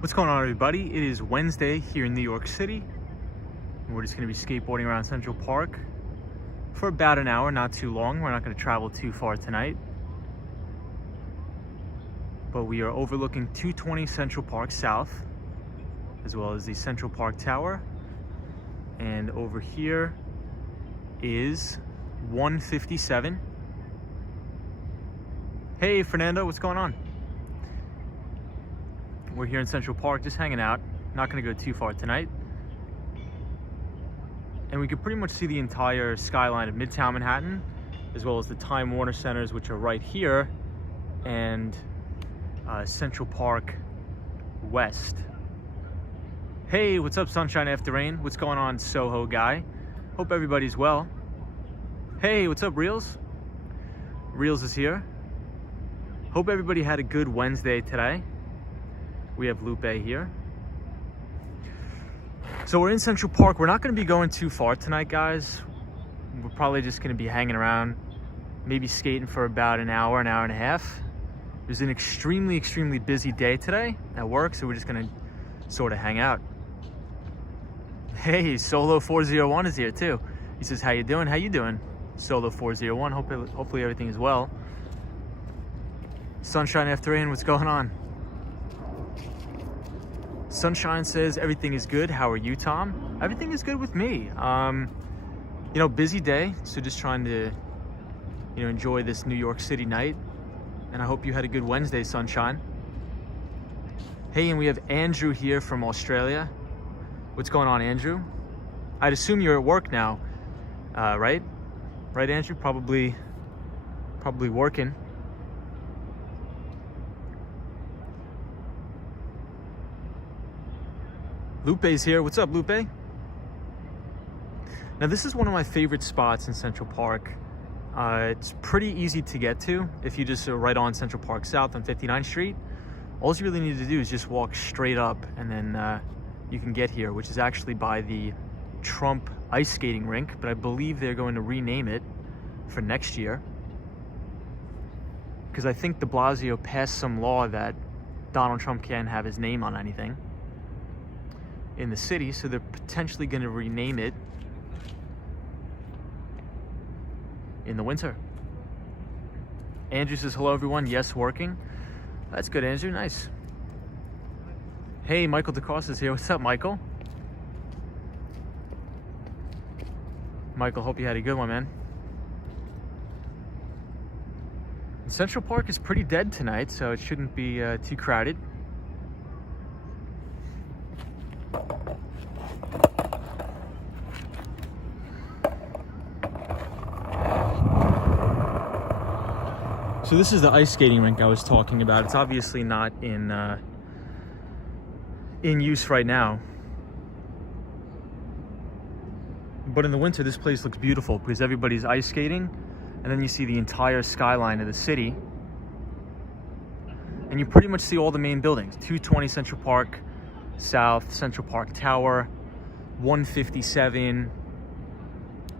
What's going on, everybody? It is Wednesday here in New York City. And we're just going to be skateboarding around Central Park for about an hour, not too long. We're not going to travel too far tonight. But we are overlooking 220 Central Park South, as well as the Central Park Tower. And over here is 157. Hey, Fernando, what's going on? We're here in Central Park, just hanging out. Not gonna go too far tonight. And we can pretty much see the entire skyline of Midtown Manhattan, as well as the Time Warner Centers, which are right here, and Central Park West. Hey, what's up, Sunshine After Rain? What's going on, Soho guy? Hope everybody's well. Hey, what's up, Reels? Reels is here. Hope everybody had a good Wednesday today. We have Lupe here. So we're in Central Park. We're not going to be going too far tonight, guys. We're probably just going to be hanging around, maybe skating for about an hour and a half. It was an extremely busy day today at work, so we're just going to sort of hang out. Hey, Solo 401 is here too. He says, how you doing? How you doing, Solo 401? Hopefully everything is well. Sunshine After Rain, what's going on? Sunshine says everything is good. How are you, Tom? Everything is good with me. Busy day, so just trying to, enjoy this New York City night. And I hope you had a good Wednesday, Sunshine. Hey, and we have Andrew here from Australia. What's going on, Andrew? I'd assume you're at work now, right? Right, Andrew? Probably working. Lupe's here. What's up, Lupe? Now, this is one of my favorite spots in Central Park. It's pretty easy to get to if you just are right on Central Park South on 59th Street. All you really need to do is just walk straight up, and then you can get here, which is actually by the Trump ice skating rink, but I believe they're going to rename it for next year, because I think de Blasio passed some law that Donald Trump can't have his name on anything in the city, so they're potentially going to rename it in the winter. Andrew says, hello everyone. Yes, working. That's good, Andrew. Nice. Hey, Michael DeCosta is here. What's up, Michael? Michael, hope you had a good one, man. Central Park is pretty dead tonight, so it shouldn't be too crowded. So this is the ice skating rink I was talking about. It's obviously not in use right now. But in the winter, this place looks beautiful because everybody's ice skating, and then you see the entire skyline of the city. And you pretty much see all the main buildings. 220 Central Park South, Central Park Tower, 157.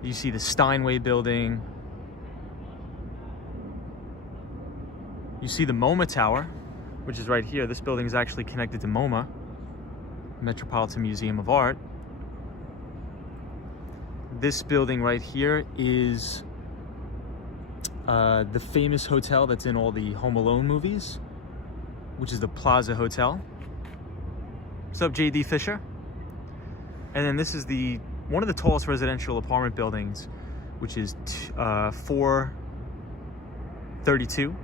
You see the Steinway building. You see the MoMA Tower, which is right here. This building is actually connected to MoMA, Metropolitan Museum of Art. This building right here is the famous hotel that's in all the Home Alone movies, which is the Plaza Hotel. What's up, JD Fisher? And then this is one of the tallest residential apartment buildings, which is 432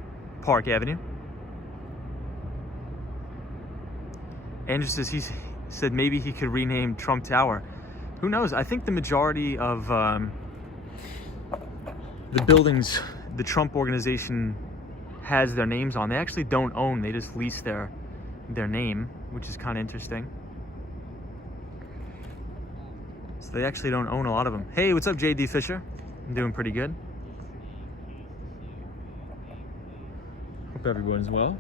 Park Avenue. Andrew says he said maybe he could rename Trump Tower. Who knows? I think the majority of the buildings the Trump organization has their names on, they actually don't own. They just lease their name, which is kind of interesting. So they actually don't own a lot of them. Hey, what's up, JD Fisher? I'm doing pretty good. Hope everyone's well.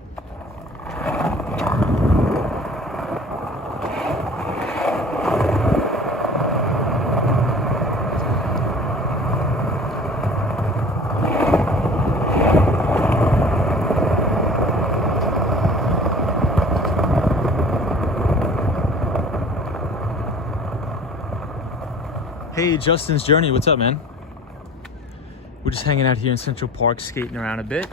Hey, Justin's Journey, what's up, man? We're just hanging out here in Central Park, skating around a bit.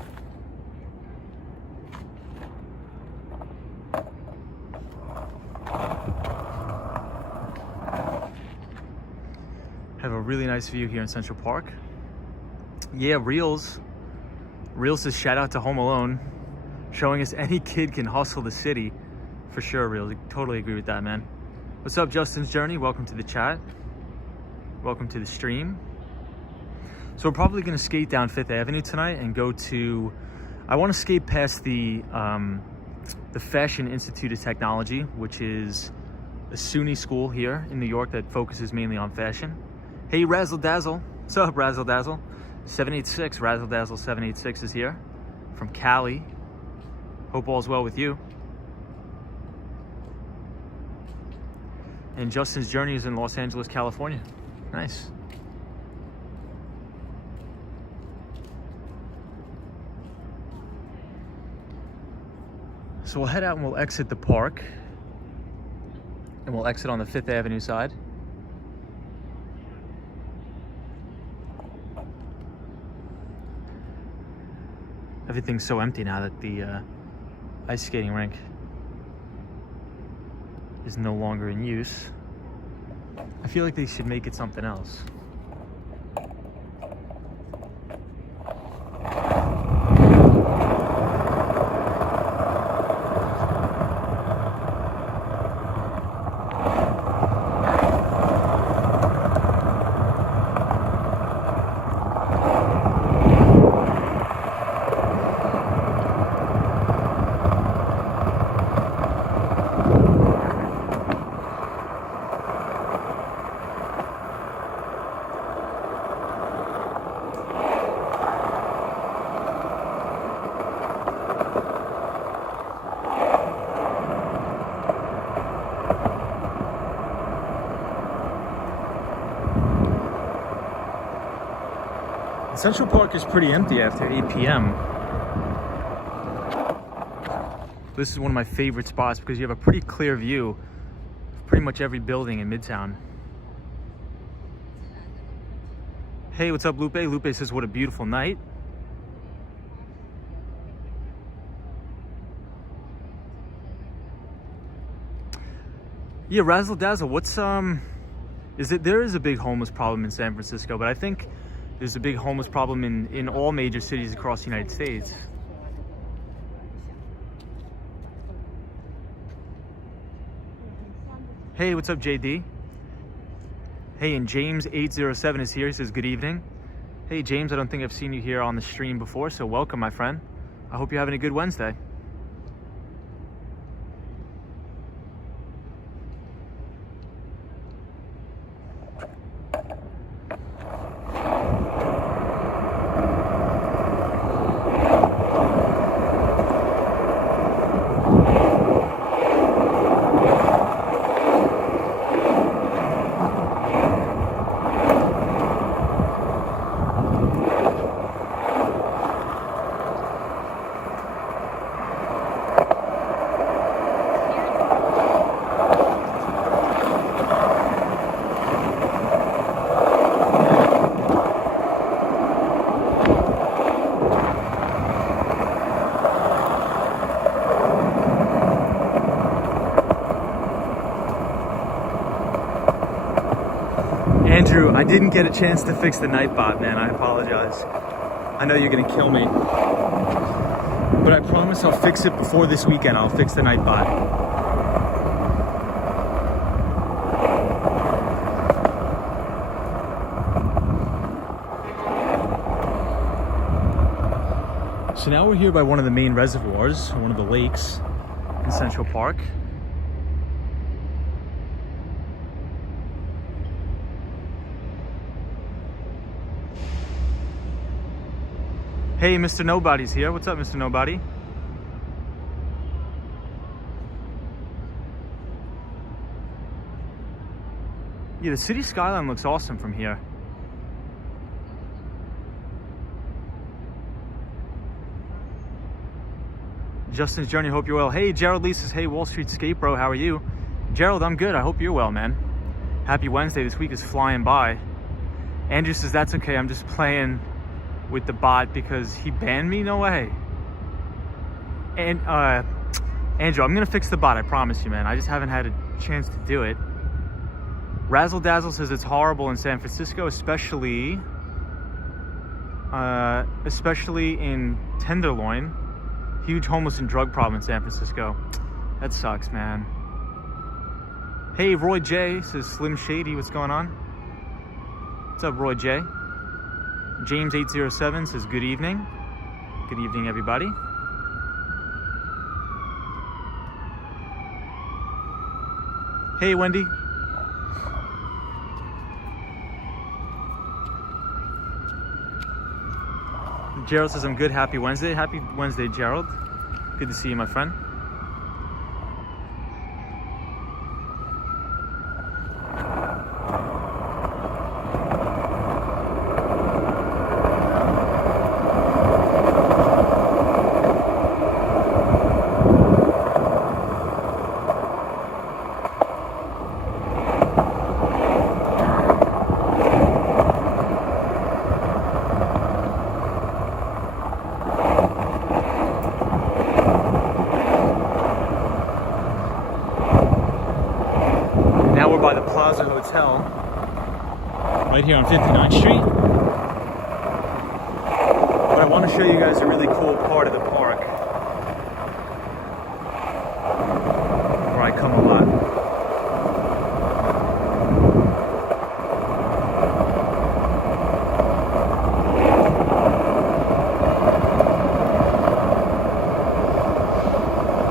Have a really nice view here in Central Park. Yeah, Reels says shout out to Home Alone, showing us any kid can hustle the city. For sure, Reels. I totally agree with that, man. What's up, Justin's Journey? Welcome to the chat. Welcome to the stream. So we're probably gonna skate down 5th Avenue tonight and go to, I wanna skate past the Fashion Institute of Technology, which is a SUNY school here in New York that focuses mainly on fashion. Hey, Razzle Dazzle. What's up, Razzle Dazzle? 786, Razzle Dazzle 786 is here from Cali. Hope all's well with you. And Justin's Journey is in Los Angeles, California. Nice. So we'll head out and we'll exit the park. And we'll exit on the 5th Avenue side. Everything's so empty now that the ice skating rink is no longer in use. I feel like they should make it something else. Central Park is pretty empty after 8 p.m. This is one of my favorite spots because you have a pretty clear view of pretty much every building in Midtown. Hey, what's up, Lupe? Lupe says, what a beautiful night. Yeah, Razzle Dazzle, what's, there is a big homeless problem in San Francisco, but I think there's a big homeless problem in all major cities across the United States. Hey, what's up, JD? Hey, and James807 is here. He says, good evening. Hey, James, I don't think I've seen you here on the stream before, so welcome, my friend. I hope you're having a good Wednesday. Andrew, I didn't get a chance to fix the Nightbot, man. I apologize. I know you're gonna kill me. But I promise I'll fix it before this weekend. I'll fix the Nightbot. So now we're here by one of the main reservoirs, one of the lakes in Central Park. Hey, Mr. Nobody's here. What's up, Mr. Nobody? Yeah, the city skyline looks awesome from here. Justin's Journey, hope you're well. Hey, Gerald Lee says, hey, Wall Street Skate Bro, how are you? Gerald, I'm good. I hope you're well, man. Happy Wednesday. This week is flying by. Andrew says that's okay. I'm just playing with the bot because he banned me. No way. And Andrew, I'm gonna fix the bot. I promise you, man. I just haven't had a chance to do it. Razzle Dazzle says it's horrible in San Francisco, especially in Tenderloin. Huge homeless and drug problem in San Francisco. That sucks, man. Hey, Roy J says Slim Shady. What's going on? What's up, Roy J? James 807 says good evening. Good evening, everybody. Hey, Wendy. Gerald says I'm good. Happy Wednesday. Happy Wednesday, Gerald. Good to see you, my friend. By the Plaza Hotel right here on 59th Street, but I want to show you guys a really cool part of the park where I come a lot.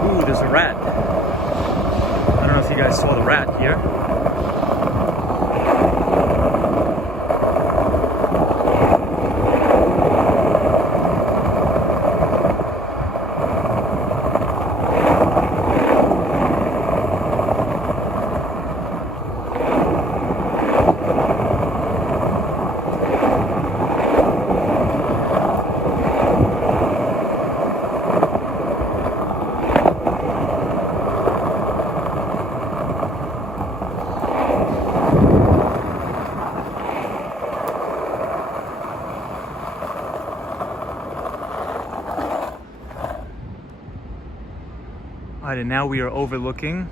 Ooh, there's a rat. I don't know if you guys saw the rat here. Alright, and now we are overlooking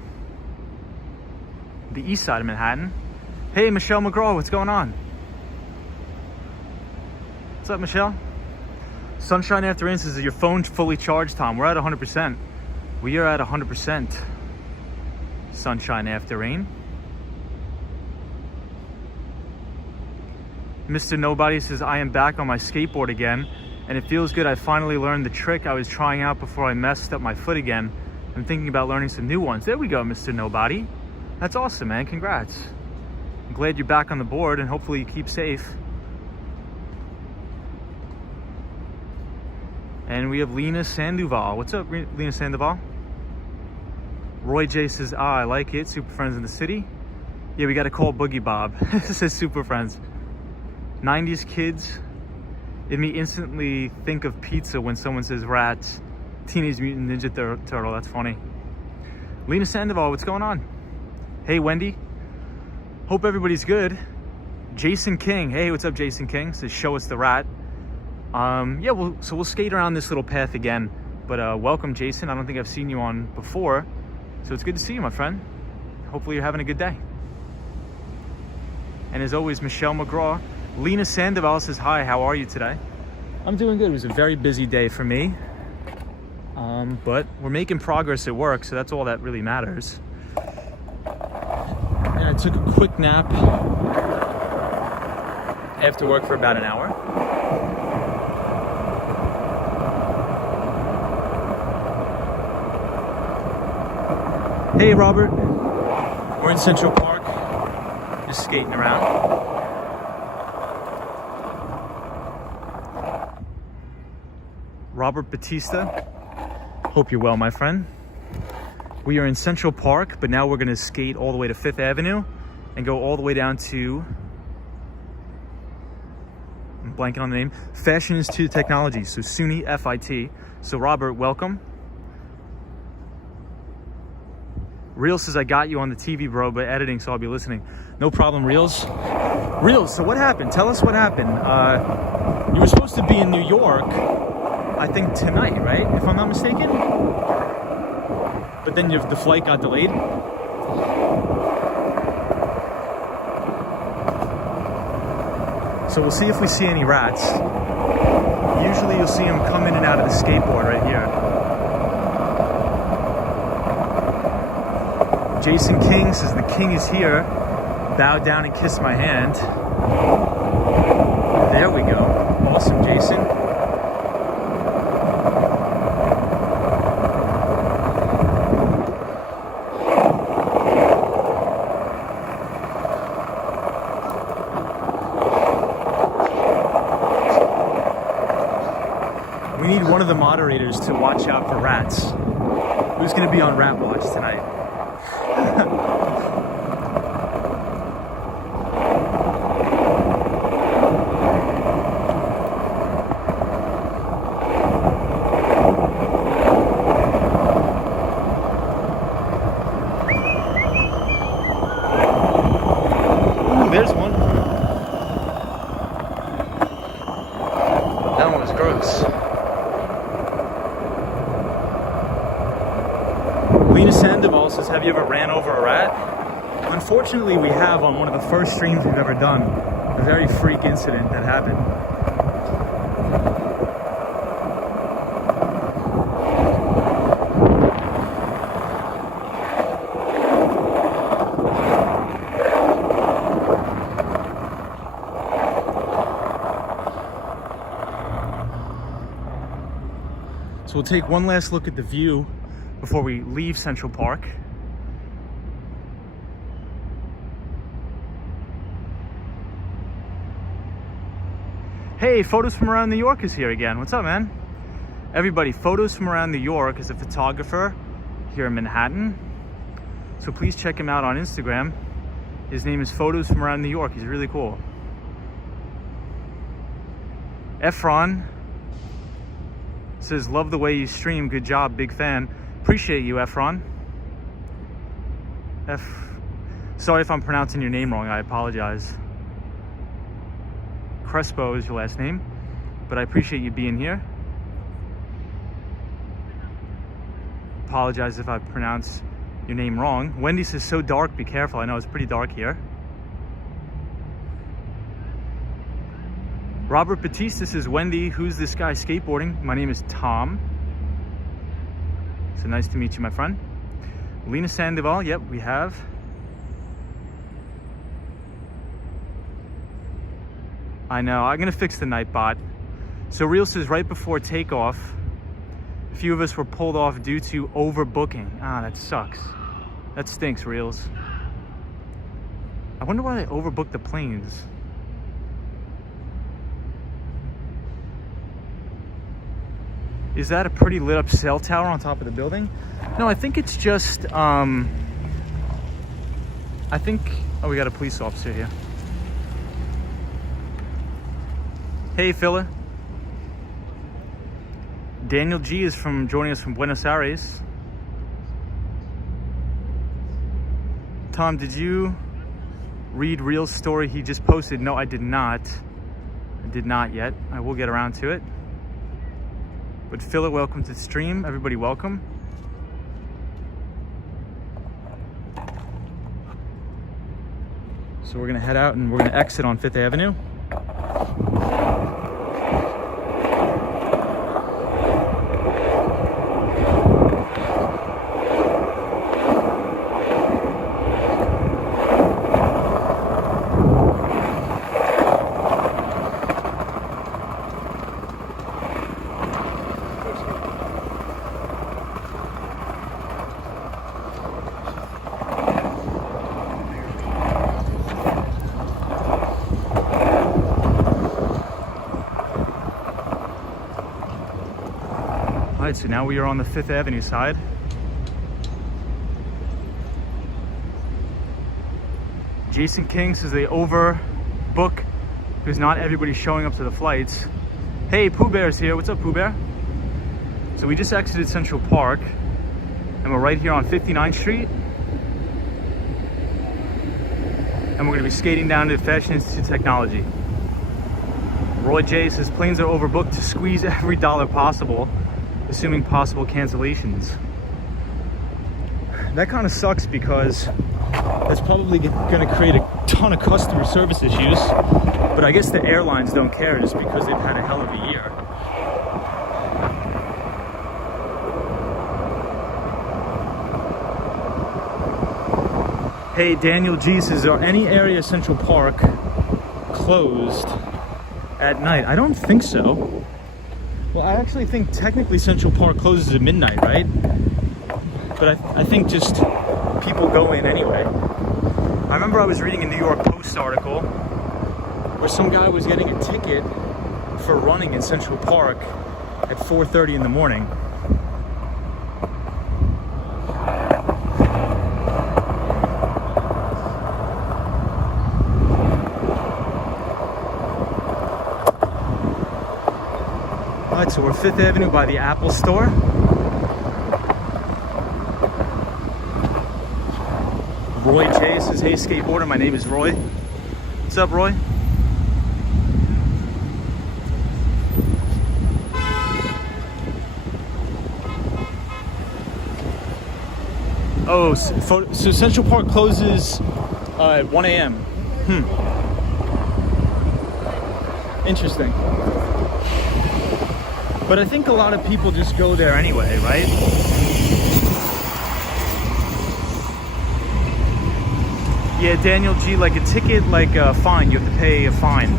the east side of Manhattan. Hey, Michelle McGraw, what's going on? What's up, Michelle? Sunshine After Rain says, is your phone fully charged, Tom? We're at 100%. We are at 100%. Sunshine After Rain. Mr. Nobody says, I am back on my skateboard again, and it feels good. I finally learned the trick I was trying out before I messed up my foot again. I'm thinking about learning some new ones. There we go, Mr. Nobody. That's awesome, man. Congrats. I'm glad you're back on the board, and hopefully you keep safe. And we have Lena Sandoval. What's up, Lena Sandoval? Roy J says, I like it. Super Friends in the City. Yeah, we got to call Boogie Bob. It says Super Friends. 90s kids. It me instantly think of pizza when someone says rats. Teenage Mutant Ninja Turtle, that's funny. Lena Sandoval, what's going on? Hey, Wendy. Hope everybody's good. Jason King, hey, what's up, Jason King? Says, show us the rat. Yeah, we'll skate around this little path again. But welcome, Jason. I don't think I've seen you on before. So it's good to see you, my friend. Hopefully you're having a good day. And as always, Michelle McGraw. Lena Sandoval says, hi, how are you today? I'm doing good. It was a very busy day for me. But we're making progress at work, so that's all that really matters. And I took a quick nap after work for about an hour. Hey, Robert. We're in Central Park, just skating around. Robert Batista. Hope you're well, my friend. We are in Central Park, but now we're gonna skate all the way to 5th Avenue and go all the way down to, I'm blanking on the name, Fashion Institute of Technology, so SUNY FIT. So Robert, welcome. Reels says I got you on the TV, bro, but editing, so I'll be listening. No problem, Reels. Reels, so what happened? Tell us what happened. You were supposed to be in New York, I think tonight, right? If I'm not mistaken. But then the flight got delayed. So we'll see if we see any rats. Usually you'll see them come in and out of the skateboard right here. Jason King says the king is here. Bow down and kiss my hand. There we go. Awesome, Jason. We need one of the moderators to watch out for rats. Who's going to be on rat watch tonight? Ooh, there's one. That one was gross. Lena Sandoval says, have you ever ran over a rat? Unfortunately, we have on one of the first streams we've ever done. A very freak incident that happened. So we'll take one last look at the view before we leave Central Park. Hey, Photos from Around New York is here again. What's up, man? Everybody, Photos from Around New York is a photographer here in Manhattan. So please check him out on Instagram. His name is Photos from Around New York. He's really cool. Efron says, love the way you stream. Good job, big fan. Appreciate you, Efron. Sorry if I'm pronouncing your name wrong, I apologize. Crespo is your last name, but I appreciate you being here. Apologize if I pronounce your name wrong. Wendy says, so dark, be careful. I know it's pretty dark here. Robert Batista says, Wendy, who's this guy skateboarding? My name is Tom. So nice to meet you, my friend. Lena Sandoval, yep, we have. I know, I'm gonna fix the night bot. So Reel says right before takeoff, a few of us were pulled off due to overbooking. Ah, that sucks. That stinks, Reels. I wonder why they overbooked the planes. Is that a pretty lit up cell tower on top of the building? No, I think it's just, oh, we got a police officer here. Hey, fella. Daniel G is joining us from Buenos Aires. Tom, did you read Reel's story he just posted? No, I did not. I did not yet. I will get around to it. But Philip, welcome to the stream. Everybody welcome. So we're gonna head out and we're gonna exit on 5th Avenue. Alright, so now we are on the 5th Avenue side. Jason King says they overbook because not everybody's showing up to the flights. Hey, Pooh Bear's here. What's up, Pooh Bear? So we just exited Central Park and we're right here on 59th Street. and we're gonna be skating down to the Fashion Institute of Technology. Roy J says planes are overbooked to squeeze every dollar possible, assuming possible cancellations. That kind of sucks because that's probably gonna create a ton of customer service issues, but I guess the airlines don't care just because they've had a hell of a year. Hey, Daniel G says, are any area of Central Park closed at night? I don't think so. Well, I actually think technically Central Park closes at midnight, right? But I think just people go in anyway. I remember I was reading a New York Post article where some guy was getting a ticket for running in Central Park at 4:30 in the morning. Alright, so we're 5th Avenue by the Apple Store. Roy J says, hey skateboarder, my name is Roy. What's up, Roy? Oh, so Central Park closes at 1 a.m. Interesting. But I think a lot of people just go there anyway, right? Yeah, Daniel G, like a ticket, like a fine, you have to pay a fine.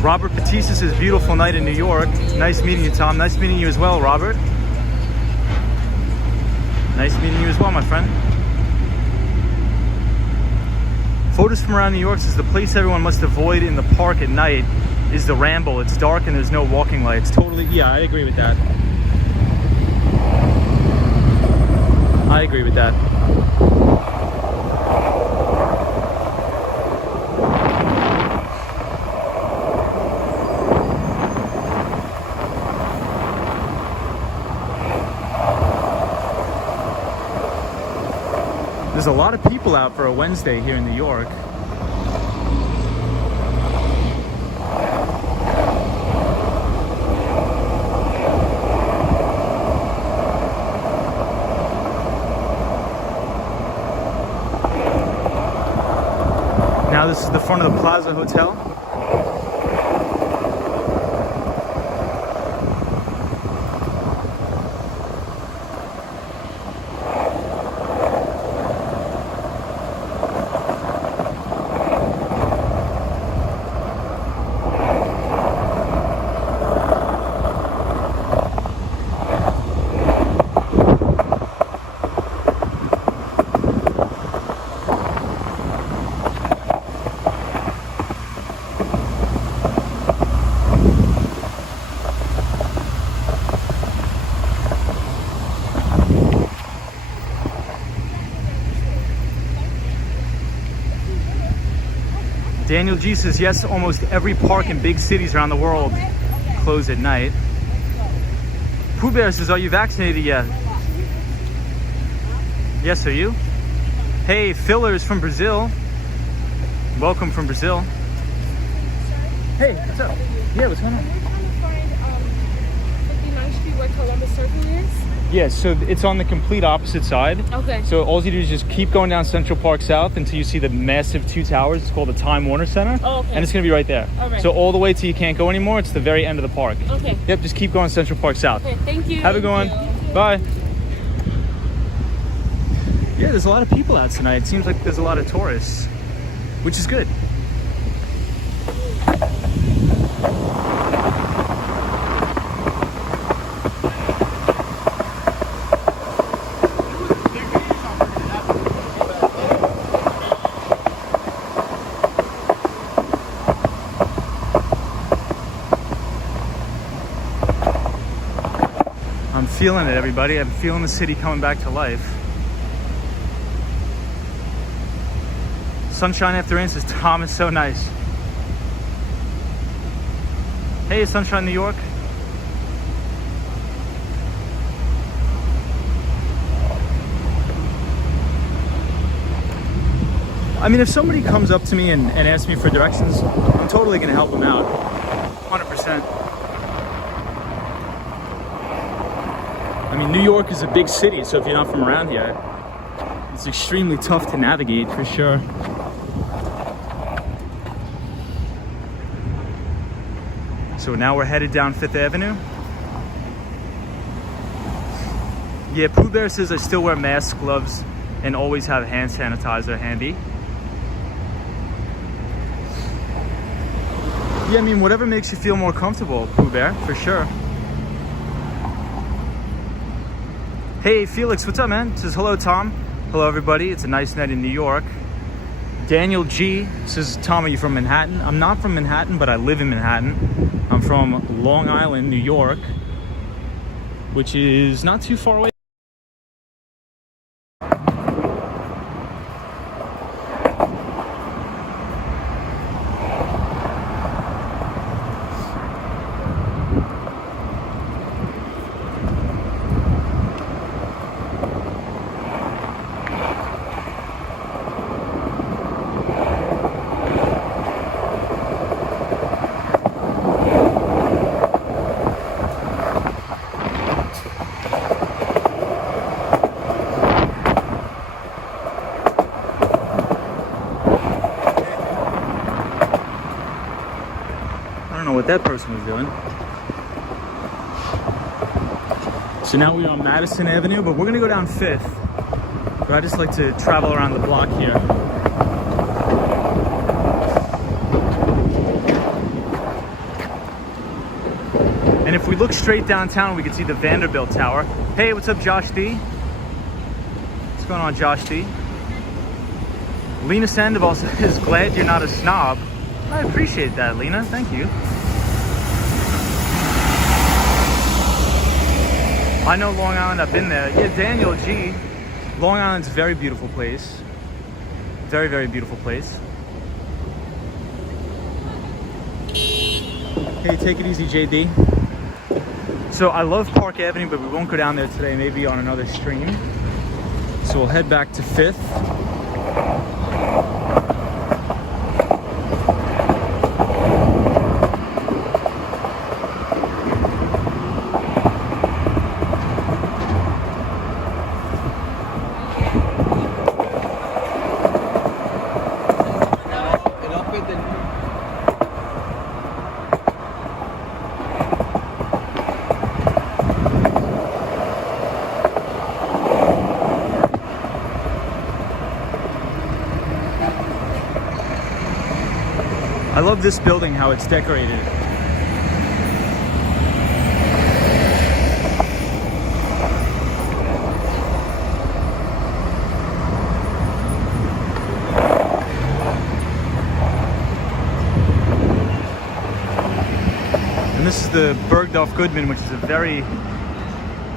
Robert Batista says, beautiful night in New York. Nice meeting you, Tom. Nice meeting you as well, Robert. Nice meeting you as well, my friend. Photos from around New York says the place everyone must avoid in the park at night is the Ramble. It's dark and there's no walking lights. Totally, yeah, I agree with that. I agree with that. There's a lot of people out for a Wednesday here in New York. Now this is the front of the Plaza Hotel. Daniel G says, yes, almost every park in big cities around the world close at night. Pooh Bear says, are you vaccinated yet? Yes, are you? Hey, Fillers from Brazil. Welcome from Brazil. Hey, what's up? Yeah, what's going on? We're trying to find 59th Street where Columbus Circle is. Yeah, so it's on the complete opposite side. Okay. So all you do is just keep going down Central Park South until you see the massive 2 towers. It's called the Time Warner Center. Oh, okay. And it's going to be right there. All right. So all the way till you can't go anymore, it's the very end of the park. Okay. Yep, just keep going Central Park South. Okay, thank you. Have a good one. Bye. Yeah, there's a lot of people out tonight. It seems like there's a lot of tourists, which is good. I'm feeling it, everybody. I'm feeling the city coming back to life. Sunshine after rain says, Tom is so nice. Hey, Sunshine, New York. I mean, if somebody comes up to me and asks me for directions, I'm totally gonna help them out, 100%. I mean, New York is a big city, so if you're not from around here, it's extremely tough to navigate for sure. So now we're headed down 5th Avenue. Yeah, Pooh Bear says I still wear masks, gloves, and always have hand sanitizer handy. Yeah, I mean, whatever makes you feel more comfortable, Pooh Bear, for sure. Hey, Felix, what's up, man? Says, hello, Tom. Hello, everybody. It's a nice night in New York. Daniel G says, Tom, are you from Manhattan? I'm not from Manhattan, but I live in Manhattan. I'm from Long Island, New York, which is not too far away. What that person was doing. So now we're on Madison Avenue, but we're gonna go down 5th. But I just like to travel around the block here. And if we look straight downtown, we can see the Vanderbilt Tower. Hey, what's up, Josh D? What's going on, Josh D? Lena Sandoval says, glad you're not a snob. I appreciate that, Lena. Thank you. I know Long Island, I've been there. Yeah, Daniel G. Long Island's a very beautiful place. Very, very beautiful place. Hey, take it easy, JD. So I love Park Avenue, but we won't go down there today, maybe on another stream. So we'll head back to 5th. I love this building, how it's decorated. And this is the Bergdorf Goodman, which is a very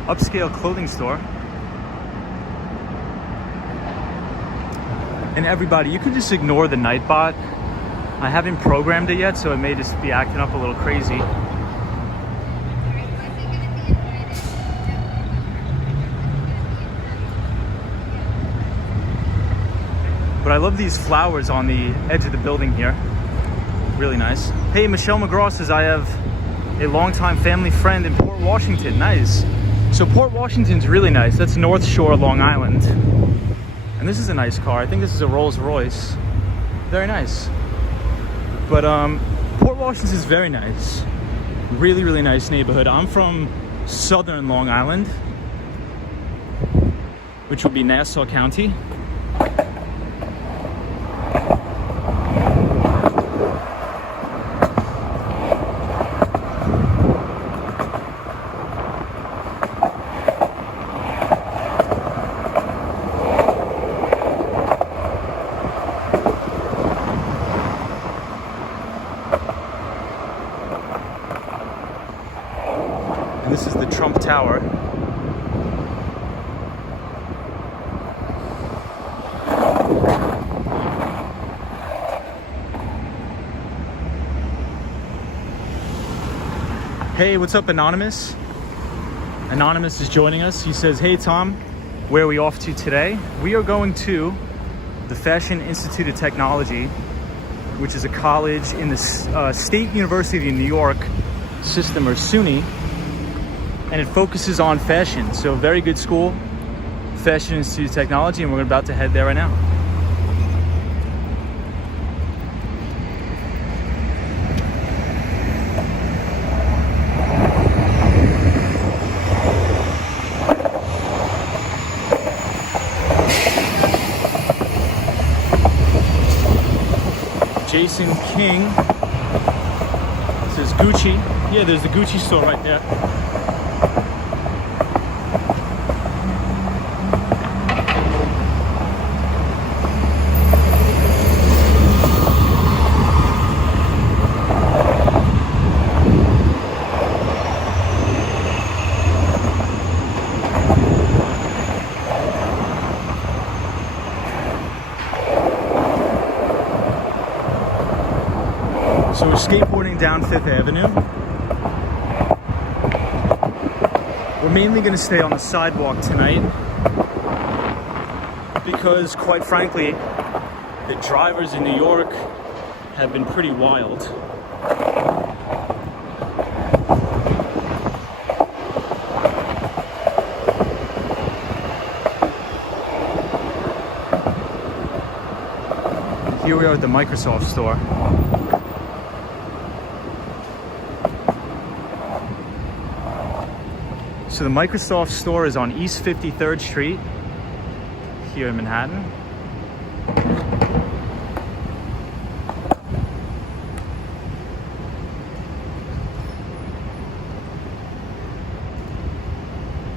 upscale clothing store. And everybody, you could just ignore the Nightbot. I haven't programmed it yet, so it may just be acting up a little crazy. But I love these flowers on the edge of the building here. Really nice. Hey, Michelle McGraw says, I have a longtime family friend in Port Washington. Nice. So Port Washington's really nice. That's North Shore, Long Island. And this is a nice car. I think this is a Rolls Royce. Very nice. But Port Washington is very nice. Really, really nice neighborhood. I'm from southern Long Island, which would be Nassau County. And this is the Trump Tower. Hey, what's up, Anonymous? Anonymous is joining us. He says, hey, Tom, where are we off to today? We are going to the Fashion Institute of Technology, which is a college in the State University of New York system, or SUNY, and it focuses on fashion. So very good school, Fashion Institute of Technology, and we're about to head there right now. Jason King. This is Gucci. Yeah, there's the Gucci store right there. So we're skateboarding down 5th Avenue. We're mainly going to stay on the sidewalk tonight because, quite frankly, the drivers in New York have been pretty wild. Here we are at the Microsoft store. So the Microsoft store is on East 53rd Street here in Manhattan.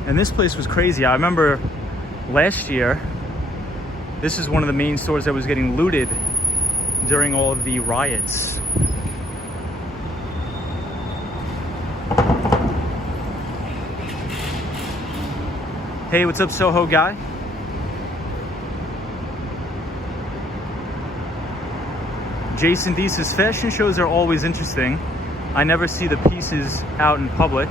And this place was crazy. I remember last year, this is one of the main stores that was getting looted during all of the riots. Hey, what's up, Soho guy? Jason D says, fashion shows are always interesting. I never see the pieces out in public.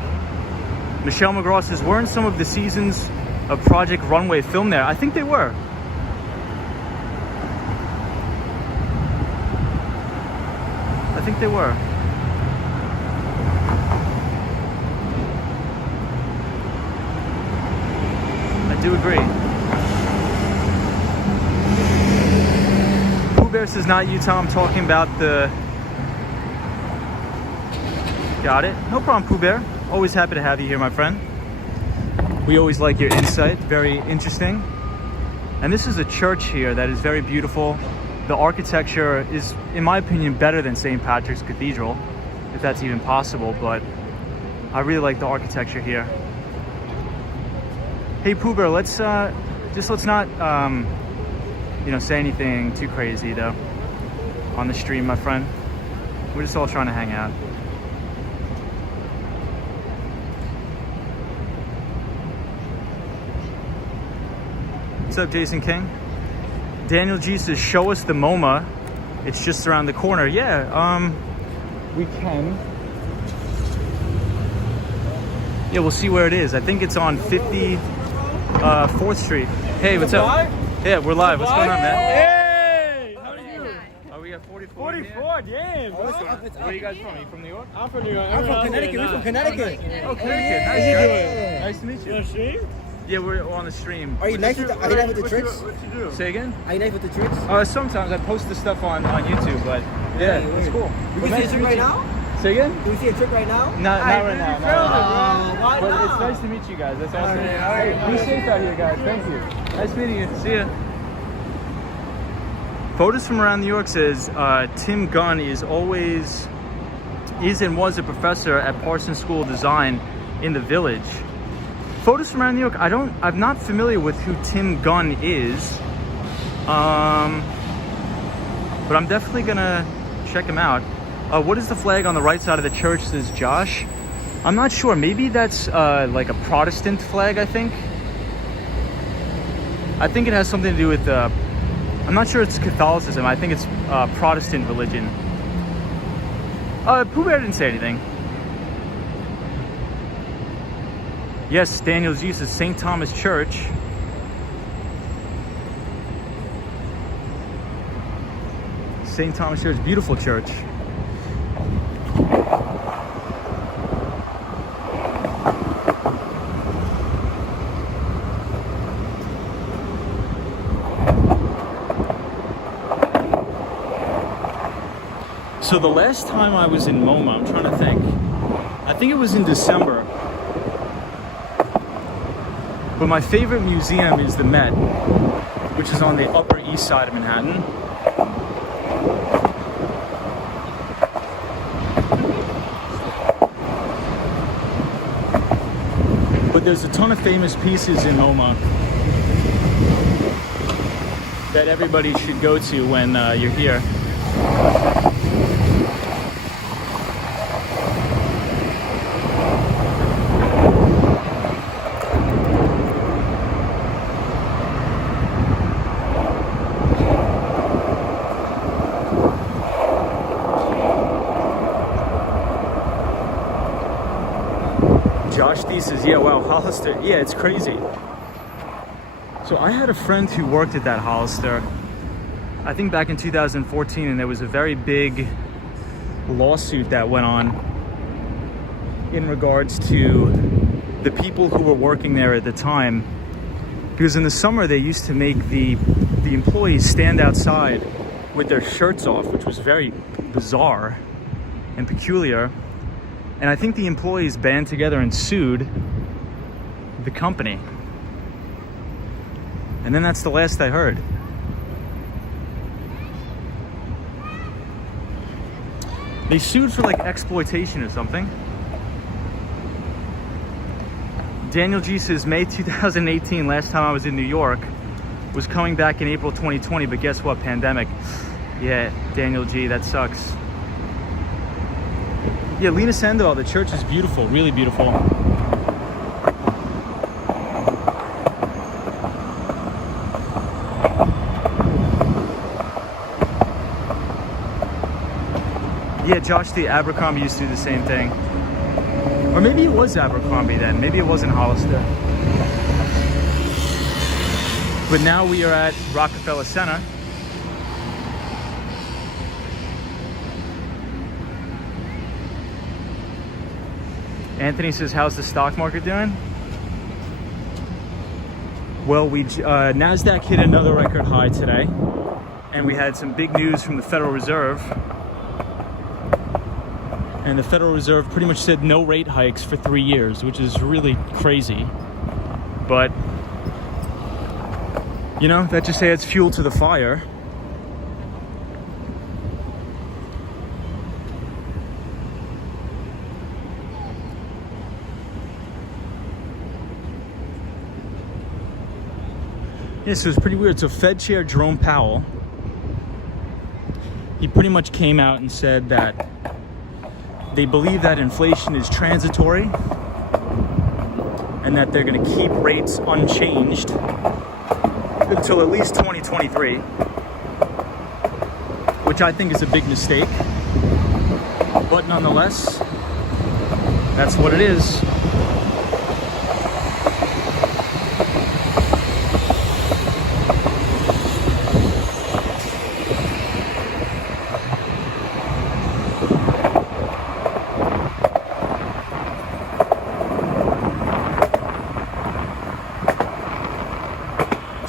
Michelle McGraw says, weren't some of the seasons of Project Runway filmed there? I think they were. I think they were. I do agree. Pooh Bear says, not Utah, I'm talking about the... Got it. No problem, Pooh Bear. Always happy to have you here, my friend. We always like your insight. Very interesting. And this is a church here that is very beautiful. The architecture is, in my opinion, better than St. Patrick's Cathedral, if that's even possible, but I really like the architecture here. Hey Pooh Bear, let's not say anything too crazy though on the stream, my friend. We're just all trying to hang out. What's up, Jason King? Daniel G says, show us the MoMA. It's just around the corner. Yeah, we can. Yeah, we'll see where it is. I think it's on 54th Street. Hey, what's up? Yeah, we're live. What's going on, man? Hey! How are you? Oh, we got 44. 44, damn. Where are you guys from? Are you from New York? I'm from New York. I'm from Connecticut. We're from Connecticut. Oh, Connecticut. How Nice, you guys. doing? Nice to meet you. You stream? Yeah, we're on the stream. Are you nice with the tricks? What you do? Say again? Are you nice with the tricks? Sometimes I post the stuff on YouTube, but yeah, it's cool. We can see a trick right now? Say again? Can we see a trick right now? Not right now. No. Why But not? it's nice to meet you guys. That's awesome. right. Be safe out here, guys. Thank you. Nice meeting you. See ya. Photos from around New York says Tim Gunn is and was a professor at Parsons School of Design in the Village. Photos from around New York. I'm not familiar with who Tim Gunn is. But I'm definitely gonna check him out. What is the flag on the right side of the church, says Josh? I'm not sure. Maybe that's like a Protestant flag, I think. I think it has something to do with, I'm not sure it's Catholicism. I think it's Protestant religion. Pooh Bear didn't say anything. Yes, Daniel's use is St. Thomas Church. St. Thomas Church, beautiful church. So the last time I was in MoMA, I'm trying to think. I think it was in December. But my favorite museum is the Met, which is on the Upper East Side of Manhattan. But there's a ton of famous pieces in MoMA that everybody should go to when you're here. Josh D says, yeah, wow, Hollister. Yeah, it's crazy. So I had a friend who worked at that Hollister, I think back in 2014, and there was a very big lawsuit that went on in regards to the people who were working there at the time. Because in the summer, they used to make the employees stand outside with their shirts off, which was very bizarre and peculiar. And I think the employees band together and sued the company. And then that's the last I heard. They sued for like exploitation or something. Daniel G says, May 2018, last time I was in New York, was coming back in April 2020, but guess what, pandemic. Yeah, Daniel G, that sucks. Yeah, Lena Sandoval, the church is beautiful, really beautiful. Yeah, Josh, the Abercrombie used to do the same thing. Or maybe it was Abercrombie then, maybe it wasn't Hollister. But now we are at Rockefeller Center. Anthony says, how's the stock market doing? Well, NASDAQ hit another record high today, and we had some big news from the Federal Reserve. And the Federal Reserve pretty much said no rate hikes for 3 years, which is really crazy. But, you know, that just adds fuel to the fire. Yeah, so it's pretty weird. So Fed Chair Jerome Powell, he pretty much came out and said that they believe that inflation is transitory and that they're going to keep rates unchanged until at least 2023, which I think is a big mistake. But nonetheless, that's what it is.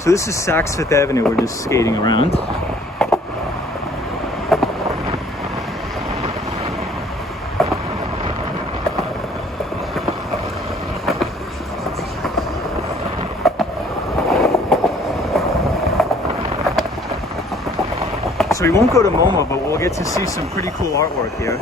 So this is Saks Fifth Avenue. We're just skating around. So we won't go to MoMA, but we'll get to see some pretty cool artwork here.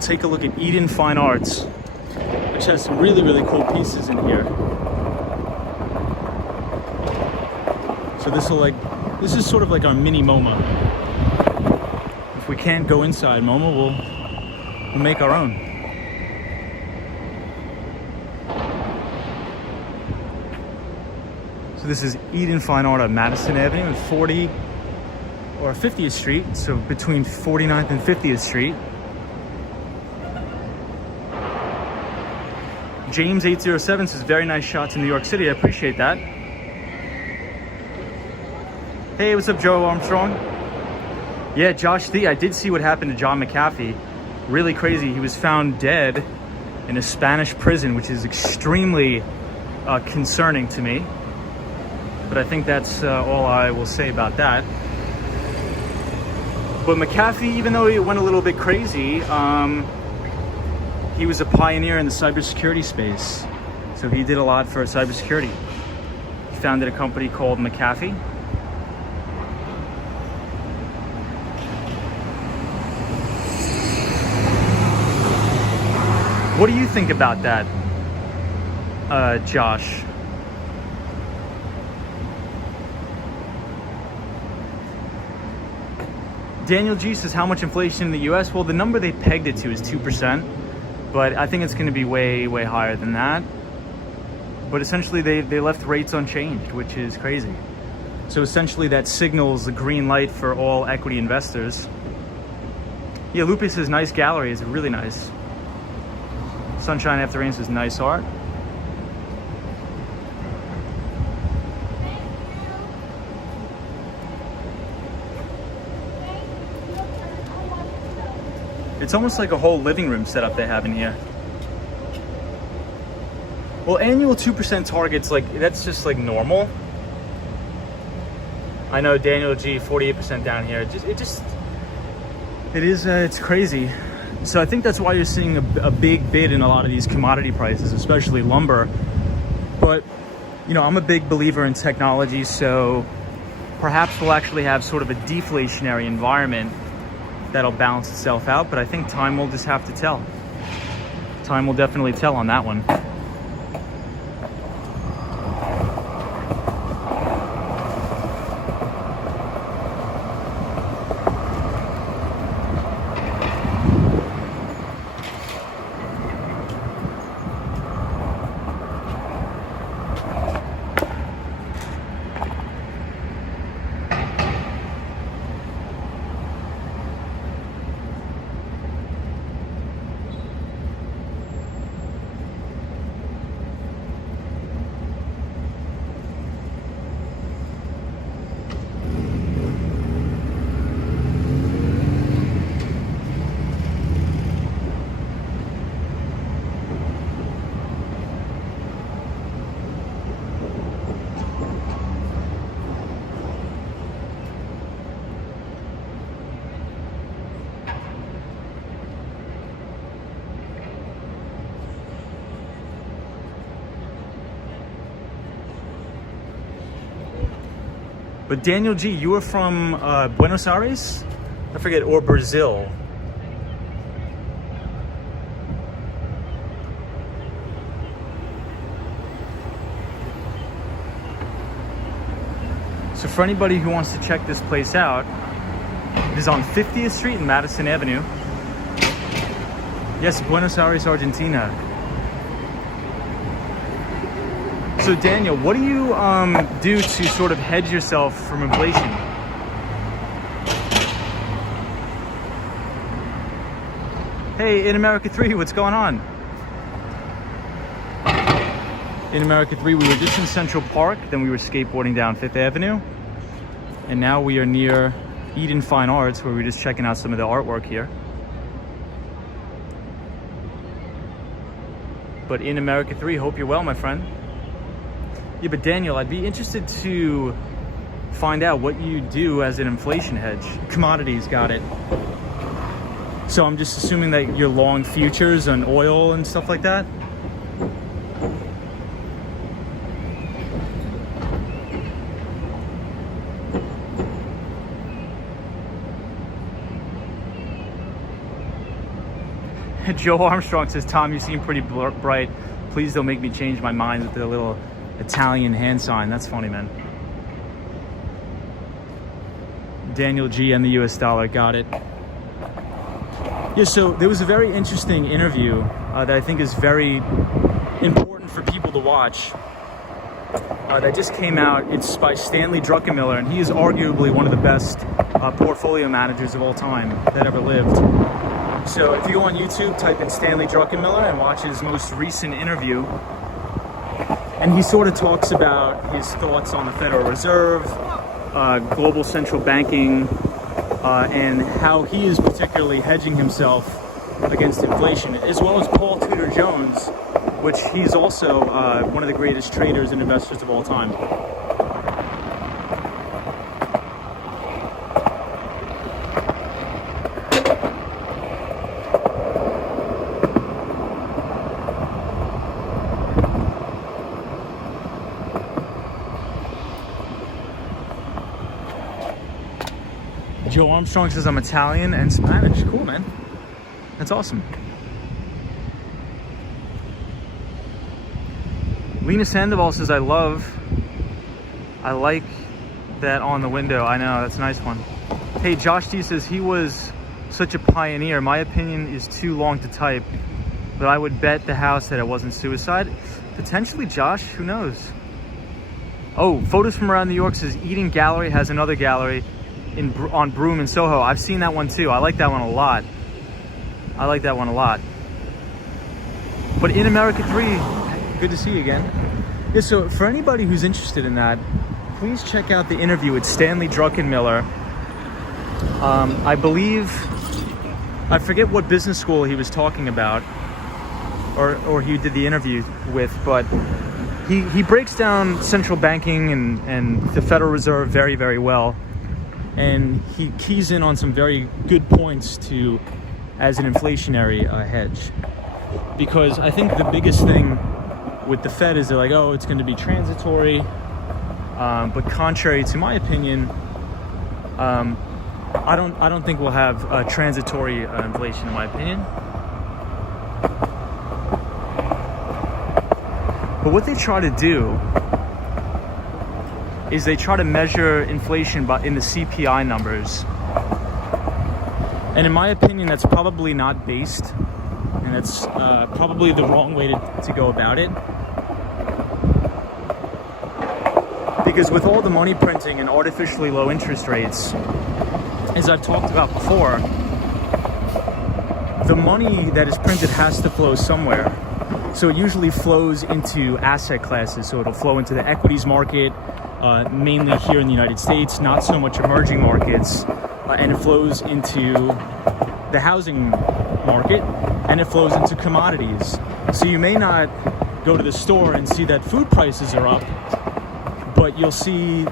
Take a look at Eden Fine Arts, which has some really, really cool pieces in here. So this is sort of like our mini MoMA. if we can't go inside, Momo, we'll make our own. So this is Eden Fine Art on Madison Avenue and 50th Street, so between 49th and 50th Street. James 807 says, very nice shots in New York City. I appreciate that. Hey, what's up, Joe Armstrong? Yeah, Josh D, I did see what happened to John McAfee. Really crazy. He was found dead in a Spanish prison, which is extremely concerning to me. But I think that's all I will say about that. But McAfee, even though he went a little bit crazy, he was a pioneer in the cybersecurity space. So he did a lot for cybersecurity. He founded a company called McAfee. What do you think about that, Josh? Daniel G says, how much inflation in the US? Well, the number they pegged it to is 2%, but I think it's going to be way, way higher than that. But essentially, they left rates unchanged, which is crazy. So essentially, that signals the green light for all equity investors. Yeah, Lupe says, nice gallery. It's really nice. Sunshine After Rain says, nice art. It's almost like a whole living room setup they have in here. Well, annual 2% targets, like, that's just like normal. I know Daniel G, 48% down here. It's crazy. So I think that's why you're seeing a big bid in a lot of these commodity prices, especially lumber. But, you know, I'm a big believer in technology, so perhaps we'll actually have sort of a deflationary environment that'll balance itself out. But I think time will just have to tell. Time will definitely tell on that one. But Daniel G, you were from Buenos Aires? I forget, or Brazil. So for anybody who wants to check this place out, it is on 50th Street and Madison Avenue. Yes, Buenos Aires, Argentina. So Daniel, what do you do to sort of hedge yourself from inflation? Hey, in America 3, what's going on? In America 3, we were just in Central Park, then we were skateboarding down 5th Avenue, and now we are near Eden Fine Arts, where we're just checking out some of the artwork here. But in America 3, hope you're well, my friend. Yeah, but Daniel, I'd be interested to find out what you do as an inflation hedge. Commodities, got it. So I'm just assuming that you're long futures on oil and stuff like that? Joe Armstrong says, Tom, you seem pretty bright. Please don't make me change my mind with the little Italian hand sign. That's funny, man. Daniel G and the US dollar, got it. Yeah, so there was a very interesting interview that I think is very important for people to watch that just came out. It's by Stanley Druckenmiller, and he is arguably one of the best portfolio managers of all time that ever lived. So if you go on YouTube, type in Stanley Druckenmiller and watch his most recent interview, and he sort of talks about his thoughts on the Federal Reserve, global central banking, and how he is particularly hedging himself against inflation, as well as Paul Tudor Jones, which he's also one of the greatest traders and investors of all time. Joe Armstrong says I'm Italian and Spanish. Cool, man. That's awesome. Lena Sandoval says I like that on the window. I know, that's a nice one. Hey, Josh D says he was such a pioneer. My opinion is too long to type, but I would bet the house that it wasn't suicide. Potentially, Josh, who knows? Oh, Photos from Around New York says Eating Gallery has another gallery on Broome in Soho. I've seen that one too. I like that one a lot. But In America 3, good to see you again. Yeah, so for anybody who's interested in that, please check out the interview with Stanley Druckenmiller. I believe, I forget what business school he was talking about, or he did the interview with, but he breaks down central banking and the Federal Reserve very, very well. And he keys in on some very good points as an inflationary hedge. Because I think the biggest thing with the Fed is they're like, oh, it's going to be transitory. But contrary to my opinion, I don't think we'll have transitory inflation, in my opinion. But what they try to do is they try to measure inflation in the CPI numbers. And in my opinion, that's probably not based, and that's probably the wrong way to go about it. Because with all the money printing and artificially low interest rates, as I've talked about before, the money that is printed has to flow somewhere. So it usually flows into asset classes. So it'll flow into the equities market, mainly here in the United States, not so much emerging markets, and it flows into the housing market, and it flows into commodities. So you may not go to the store and see that food prices are up, but you'll see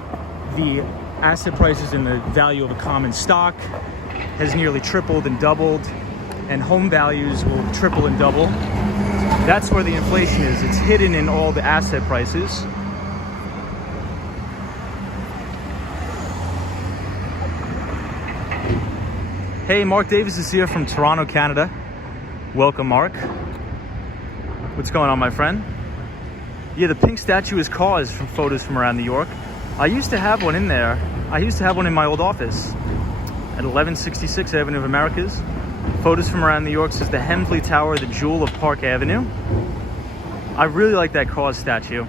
the asset prices and the value of a common stock has nearly tripled and doubled, and home values will triple and double. That's where the inflation is. It's hidden in all the asset prices. Hey, Mark Davis is here from Toronto, Canada. Welcome, Mark. What's going on, my friend? Yeah, the pink statue is Cause from Photos from Around New York. I used to have one in there. I used to have one in my old office at 1166 Avenue of Americas. Photos from Around New York says the Hemsley Tower, the jewel of Park Avenue. I really like that Cause statue.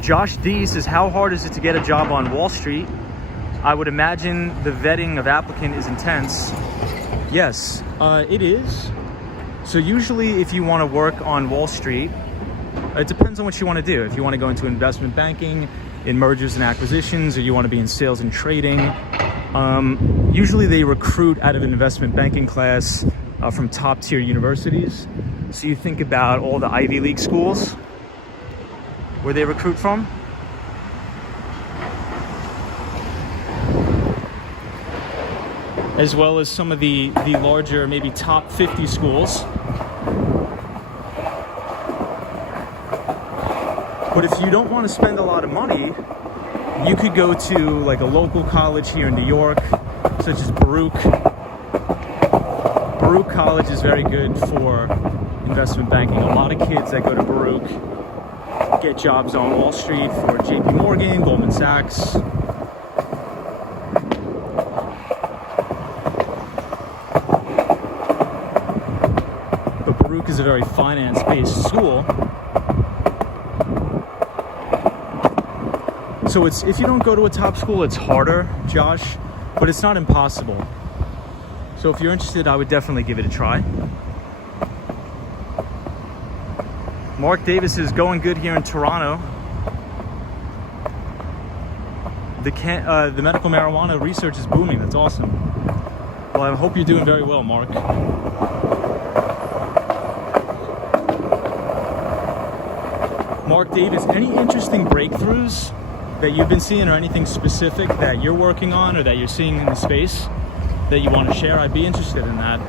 Josh D says, how hard is it to get a job on Wall Street? I would imagine the vetting of applicant is intense. Yes, it is. So usually if you want to work on Wall Street, it depends on what you want to do. If you want to go into investment banking, in mergers and acquisitions, or you want to be in sales and trading, usually they recruit out of an investment banking class from top tier universities. So you think about all the Ivy League schools where they recruit from. As well as some of the larger, maybe top 50 schools. But if you don't want to spend a lot of money, you could go to like a local college here in New York, such as Baruch. Baruch College is very good for investment banking. A lot of kids that go to Baruch get jobs on Wall Street for JP Morgan, Goldman Sachs. is a very finance-based school. So it's, if you don't go to a top school, it's harder, Josh, but it's not impossible. So if you're interested, I would definitely give it a try. Mark Davis is going good here in Toronto. The medical marijuana research is booming. That's awesome. Well, I hope you're doing very well, Mark. Mark Davis, any interesting breakthroughs that you've been seeing, or anything specific that you're working on or that you're seeing in the space that you want to share? I'd be interested in that.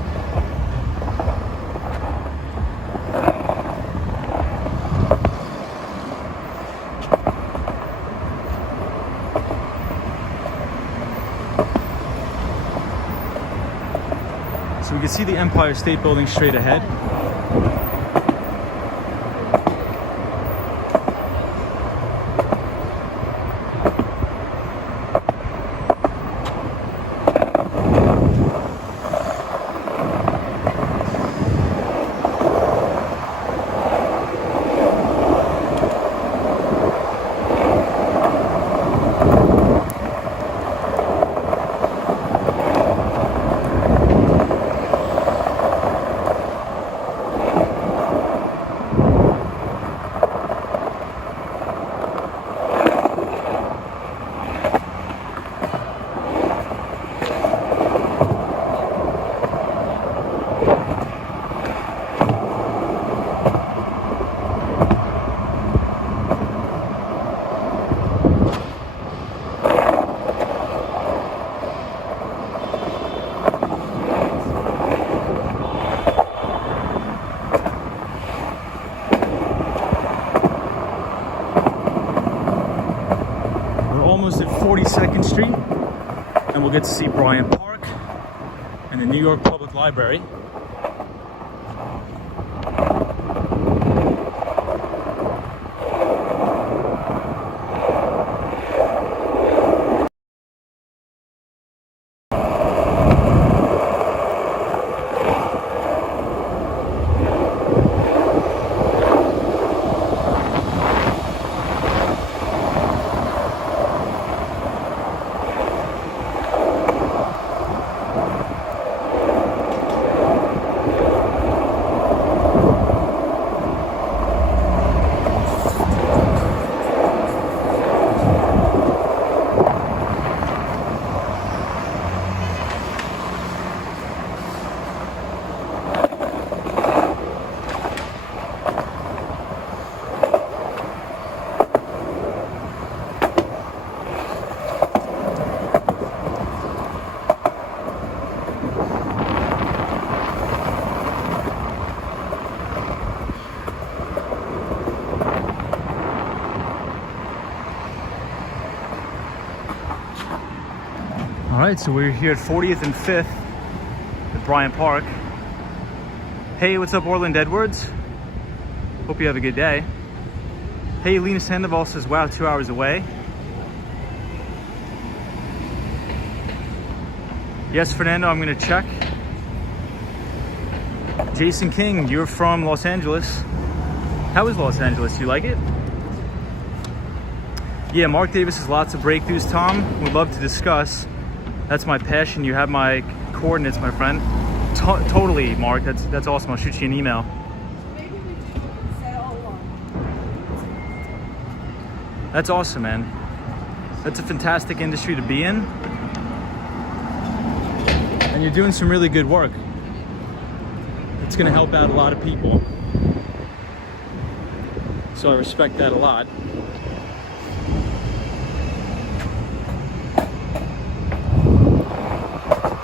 So we can see the Empire State Building straight ahead. Almost at 42nd Street, and we'll get to see Bryant Park and the New York Public Library. All right, so we're here at 40th and 5th at Bryant Park. Hey, what's up, Orland Edwards? Hope you have a good day. Hey, Lena Sandoval says, wow, 2 hours away. Yes, Fernando, I'm gonna check. Jason King, you're from Los Angeles. How is Los Angeles? You like it? Yeah, Mark Davis has lots of breakthroughs, Tom. Would love to discuss. That's my passion. You have my coordinates, my friend. Totally, Mark. That's awesome. I'll shoot you an email. That's awesome, man. That's a fantastic industry to be in. And you're doing some really good work. It's going to help out a lot of people. So I respect that a lot.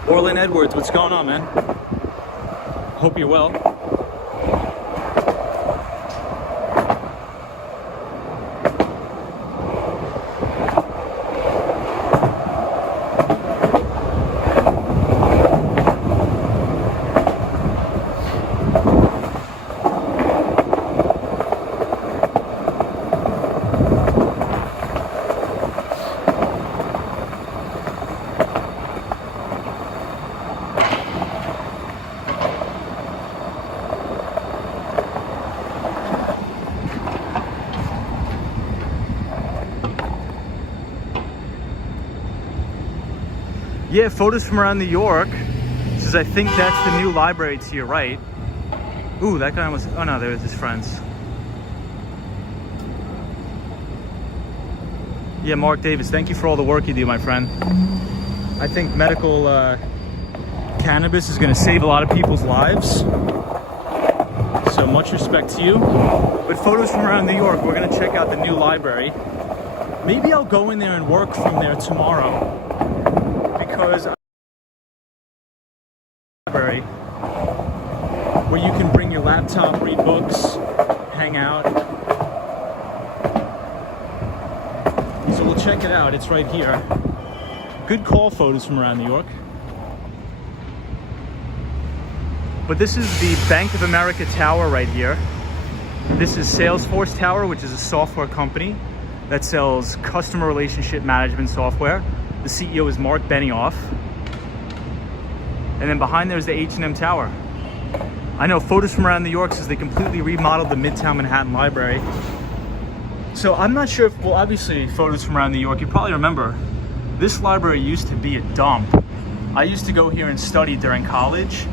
Orland Edwards, what's going on, man? Hope you're well. Yeah, photos from around New York. Says I think that's the new library to your right. Ooh, that guy was, oh no, there was his friends. Yeah, Mark Davis, thank you for all the work you do, my friend. I think medical cannabis is gonna save a lot of people's lives. So much respect to you. But photos from around New York, we're gonna check out the new library. Maybe I'll go in there and work from there tomorrow. Because library where you can bring your laptop, read books, hang out. So we'll check it out. It's right here. Good call, photos from around New York. But this is the Bank of America Tower right here. This is Salesforce Tower, which is a software company that sells customer relationship management software. The CEO is Mark Benioff. And then behind there is the H&M Tower. I know photos from around New York says they completely remodeled the Midtown Manhattan Library. So I'm not sure if, well, obviously photos from around New York, you probably remember, this library used to be a dump. I used to go here and study during college,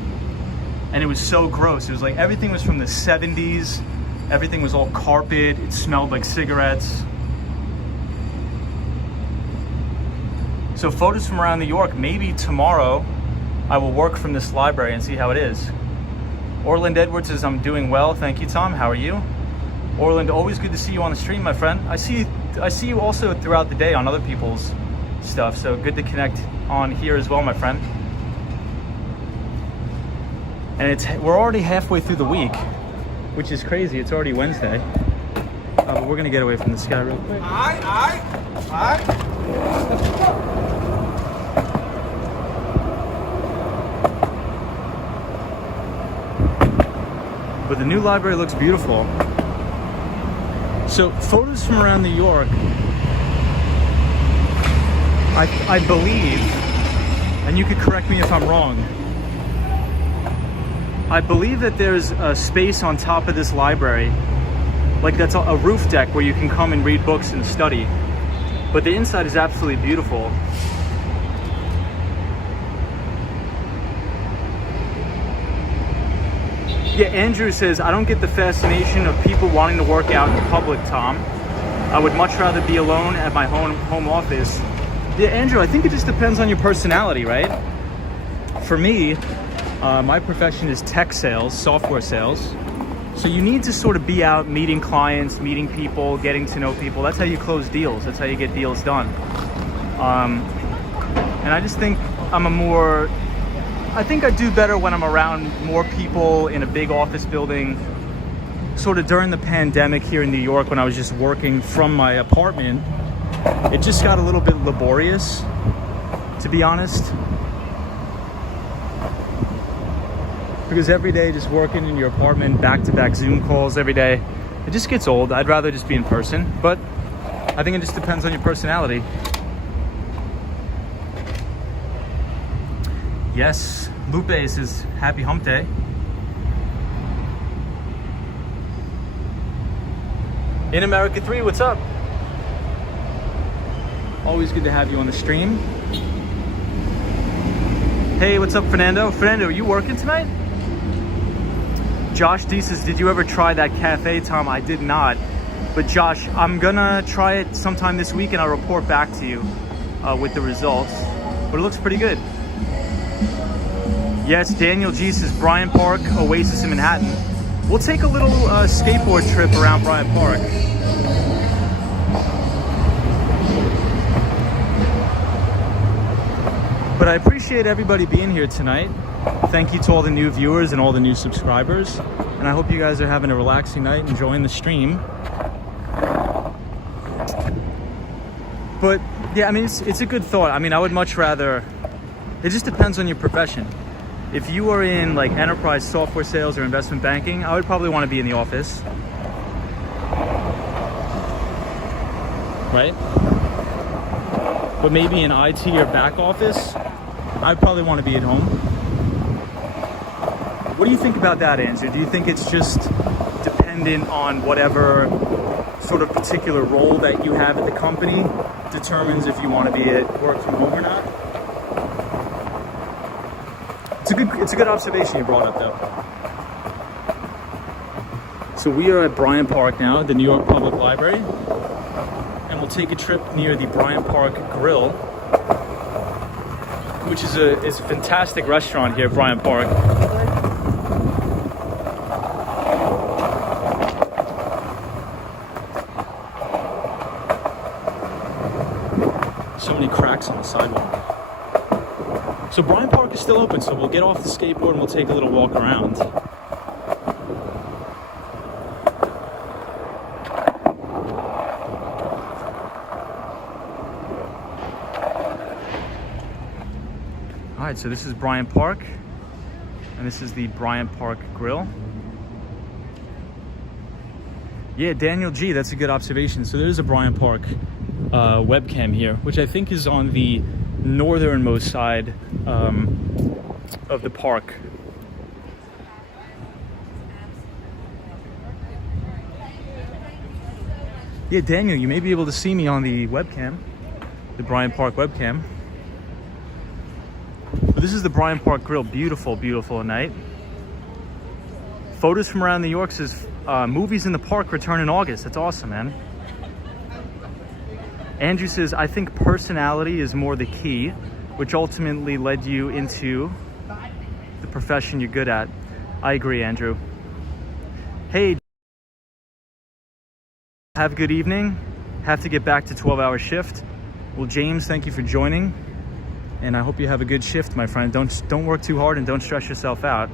and it was so gross. It was like everything was from the 70s. Everything was all carpet. It smelled like cigarettes. So photos from around New York, maybe tomorrow I will work from this library and see how it is. Orland Edwards says, I'm doing well. Thank you, Tom. How are you? Orland, always good to see you on the stream, my friend. I see you also throughout the day on other people's stuff, so good to connect on here as well, my friend. And we're already halfway through the week, which is crazy. It's already Wednesday. But we're gonna get away from this guy real quick. But the new library looks beautiful. So photos from around New York, I believe, and you could correct me if I'm wrong, I believe that there's a space on top of this library, like that's a roof deck where you can come and read books and study. But the inside is absolutely beautiful. Yeah, Andrew says, I don't get the fascination of people wanting to work out in public, Tom. I would much rather be alone at my home office. Yeah, Andrew, I think it just depends on your personality, right? For me, my profession is tech sales, software sales. So you need to sort of be out meeting clients, meeting people, getting to know people. That's how you close deals. That's how you get deals done. And I just think I think I do better when I'm around more people in a big office building. Sort of during the pandemic here in New York, when I was just working from my apartment, it just got a little bit laborious, to be honest. Because every day just working in your apartment, back-to-back Zoom calls every day, it just gets old. I'd rather just be in person, but I think it just depends on your personality. Yes, Lupe says happy hump day. In America 3, what's up? Always good to have you on the stream. Hey, what's up, Fernando? Fernando, are you working tonight? Josh D says, did you ever try that cafe, Tom? I did not. But Josh, I'm gonna try it sometime this week and I'll report back to you with the results. But it looks pretty good. Yes, Daniel G says Bryant Park, Oasis in Manhattan. We'll take a little skateboard trip around Bryant Park. But I appreciate everybody being here tonight. Thank you to all the new viewers and all the new subscribers. And I hope you guys are having a relaxing night, enjoying the stream. But yeah, I mean, it's a good thought. I mean, I would much rather, it just depends on your profession. If you are in like enterprise software sales or investment banking, I would probably want to be in the office. Right? But maybe in IT or back office, I'd probably want to be at home. What do you think about that, Andrew? Do you think it's just dependent on whatever sort of particular role that you have at the company determines if you want to be at work from home or not? it's a good observation you brought up, though. So we are at Bryant Park now, the New York Public Library, and we'll take a trip near the Bryant Park Grill, which is a fantastic restaurant here at Bryant Park. So many cracks on the sidewalk. So Bryant Park is still open, so we'll get off the skateboard and we'll take a little walk around. All right, so this is Bryant Park, and this is the Bryant Park Grill. Yeah, Daniel G, that's a good observation. So there's a Bryant Park webcam here, which I think is on the northernmost side of the park. Yeah, Daniel, you may be able to see me on the webcam, the Bryant Park webcam. But this is the Bryant Park Grill. Beautiful, beautiful at night. Photos from around New York says movies in the park return in August. That's awesome, man. Andrew says, I think personality is more the key, which ultimately led you into the profession you're good at. I agree, Andrew. Hey, have a good evening. Have to get back to 12-hour shift. Well, James, thank you for joining. And I hope you have a good shift, my friend. Don't work too hard and don't stress yourself out.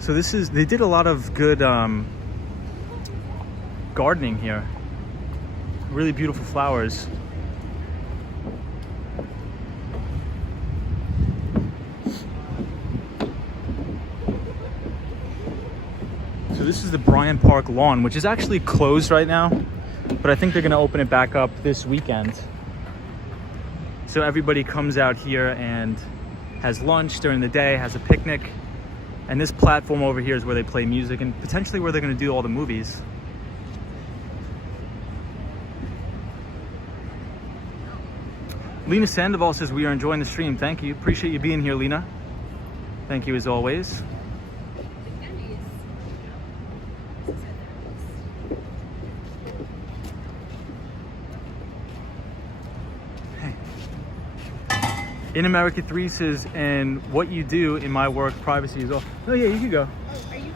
So they did a lot of good gardening here. Really beautiful flowers. So this is the Bryant Park lawn, which is actually closed right now, but I think they're gonna open it back up this weekend. So everybody comes out here and has lunch during the day, has a picnic. And this platform over here is where they play music and potentially where they're gonna do all the movies. Lena Sandoval says, we are enjoying the stream. Thank you. Appreciate you being here, Lena. Thank you as always. In America 3 says, and what you do in my work, privacy is all. Oh yeah, you can go. Oh, are you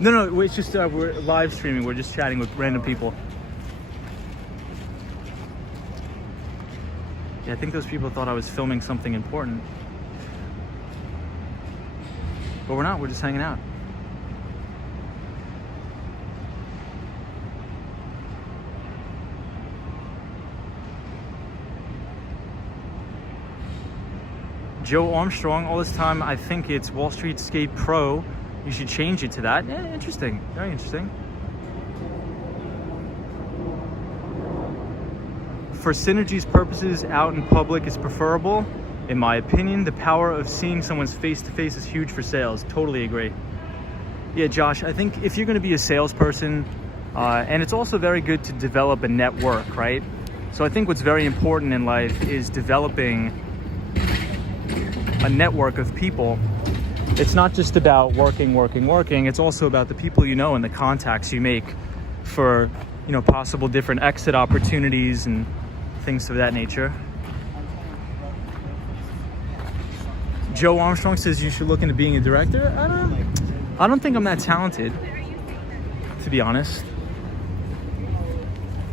filming? No, it's just we're live streaming. We're just chatting with random people. Yeah, I think those people thought I was filming something important. But we're not, we're just hanging out. Joe Armstrong, all this time I think it's Wall Street Skate Pro. You should change it to that. Yeah, interesting. Very interesting. For synergy's purposes, out in public is preferable. In my opinion, the power of seeing someone's face-to-face is huge for sales. Totally agree. Yeah, Josh, I think if you're going to be a salesperson, and it's also very good to develop a network, right? So I think what's very important in life is developing a network of people. It's not just about working. It's also about the people you know and the contacts you make for, you know, possible different exit opportunities and things of that nature. Joe Armstrong says you should look into being a director. I don't think I'm that talented, to be honest.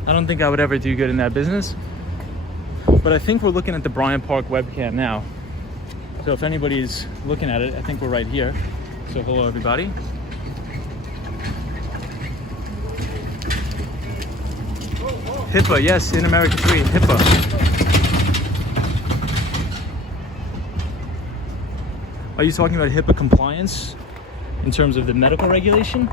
I don't think I would ever do good in that business. But I think we're looking at the Bryant Park webcam now. So if anybody's looking at it, I think we're right here. So hello, everybody. HIPAA, yes, in America 3, HIPAA. Are you talking about HIPAA compliance in terms of the medical regulation?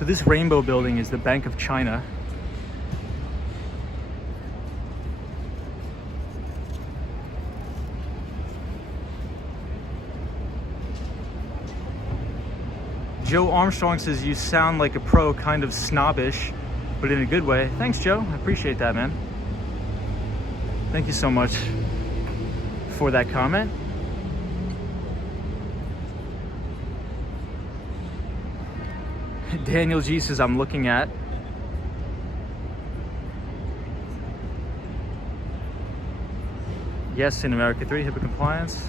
So this rainbow building is the Bank of China. Joe Armstrong says you sound like a pro, kind of snobbish, but in a good way. Thanks, Joe. I appreciate that, man. Thank you so much for that comment. Daniel G says I'm looking at. Yes, in America 3, HIPAA compliance.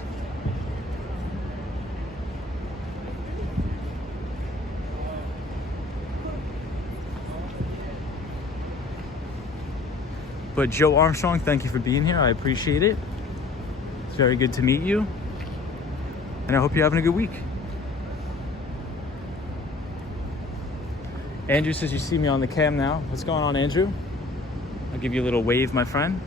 But Joe Armstrong, thank you for being here. I appreciate it. It's very good to meet you. And I hope you're having a good week. Andrew says you see me on the cam now. What's going on, Andrew? I'll give you a little wave, my friend.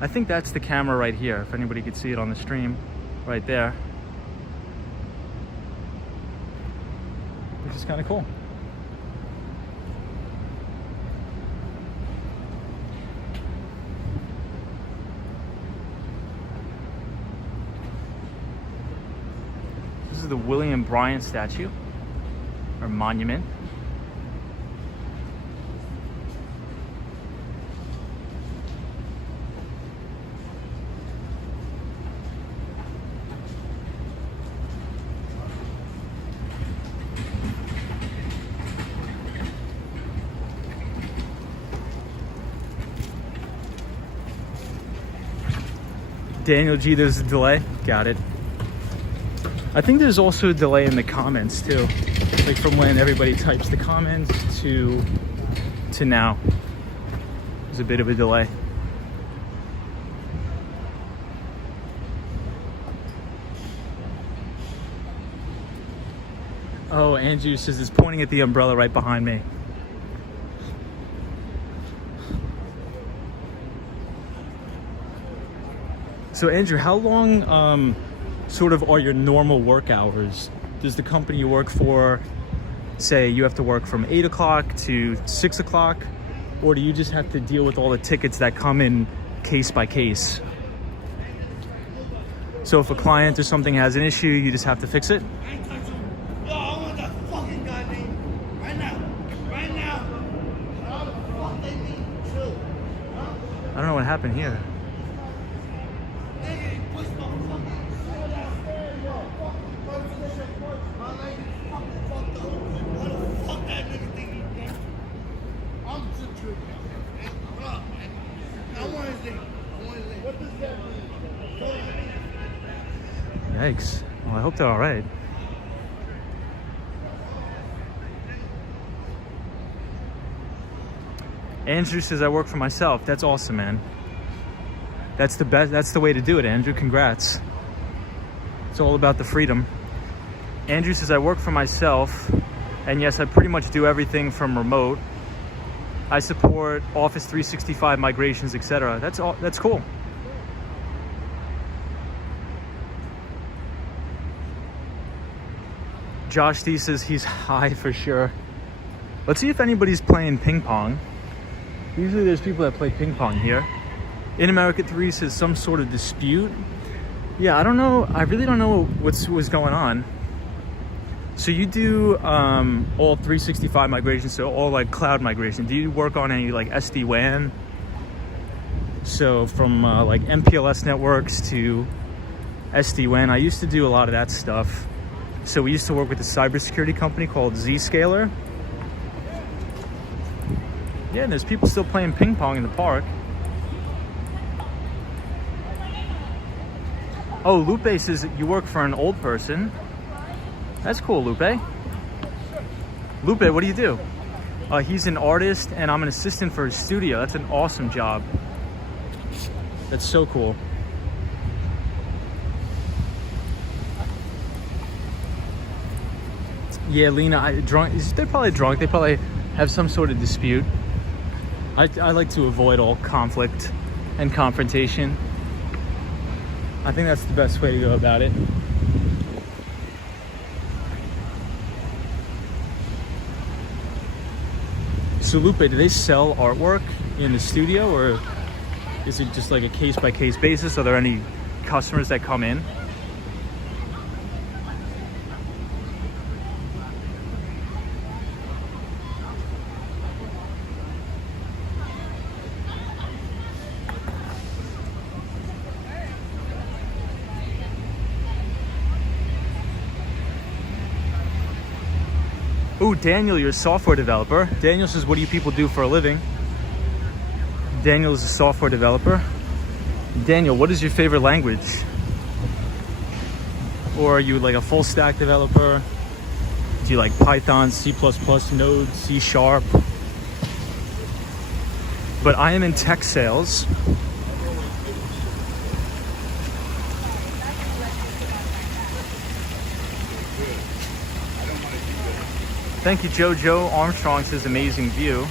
I think that's the camera right here, if anybody could see it on the stream, right there. Which is kind of cool. This is the William Bryant statue, or monument. Daniel G, there's a delay. Got it. I think there's also a delay in the comments too. Like from when everybody types the comments to now. There's a bit of a delay. Oh, Andrew says it's pointing at the umbrella right behind me. So Andrew, how long sort of are your normal work hours? Does the company you work for say you have to work from 8 o'clock to 6 o'clock? Or do you just have to deal with all the tickets that come in case by case? So if a client or something has an issue, you just have to fix it? Yo, I want that fucking guy name right now. Right now. How the fuck they need chill? Huh? I don't know what happened here. Nigga, he pushed my fucking my leg is fucking fucked up. What the fuck that nigga think he did? I'm just tripping. Bro, man. I want his name. What does that mean? Yikes. Well, I hope they're all right. Andrew says I work for myself. That's awesome, man. That's the best. That's the way to do it, Andrew. Congrats. It's all about the freedom. Andrew says I work for myself, and yes, I pretty much do everything from remote. I support Office 365 migrations, etc. That's all. That's cool. Josh D says he's high for sure. Let's see if anybody's playing ping pong. Usually there's people that play ping pong here. In America 3 says some sort of dispute. Yeah, I don't know. I really don't know what's going on. So you do all 365 migrations, so all like cloud migration. Do you work on any like SD-WAN? So from like MPLS networks to SD-WAN. I used to do a lot of that stuff. So we used to work with a cybersecurity company called Zscaler. Yeah, and there's people still playing ping pong in the park. Oh, Lupe says you work for an old person. That's cool, Lupe. Lupe, what do you do? He's an artist and I'm an assistant for his studio. That's an awesome job. That's so cool. Yeah, Lena, they're probably drunk. They probably have some sort of dispute. I like to avoid all conflict and confrontation. I think that's the best way to go about it. So Lupe, do they sell artwork in the studio, or is it just like a case-by-case basis? Are there any customers that come in? Oh, Daniel, you're a software developer. Daniel says, what do you people do for a living? Daniel is a software developer. Daniel, what is your favorite language? Or are you like a full stack developer? Do you like Python, C++, Node, C#? But I am in tech sales. Thank you, Joe Armstrong says amazing view.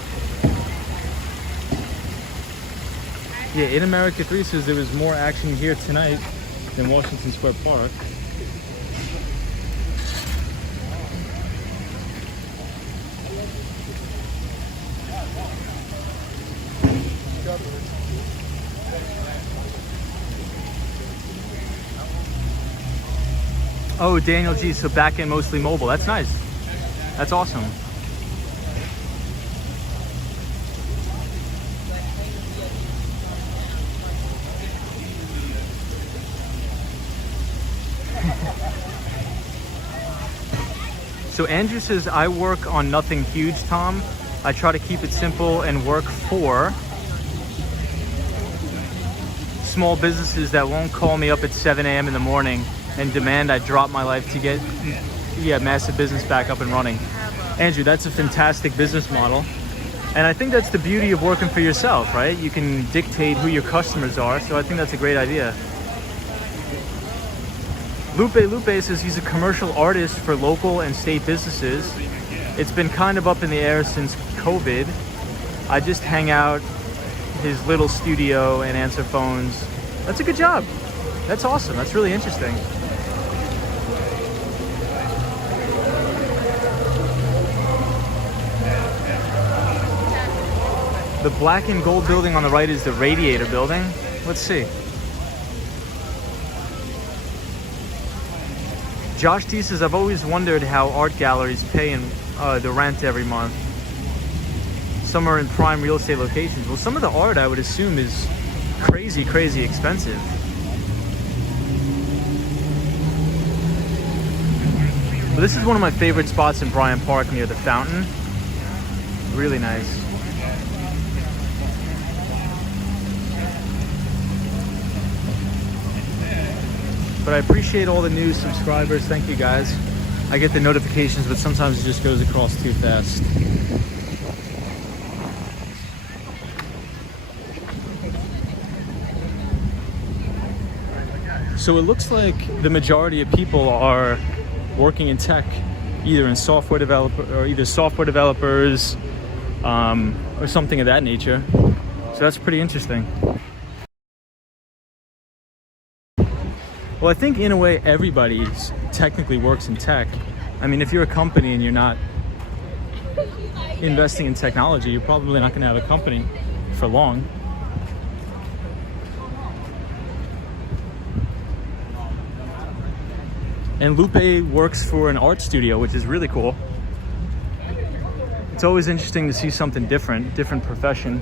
Yeah, In America 3 says there was more action here tonight than Washington Square Park. Oh, Daniel G, so back end mostly mobile. That's nice. That's awesome. So Andrew says, I work on nothing huge, Tom. I try to keep it simple and work for small businesses that won't call me up at 7 a.m. in the morning and demand I drop my life to get massive business back up and running. Andrew, that's a fantastic business model. And I think that's the beauty of working for yourself, right? You can dictate who your customers are. So I think that's a great idea. Lupe says he's a commercial artist for local and state businesses. It's been kind of up in the air since COVID. I just hang out his little studio and answer phones. That's a good job. That's awesome. That's really interesting. The black and gold building on the right is the Radiator building. Let's see. Josh T says, I've always wondered how art galleries pay in the rent every month. Some are in prime real estate locations. Well, some of the art I would assume is crazy, crazy expensive. But this is one of my favorite spots in Bryant Park near the fountain. Really nice. But I appreciate all the new subscribers. Thank you, guys. I get the notifications, but sometimes it just goes across too fast. So it looks like the majority of people are working in tech, either in software developer or either software developers or something of that nature. So that's pretty interesting. Well, I think in a way everybody technically works in tech. I mean, if you're a company and you're not investing in technology, you're probably not going to have a company for long. And Lupe works for an art studio, which is really cool. It's always interesting to see something different profession.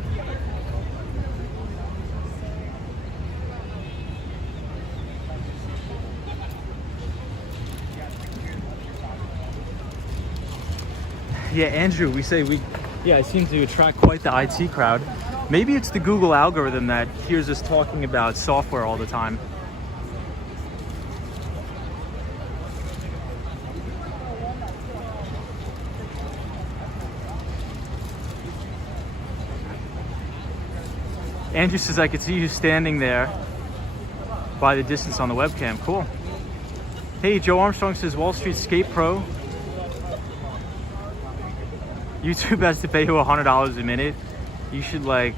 Yeah, Andrew, I seem to attract quite the IT crowd. Maybe it's the Google algorithm that hears us talking about software all the time. Andrew says, I could see you standing there by the distance on the webcam. Cool. Hey, Joe Armstrong says, Wall Street Skate Pro. YouTube has to pay you $100 a minute. You should like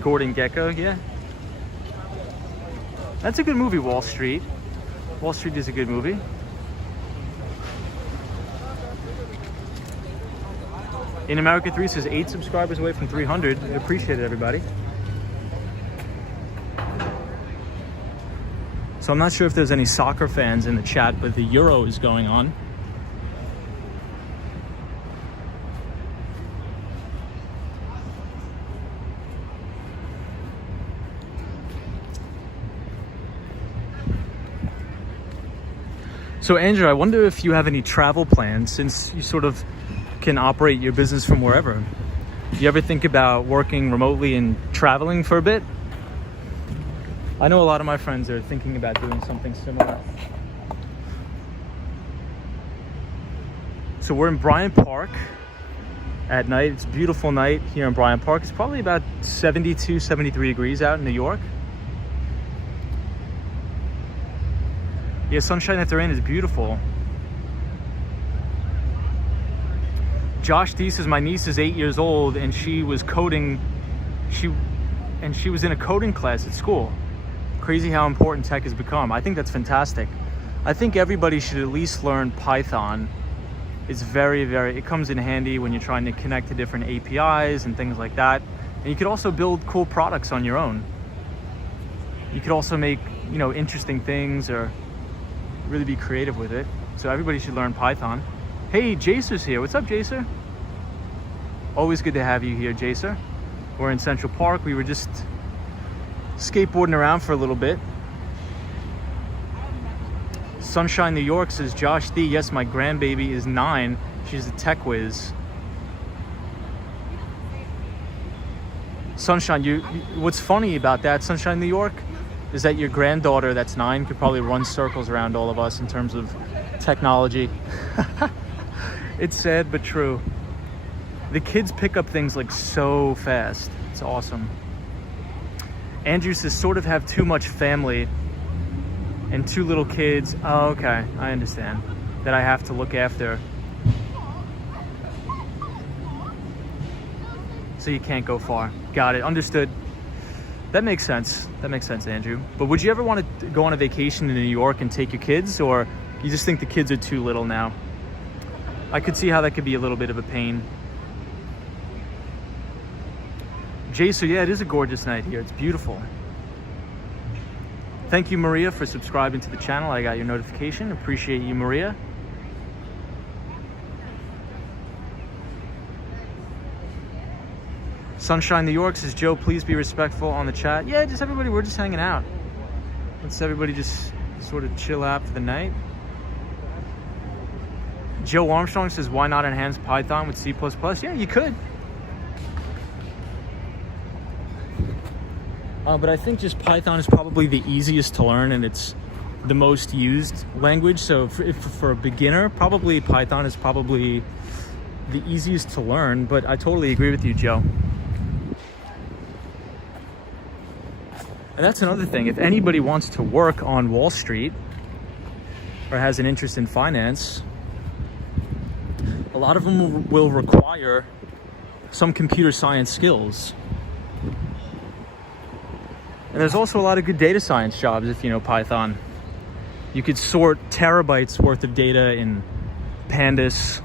Gordon Gekko, yeah. That's a good movie, Wall Street. Wall Street is a good movie. In America 3 says 8 subscribers away from 300. I appreciate it, everybody. So I'm not sure if there's any soccer fans in the chat, but the Euro is going on. So Andrew, I wonder if you have any travel plans, since you sort of can operate your business from wherever. Do you ever think about working remotely and traveling for a bit? I know a lot of my friends are thinking about doing something similar. So we're in Bryant Park at night. It's a beautiful night here in Bryant Park. It's probably about 72, 73 degrees out in New York. Yeah, sunshine that they're in is beautiful. Josh D says my niece is 8 years old and she was coding. She was in a coding class at school. Crazy how important tech has become. I think that's fantastic. I think everybody should at least learn Python. It's it comes in handy when you're trying to connect to different APIs and things like that. And you could also build cool products on your own. You could also make, interesting things or really be creative with it. So everybody should learn Python. Hey, Jacer's here. What's up, Jacer? Always good to have you here, Jacer. We're in Central Park. We were just skateboarding around for a little bit. Sunshine, New York says, Josh D, yes, my grandbaby is 9. She's a tech whiz. Sunshine, what's funny about that, Sunshine, New York, is that your granddaughter that's 9 could probably run circles around all of us in terms of technology. It's sad but true. The kids pick up things like so fast. It's awesome. Andrew says sort of have too much family and 2 little kids. Oh, okay, I understand. That I have to look after. So you can't go far. Got it, understood. That makes sense. That makes sense, Andrew. But would you ever want to go on a vacation in New York and take your kids, or you just think the kids are too little now? I could see how that could be a little bit of a pain. Jay, so yeah, it is a gorgeous night here. It's beautiful. Thank you, Maria, for subscribing to the channel. I got your notification. Appreciate you, Maria. Sunshine, New York says, Joe, please be respectful on the chat. Yeah, just everybody, we're just hanging out. Let's everybody just sort of chill out for the night. Joe Armstrong says, why not enhance Python with C++? Yeah, you could. But I think just Python is probably the easiest to learn and it's the most used language. So for a beginner, probably Python is probably the easiest to learn, but I totally agree with you, Joe. And that's another thing. If anybody wants to work on Wall Street or has an interest in finance, a lot of them will require some computer science skills. And there's also a lot of good data science jobs if you know Python. You could sort terabytes worth of data in Pandas.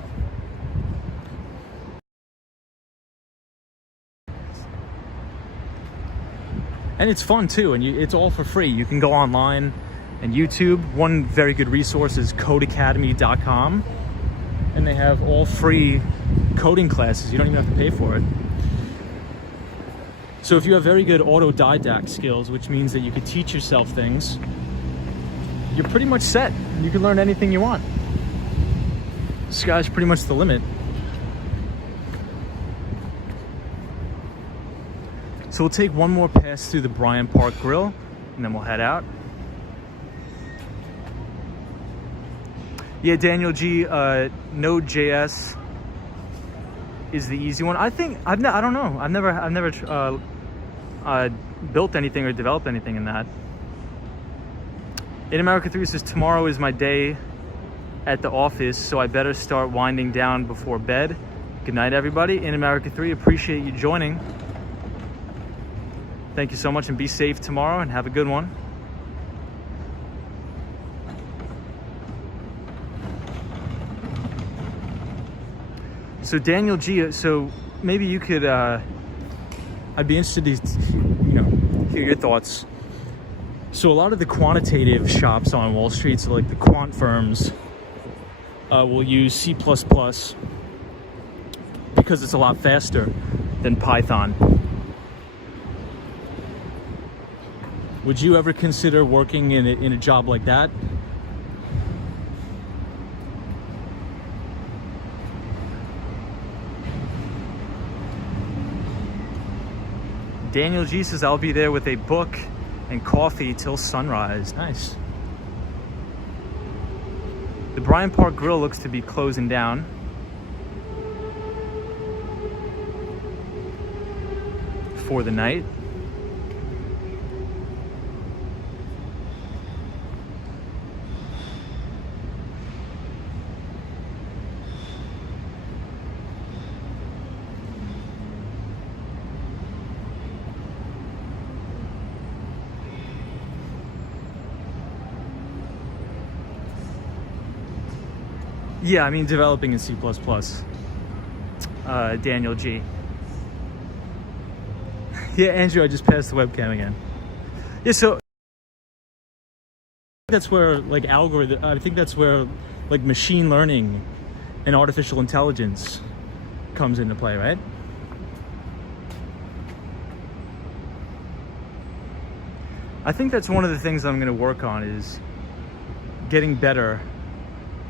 And it's fun too, and it's all for free. You can go online and YouTube. One very good resource is codeacademy.com, and they have all free coding classes. You don't even have to pay for it. So if you have very good autodidact skills, which means that you could teach yourself things, you're pretty much set. You can learn anything you want. The sky's pretty much the limit. So we'll take one more pass through the Bryant Park Grill, and then we'll head out. Yeah, Daniel G, Node.js is the easy one. I think I don't know. I've never built anything or developed anything in that. In America 3 says, tomorrow is my day at the office, so I better start winding down before bed. Good night, everybody. In America 3, appreciate you joining. Thank you so much, and be safe tomorrow and have a good one. So Daniel G, so maybe you could, I'd be interested to, hear your thoughts. So a lot of the quantitative shops on Wall Street, so like the quant firms, will use C++ because it's a lot faster than Python. Would you ever consider working in a job like that? Daniel G says, I'll be there with a book and coffee till sunrise. Nice. The Bryant Park Grill looks to be closing down. For the night. Yeah, I mean developing in C++. Daniel G. Yeah, Andrew, I just passed the webcam again. Yeah, so that's where like algorithm, I think that's where like machine learning and artificial intelligence comes into play, right? I think that's one of the things I'm going to work on is getting better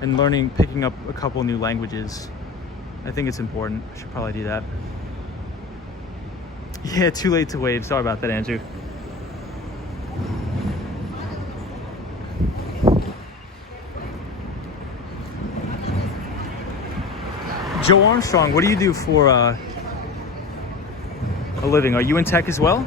and learning, picking up a couple new languages. I think it's important. I should probably do that. Yeah, too late to wave. Sorry about that, Andrew. Joe Armstrong, what do you do for a living? Are you in tech as well?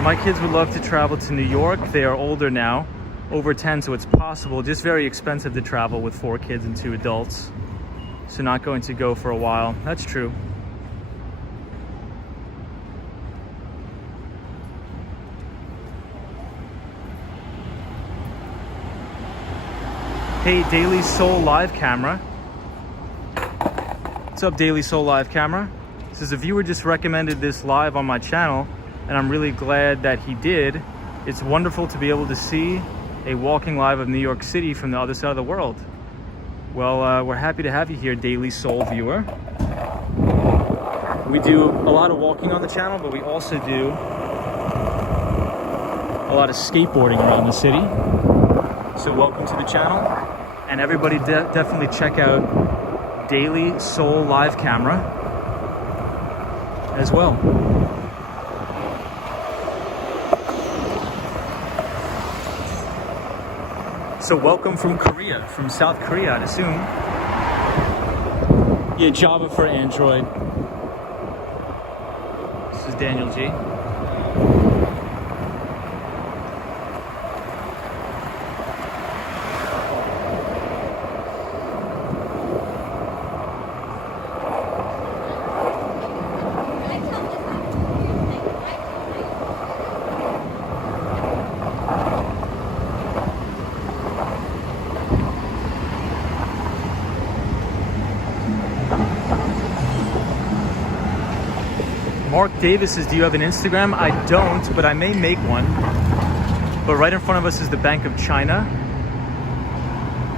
My kids would love to travel to New York. They are older now, over 10, so it's possible. Just very expensive to travel with 4 kids and 2 adults. So not going to go for a while. That's true. Hey, Daily Soul Live Camera. What's up, Daily Soul Live Camera? This is a viewer just recommended this live on my channel, and I'm really glad that he did. It's wonderful to be able to see a walking live of New York City from the other side of the world. Well, we're happy to have you here, Daily Soul viewer. We do a lot of walking on the channel, but we also do a lot of skateboarding around the city. So welcome to the channel, and everybody definitely check out Daily Soul Live Camera as well. So welcome from Korea, from South Korea, I'd assume. Yeah, Java for Android. This is Daniel G. Mark Davis says, do you have an Instagram? I don't, but I may make one. But right in front of us is the Bank of China.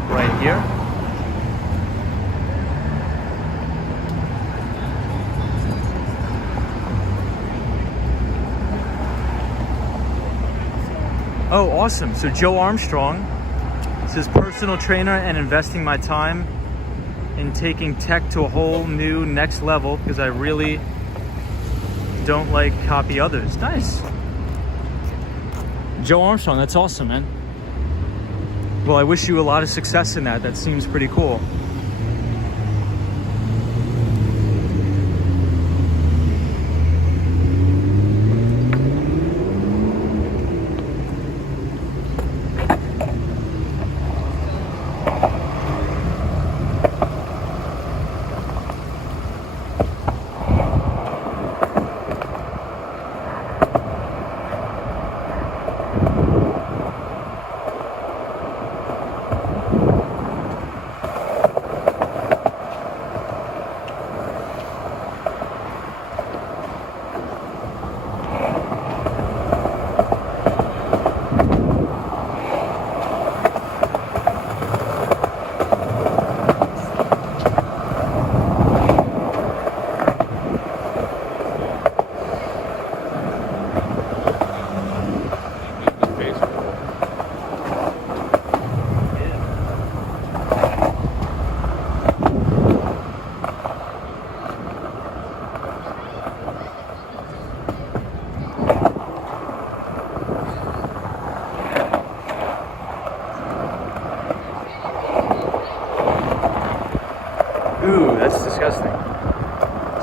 Right here. Oh, awesome. So Joe Armstrong says, personal trainer and investing my time in taking tech to a whole new next level because I really don't like copy others. Nice. Joe Armstrong, that's awesome, man. Well, I wish you a lot of success in that. That seems pretty cool.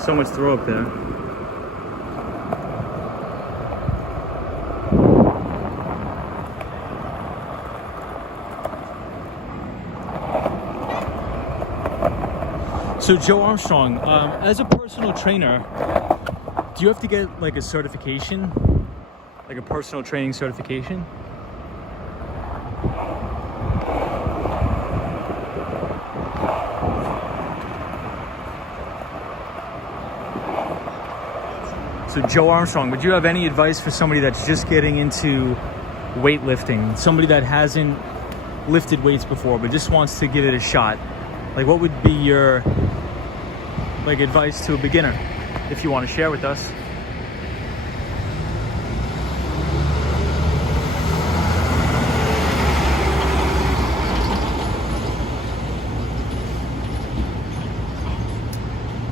So much throw up there. So Joe Armstrong, as a personal trainer, do you have to get like a certification? Like a personal training certification? So Joe Armstrong, would you have any advice for somebody that's just getting into weightlifting? Somebody that hasn't lifted weights before but just wants to give it a shot? Like, what would be your like advice to a beginner, if you want to share with us?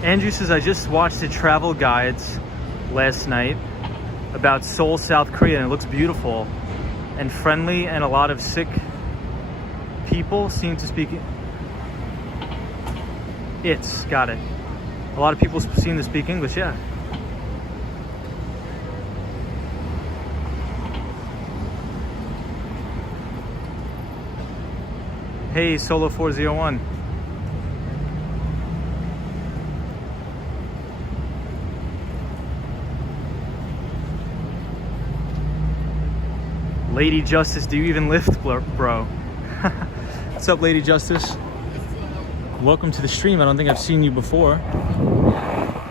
Andrew says, I just watched the travel guides last night about Seoul, South Korea, and it looks beautiful and friendly, and a lot of sick people seem to speak got it. A lot of people seem to speak English, yeah. Hey, Solo 401. Lady Justice, do you even lift, bro? What's up, Lady Justice? Welcome to the stream. I don't think I've seen you before.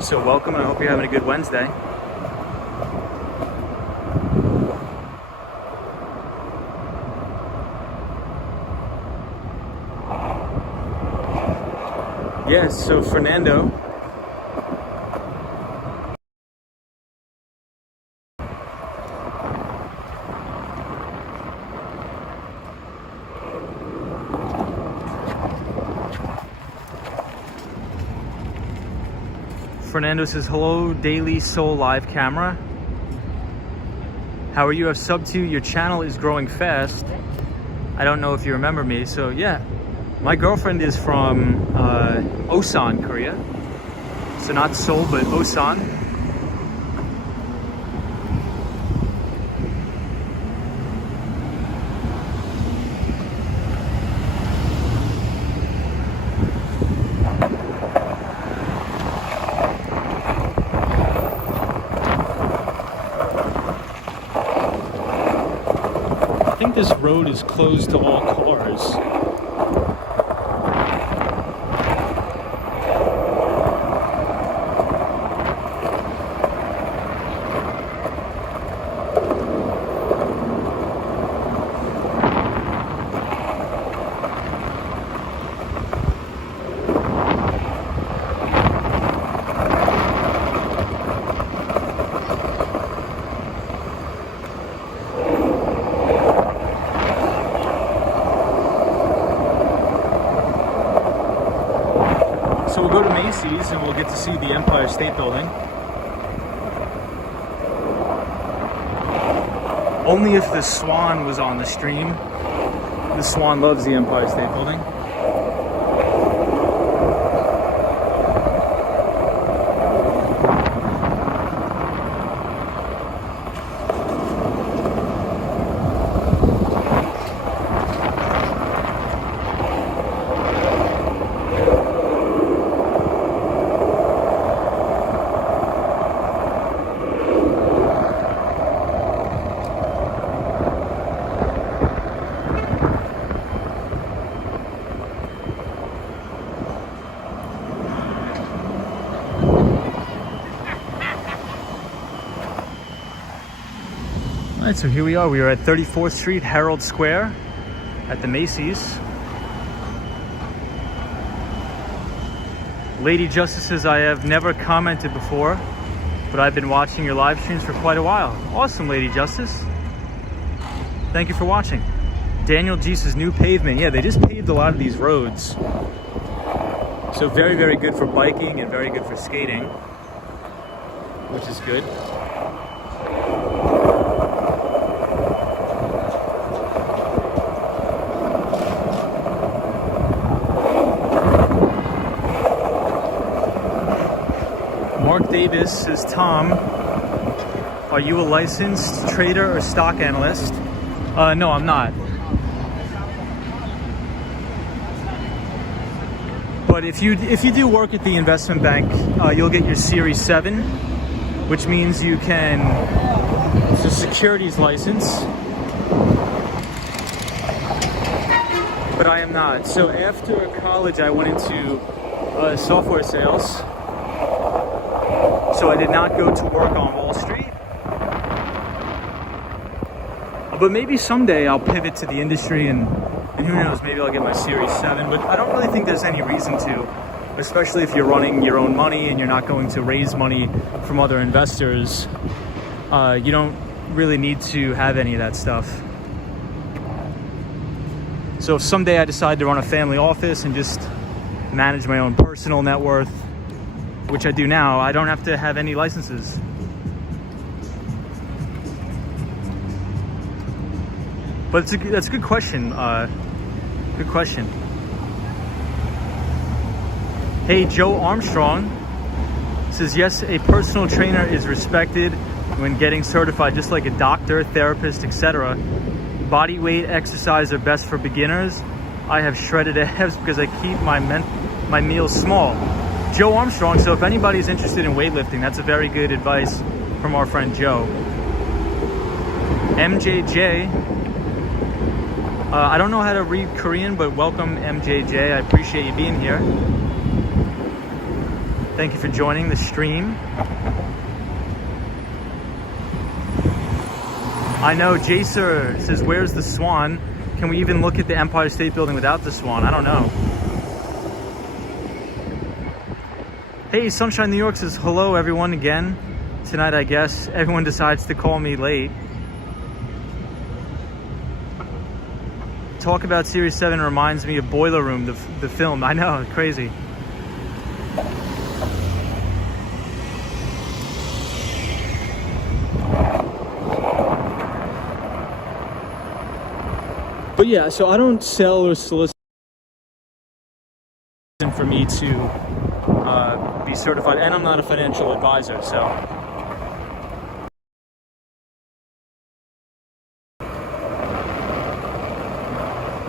So welcome, and I hope you're having a good Wednesday. Yes, so Fernando. Fernando says, hello, Daily Soul Live Camera. How are you? I've subbed to you. Your channel is growing fast. I don't know if you remember me. So yeah, my girlfriend is from Osan, Korea. So not Seoul, but Osan. I think this road is closed to all cars. So we'll go to Macy's and we'll get to see the Empire State Building. Only if the Swan was on the stream. The Swan loves the Empire State Building. Alright, so here we are. We are at 34th Street, Herald Square, at the Macy's. Lady Justice says, I have never commented before, but I've been watching your live streams for quite a while. Awesome, Lady Justice. Thank you for watching. Daniel G says, new pavement. Yeah, they just paved a lot of these roads. So very, very good for biking and very good for skating, which is good. Davis says, Tom, are you a licensed trader or stock analyst? No, I'm not. But if you do work at the investment bank, you'll get your Series 7, which means you can, it's a securities license. But I am not. So after college, I went into software sales. So I did not go to work on Wall Street. But maybe someday I'll pivot to the industry and who knows, maybe I'll get my Series 7. But I don't really think there's any reason to, especially if you're running your own money and you're not going to raise money from other investors. You don't really need to have any of that stuff. So if someday I decide to run a family office and just manage my own personal net worth, which I do now, I don't have to have any licenses. But that's a good question. Good question. Hey, Joe Armstrong says, yes, a personal trainer is respected when getting certified, just like a doctor, therapist, etc. Body weight exercise are best for beginners. I have shredded abs because I keep my meals small. Joe Armstrong, so if anybody's interested in weightlifting, that's a very good advice from our friend Joe. MJJ, I don't know how to read Korean, but welcome MJJ. I appreciate you being here. Thank you for joining the stream. I know Jacer says, where's the Swan? Can we even look at the Empire State Building without the Swan? I don't know. Hey, Sunshine New York says, hello everyone again. Tonight, I guess, everyone decides to call me late. Talk about Series 7 reminds me of Boiler Room, the film. I know, crazy. But yeah, so I don't sell or solicit for me to be certified, and I'm not a financial advisor, so.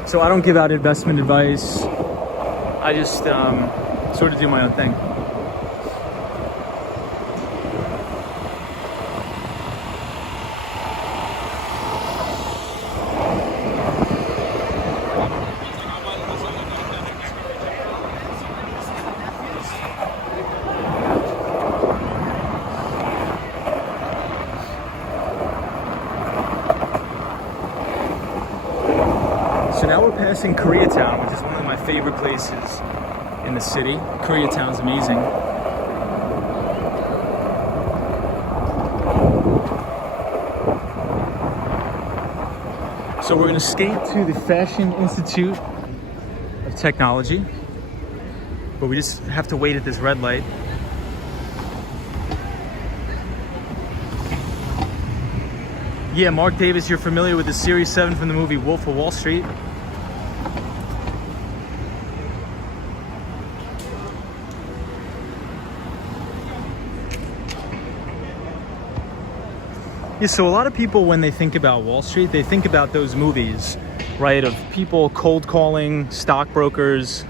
So I don't give out investment advice. I just sort of do my own thing. So now we're passing Koreatown, which is one of my favorite places in the city. Koreatown's amazing. So we're going to skate to the Fashion Institute of Technology, but we just have to wait at this red light. Yeah, Mark Davis, you're familiar with the Series 7 from the movie Wolf of Wall Street. Yeah, so a lot of people, when they think about Wall Street, they think about those movies, right, of people cold calling stockbrokers.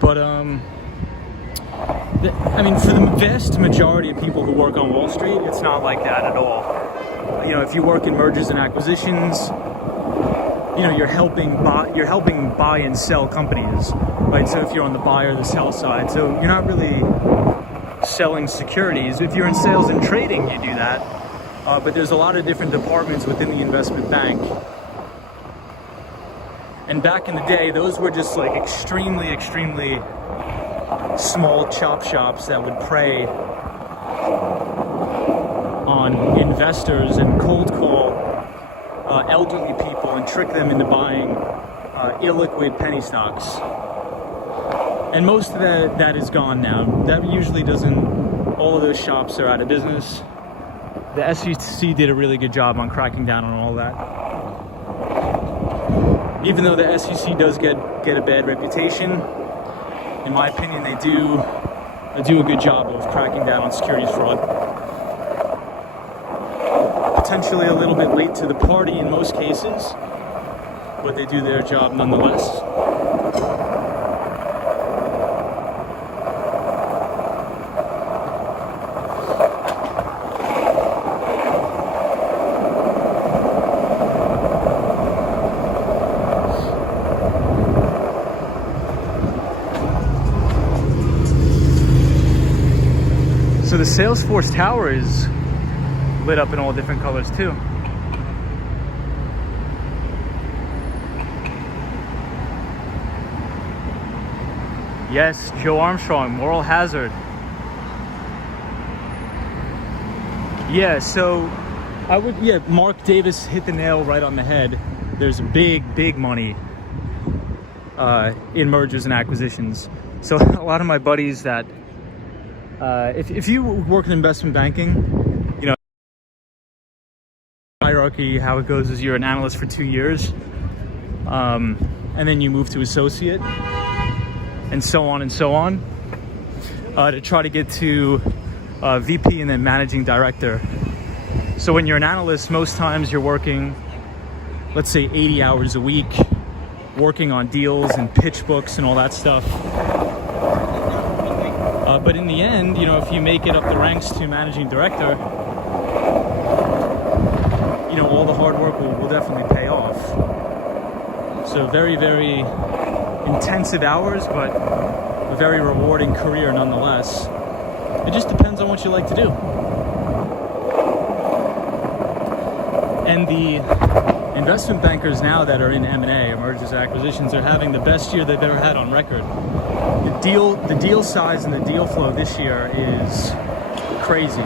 But I mean, for the vast majority of people who work on Wall Street, it's not like that at all. You know, if you work in mergers and acquisitions, you know, you're helping buy and sell companies, right? So if you're on the buy or the sell side, so you're not really selling securities. If you're in sales and trading, you do that. But there's a lot of different departments within the investment bank. And back in the day, those were just like extremely, extremely small chop shops that would prey on investors and cold call elderly people and trick them into buying illiquid penny stocks. And most of that is gone now. That usually doesn't, all of those shops are out of business. The SEC did a really good job on cracking down on all that. Even though the SEC does get a bad reputation, in my opinion, they do a good job of cracking down on securities fraud. Potentially a little bit late to the party in most cases, but they do their job nonetheless. So the Salesforce Tower is lit up in all different colors too. Yes, Joe Armstrong, moral hazard. Yeah, so Mark Davis hit the nail right on the head. There's big money in mergers and acquisitions. So a lot of my buddies that if you work in investment banking, you know, hierarchy, how it goes is you're an analyst for 2 years, and then you move to associate, and so on, to try to get to VP and then managing director. So when you're an analyst, most times you're working, let's say 80 hours a week, working on deals and pitch books and all that stuff. But in the end, you know, if you make it up the ranks to managing director, you know, all the hard work will definitely pay off. So very intensive hours, but a very rewarding career nonetheless. It just depends on what you like to do. And the investment bankers now that are in M&A, mergers and acquisitions, are having the best year they've ever had on record. The deal size and the deal flow this year is crazy.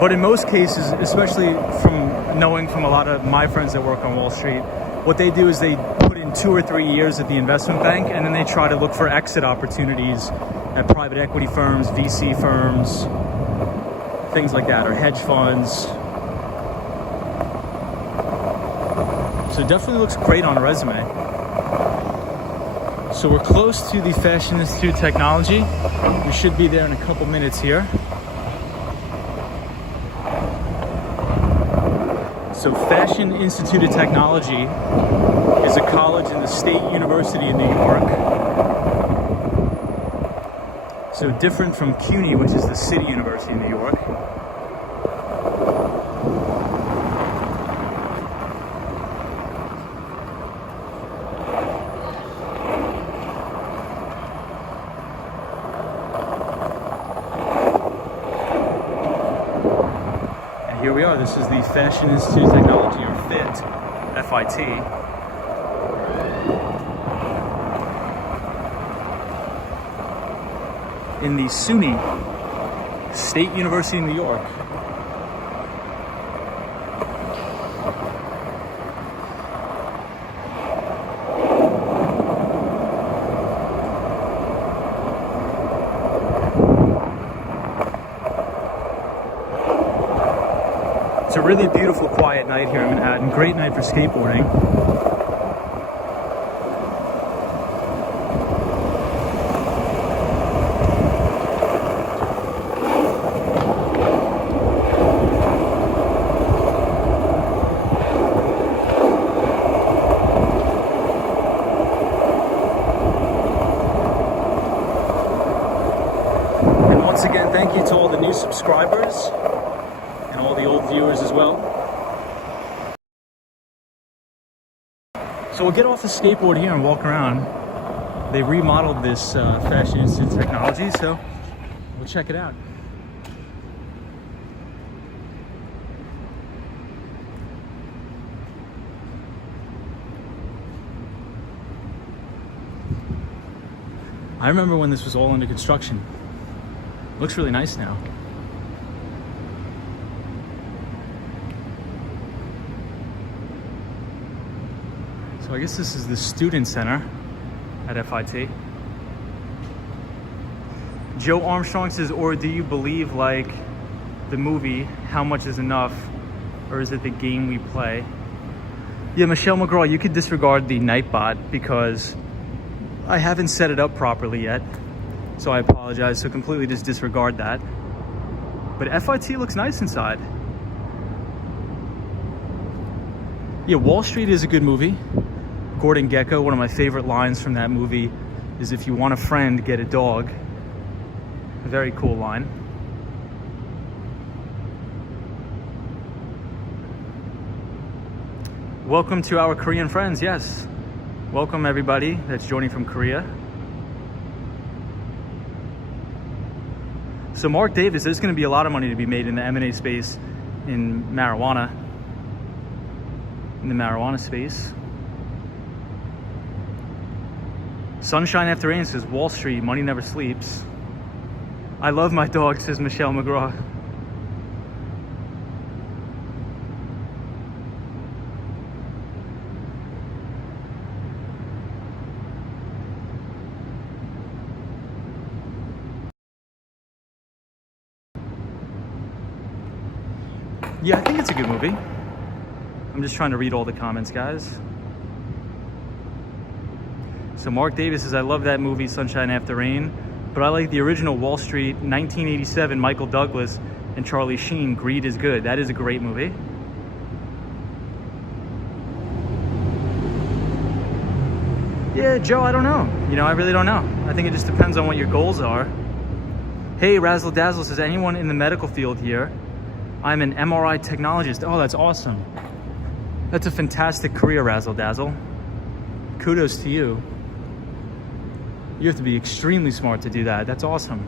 But in most cases, especially from knowing from a lot of my friends that work on Wall Street, what they do is they put in 2 or 3 years at the investment bank, and then they try to look for exit opportunities at private equity firms, VC firms, things like that, or hedge funds. So it definitely looks great on a resume. So we're close to the Fashion Institute of Technology. We should be there in a couple minutes here. So Fashion Institute of Technology is a college in the State University of New York. So different from CUNY, which is the City University of New York. Here we are. This is the Fashion Institute of Technology, or FIT, F-I-T. In the SUNY, State University of New York. It's a really beautiful, quiet night here in Manhattan. Great night for skateboarding. And once again, thank you to all the new subscribers. And all the old viewers as well. So we'll get off the skateboard here and walk around. They remodeled this Fashion Institute of Technology, so we'll check it out. I remember when this was all under construction. Looks really nice now. So I guess this is the student center at FIT. Joe Armstrong says, or do you believe, like the movie, How Much Is Enough, Or is it the game we play? Yeah, Michelle McGraw, you could disregard the Nightbot because I haven't set it up properly yet. So I apologize. So completely just disregard that. But FIT looks nice inside. Yeah, Wall Street is a good movie. Gordon Gekko, one of my favorite lines from that movie is, if you want a friend, get a dog. A very cool line. Welcome to our Korean friends, yes. Welcome everybody that's joining from Korea. So Mark Davis, there's gonna be a lot of money to be made in the M&A space in marijuana. In the marijuana space. Sunshine After Rain says, Wall Street, money never sleeps. I love my dog, says Michelle McGraw. Yeah, I think it's a good movie. I'm just trying to read all the comments, guys. So Mark Davis says, I love that movie, Sunshine After Rain, but I like the original Wall Street, 1987, Michael Douglas and Charlie Sheen, Greed is Good. That is a great movie. Yeah, Joe, I don't know. You know, I really don't know. I think it just depends on what your goals are. Hey, Razzle Dazzle says, anyone in the medical field here? I'm an MRI technologist. Oh, that's awesome. That's a fantastic career, Razzle Dazzle. Kudos to you. You have to be extremely smart to do that. That's awesome.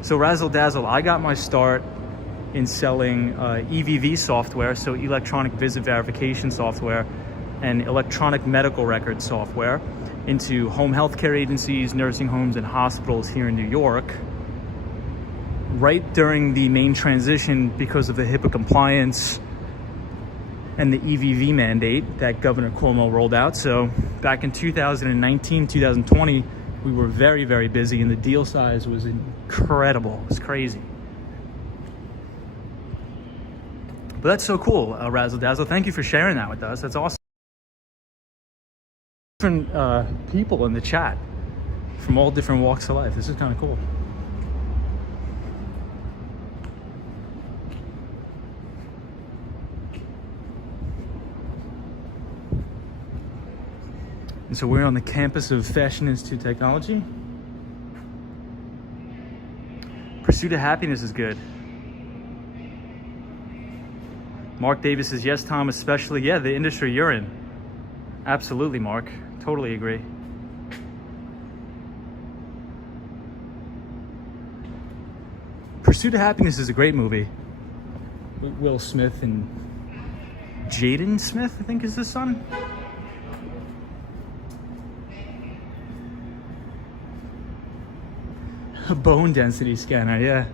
So Razzle Dazzle, I got my start in selling EVV software, so electronic visit verification software and electronic medical record software, into home healthcare agencies, nursing homes, and hospitals here in New York. Right during the main transition because of the HIPAA compliance and the EVV mandate that Governor Cuomo rolled out. So back in 2019, 2020, we were very, very busy, and the deal size was incredible. It was crazy. But that's so cool, Razzle Dazzle. Thank you for sharing that with us. That's awesome. Different people in the chat from all different walks of life. This is kind of cool. And so we're on the campus of Fashion Institute Technology. Pursuit of happiness is good. Mark Davis says, yes, Tom, especially, yeah, the industry you're in. Absolutely, Mark. Totally agree. Pursuit of Happiness is a great movie. With Will Smith and Jaden Smith, I think is his son. A bone density scanner, yeah.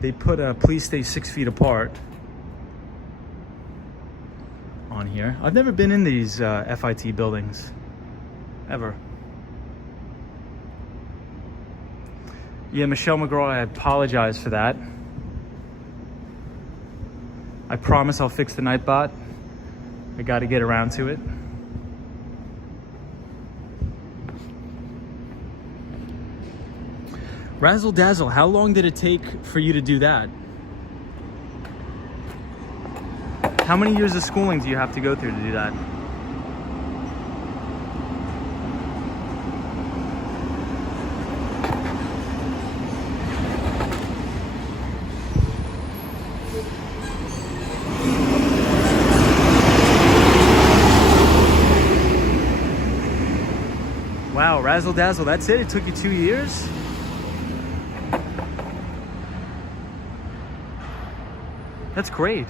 They put a please stay 6 feet apart on here. I've never been in these FIT buildings, ever. Yeah, Michelle McGraw, I apologize for that. I promise I'll fix the Nightbot. I got to get around to it. Razzle Dazzle, how long did it take for you to do that? How many years of schooling do you have to go through to do that? Wow, Razzle Dazzle, that's it? It took you 2 years? That's great.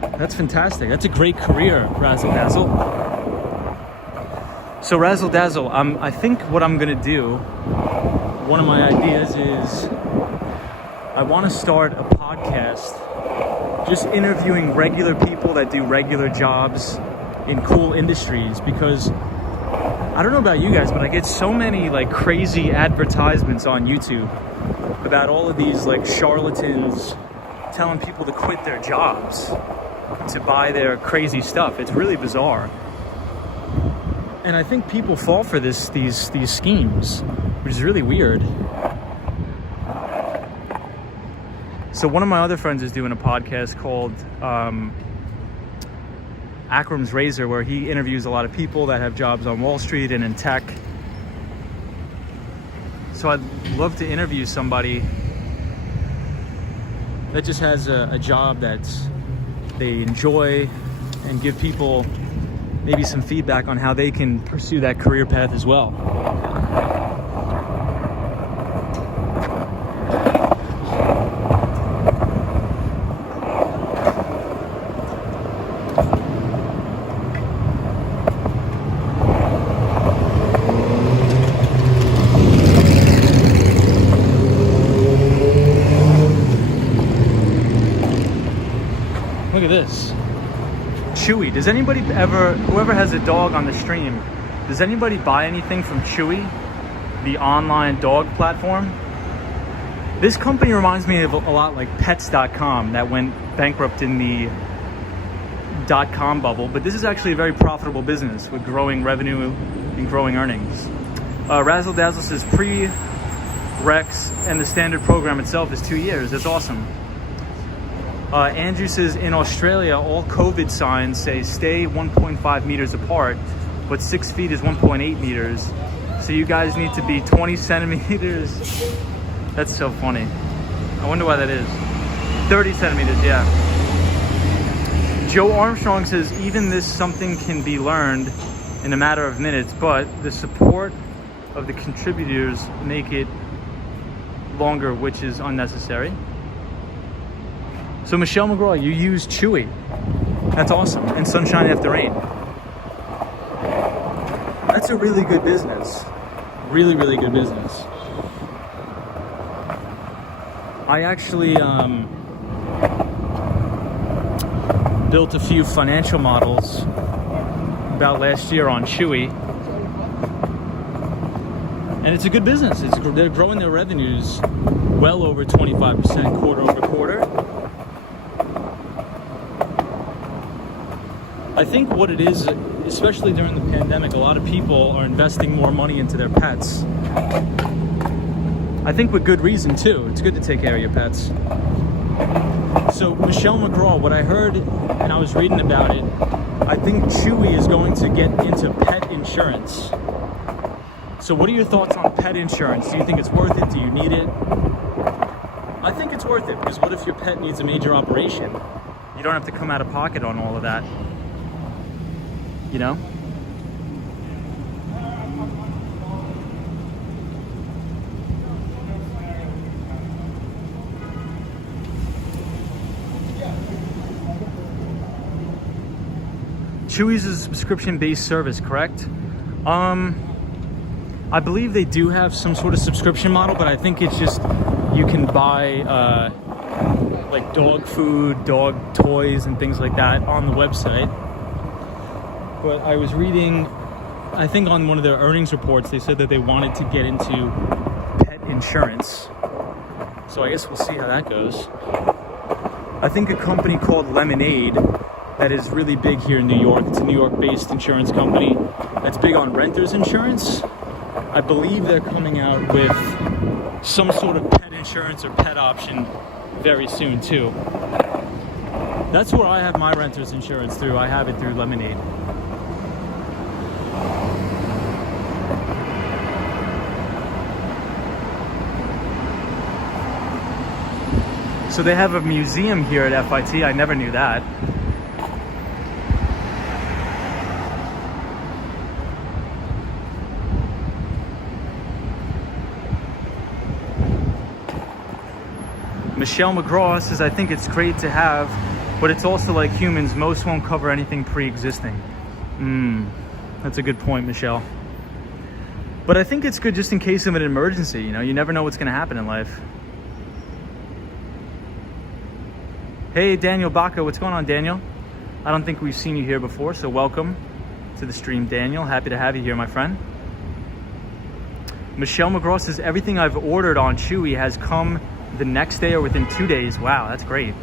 That's fantastic. That's a great career, Razzle Dazzle. So Razzle Dazzle, I think what I'm gonna do, one of my ideas is I wanna start a podcast just interviewing regular people that do regular jobs in cool industries, because I don't know about you guys, but I get so many like crazy advertisements on YouTube about all of these like charlatans telling people to quit their jobs to buy their crazy stuff. It's really bizarre. And I think people fall for these schemes, which is really weird. So one of my other friends is doing a podcast called Akram's Razor, where he interviews a lot of people that have jobs on Wall Street and in tech. So I'd love to interview somebody that just has a job that they enjoy and give people maybe some feedback on how they can pursue that career path as well. Look at this. Chewy. Does anybody ever, whoever has a dog on the stream, does anybody buy anything from Chewy, the online dog platform? This company reminds me of a lot like Pets.com that went bankrupt in the .com bubble, but this is actually a very profitable business with growing revenue and growing earnings. Razzle Dazzle says pre-Rex and the standard program itself is 2 years. That's awesome. Andrew says in Australia, all COVID signs say stay 1.5 meters apart, but 6 feet is 1.8 meters. So you guys need to be 20 centimeters. That's so funny. I wonder why that is. 30 centimeters, yeah. Joe Armstrong says even this something can be learned in a matter of minutes, but the support of the contributors make it longer, which is unnecessary. So Michelle McGraw, you use Chewy. That's awesome. And Sunshine After Rain. That's a really good business. Really, really good business. I actually built a few financial models about last year on Chewy. And it's a good business. They're growing their revenues well over 25% quarter over quarter. I think what it is, especially during the pandemic, a lot of people are investing more money into their pets. I think with good reason too. It's good to take care of your pets. So Michelle McGraw, what I heard and I was reading about it, I think Chewy is going to get into pet insurance. So what are your thoughts on pet insurance? Do you think it's worth it? Do you need it? I think it's worth it, because what if your pet needs a major operation? You don't have to come out of pocket on all of that. You know? Chewy's is a subscription-based service, correct? I believe they do have some sort of subscription model, but I think it's just you can buy like dog food, dog toys, and things like that on the website. But I was reading, I think on one of their earnings reports, they said that they wanted to get into pet insurance. So I guess we'll see how that goes. I think a company called Lemonade that is really big here in New York. It's a New York-based insurance company that's big on renters insurance. I believe they're coming out with some sort of pet insurance or pet option very soon too. That's where I have my renter's insurance through. I have it through Lemonade. So they have a museum here at FIT. I never knew that. Michelle McGraw says, I think it's great to have, but it's also like humans. Most won't cover anything pre-existing. That's a good point, Michelle. But I think it's good just in case of an emergency. You know, you never know what's going to happen in life. Hey, Daniel Baca, what's going on, Daniel? I don't think we've seen you here before, so welcome to the stream, Daniel. Happy to have you here, my friend. Michelle McGraw says everything I've ordered on Chewy has come the next day or within 2 days. Wow, that's great.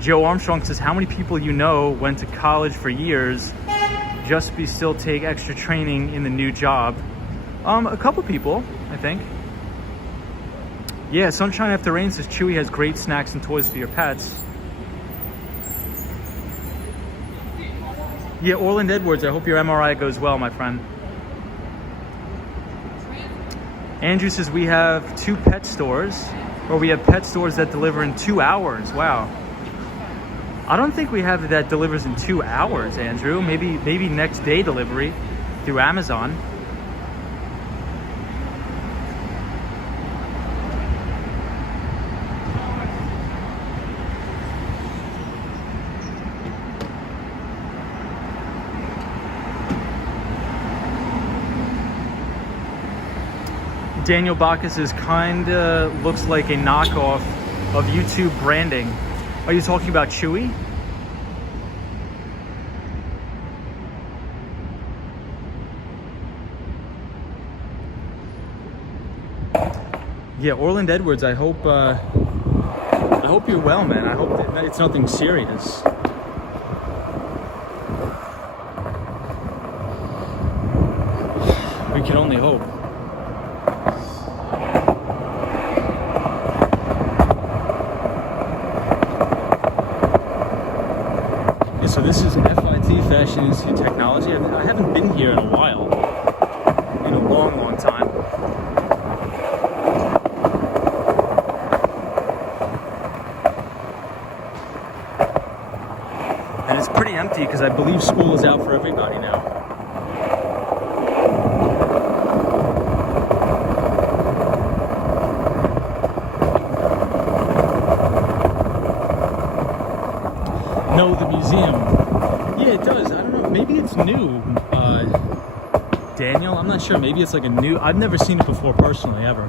Joe Armstrong says, how many people you know went to college for years just be still take extra training in the new job? A couple people, I think. Yeah, Sunshine After Rain says Chewy has great snacks and toys for your pets. Yeah, Orland Edwards, I hope your MRI goes well, my friend. Andrew says we have 2 pet stores, or we have pet stores that deliver in 2 hours. Wow. I don't think we have that delivers in 2 hours, Andrew. Maybe next day delivery through Amazon. Daniel Bacchus is kinda looks like a knockoff of YouTube branding. Are you talking about Chewy? Yeah, Orland Edwards, I hope you're well, man. I hope that it's nothing serious. We can only hope. So this is FIT, Fashion Institute Technology. I haven't been here in a while, in a long, long time. And it's pretty empty because I believe school is out for everybody now. No, the museum. Yeah, it does. I don't know. Maybe it's new, Daniel. I'm not sure. Maybe it's like a new... I've never seen it before personally, ever.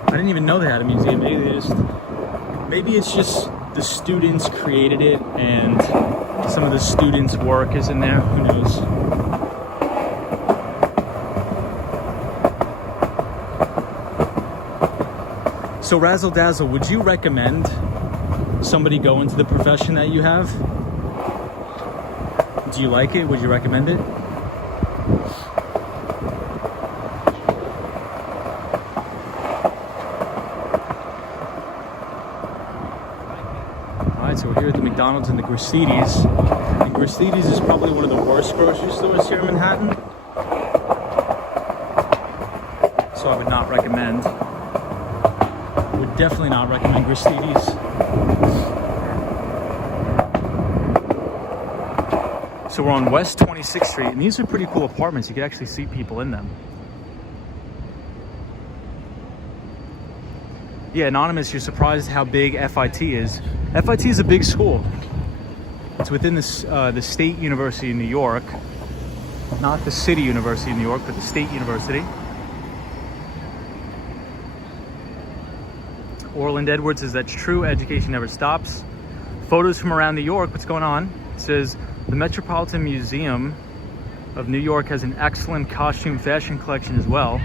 I didn't even know they had a museum. Maybe it's just the students created it and some of the students' work is in there. Who knows? So Razzle Dazzle, would you recommend somebody go into the profession that you have? Do you like it? Would you recommend it? Alright, so we're here at the McDonald's and the Gristedes. And Gristedes is probably one of the worst grocery stores here in Manhattan. So I would not recommend. Would definitely not recommend Gristedes. So we're on West 26th Street, and these are pretty cool apartments. You can actually see people in them. Yeah, Anonymous, you're surprised how big FIT is. FIT is a big school. It's within this, the State University of New York. Not the City University of New York, but the State University. Orland Edwards says that's true. Education never stops. Photos from around New York. What's going on? It says the Metropolitan Museum of New York has an excellent costume fashion collection as well.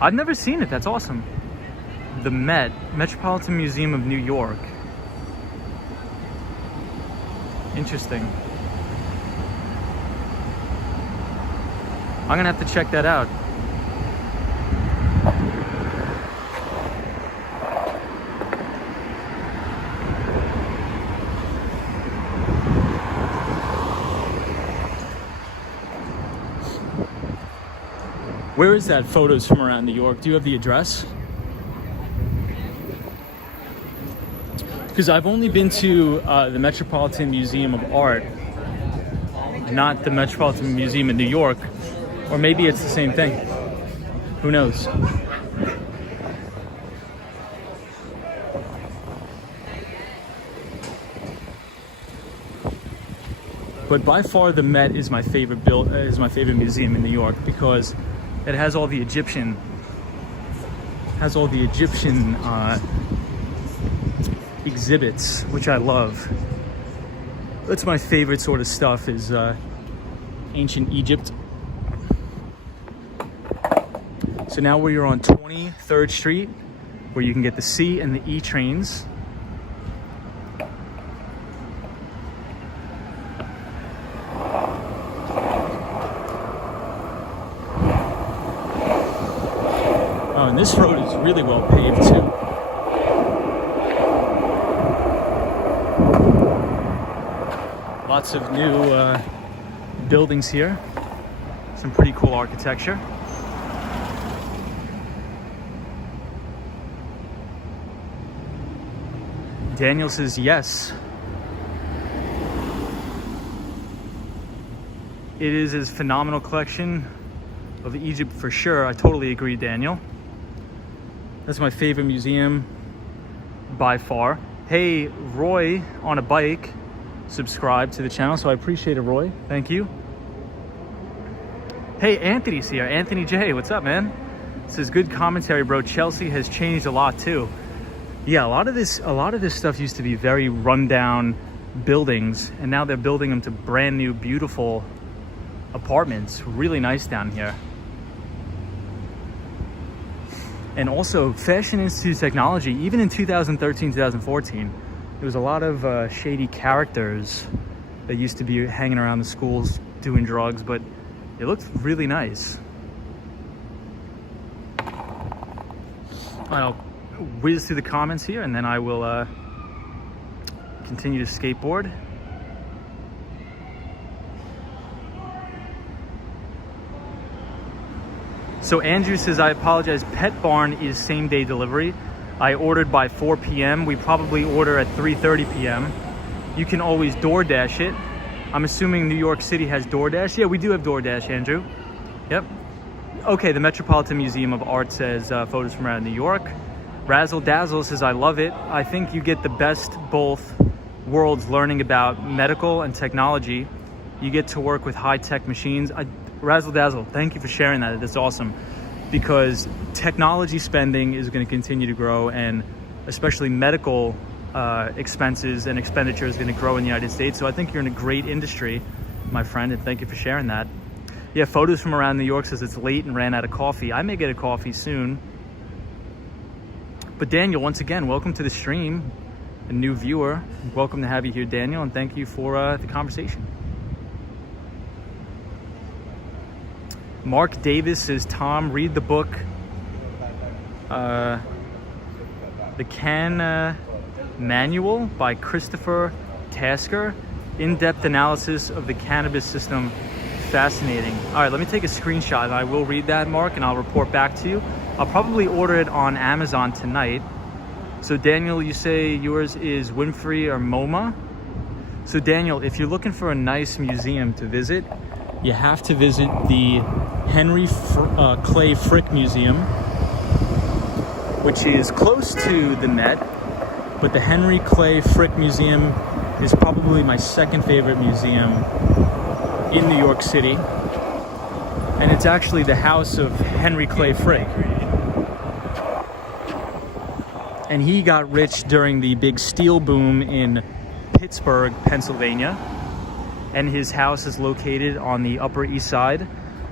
I've never seen it. That's awesome. The Metropolitan Museum of New York. Interesting. I'm gonna have to check that out. Where is that photos from around New York? Do you have the address? Because I've only been to the Metropolitan Museum of Art, not the Metropolitan Museum in New York. Or maybe it's the same thing. Who knows? But by far the Met is my favorite museum in New York because it has all the Egyptian exhibits, which I love. That's my favorite sort of stuff, is ancient Egypt. So now we're on 23rd Street, where you can get the C and the E trains. Oh, and this road is really well paved too. Lots of new buildings here. Some pretty cool architecture. Daniel says yes. It is his phenomenal collection of Egypt for sure. I totally agree, Daniel. That's my favorite museum by far. Hey, Roy on a bike subscribed to the channel, so I appreciate it, Roy. Thank you. Hey, Anthony's here. Anthony J, what's up, man? Says good commentary, bro. Chelsea has changed a lot too. Yeah, a lot of this stuff used to be very rundown buildings, and now they're building them to brand new, beautiful apartments. Really nice down here. And also, Fashion Institute Technology, even in 2013, 2014, there was a lot of shady characters that used to be hanging around the schools doing drugs, but it looked really nice. I'll whiz through the comments here, and then I will continue to skateboard. So Andrew says, I apologize, Pet Barn is same day delivery. I ordered by 4 p.m. We probably order at 3:30 p.m. You can always DoorDash it. I'm assuming New York City has DoorDash. Yeah, we do have DoorDash, Andrew. Yep. Okay, the Metropolitan Museum of Art says photos from around New York. Razzle Dazzle says, I love it. I think you get the best both worlds learning about medical and technology. You get to work with high-tech machines. Razzle Dazzle, thank you for sharing that. That's awesome, because technology spending is going to continue to grow, and especially medical expenses and expenditure is going to grow in the United States. So I think you're in a great industry, my friend, and thank you for sharing that. Yeah, photos from around New York says it's late and ran out of coffee. I may get a coffee soon. But Daniel, once again, welcome to the stream, a new viewer. Welcome to have you here, Daniel, and thank you for the conversation. Mark Davis says, Tom, read the book, The Can Manual by Christopher Tasker. In-depth analysis of the cannabis system. Fascinating. All right, let me take a screenshot, and I will read that, Mark, and I'll report back to you. I'll probably order it on Amazon tonight. So Daniel, you say yours is Winfrey or MoMA? So Daniel, if you're looking for a nice museum to visit, you have to visit the Henry Clay Frick Museum, which is close to the Met, but the Henry Clay Frick Museum is probably my second favorite museum in New York City, and it's actually the house of Henry Clay Frick. And he got rich during the big steel boom in Pittsburgh, Pennsylvania. And his house is located on the Upper East Side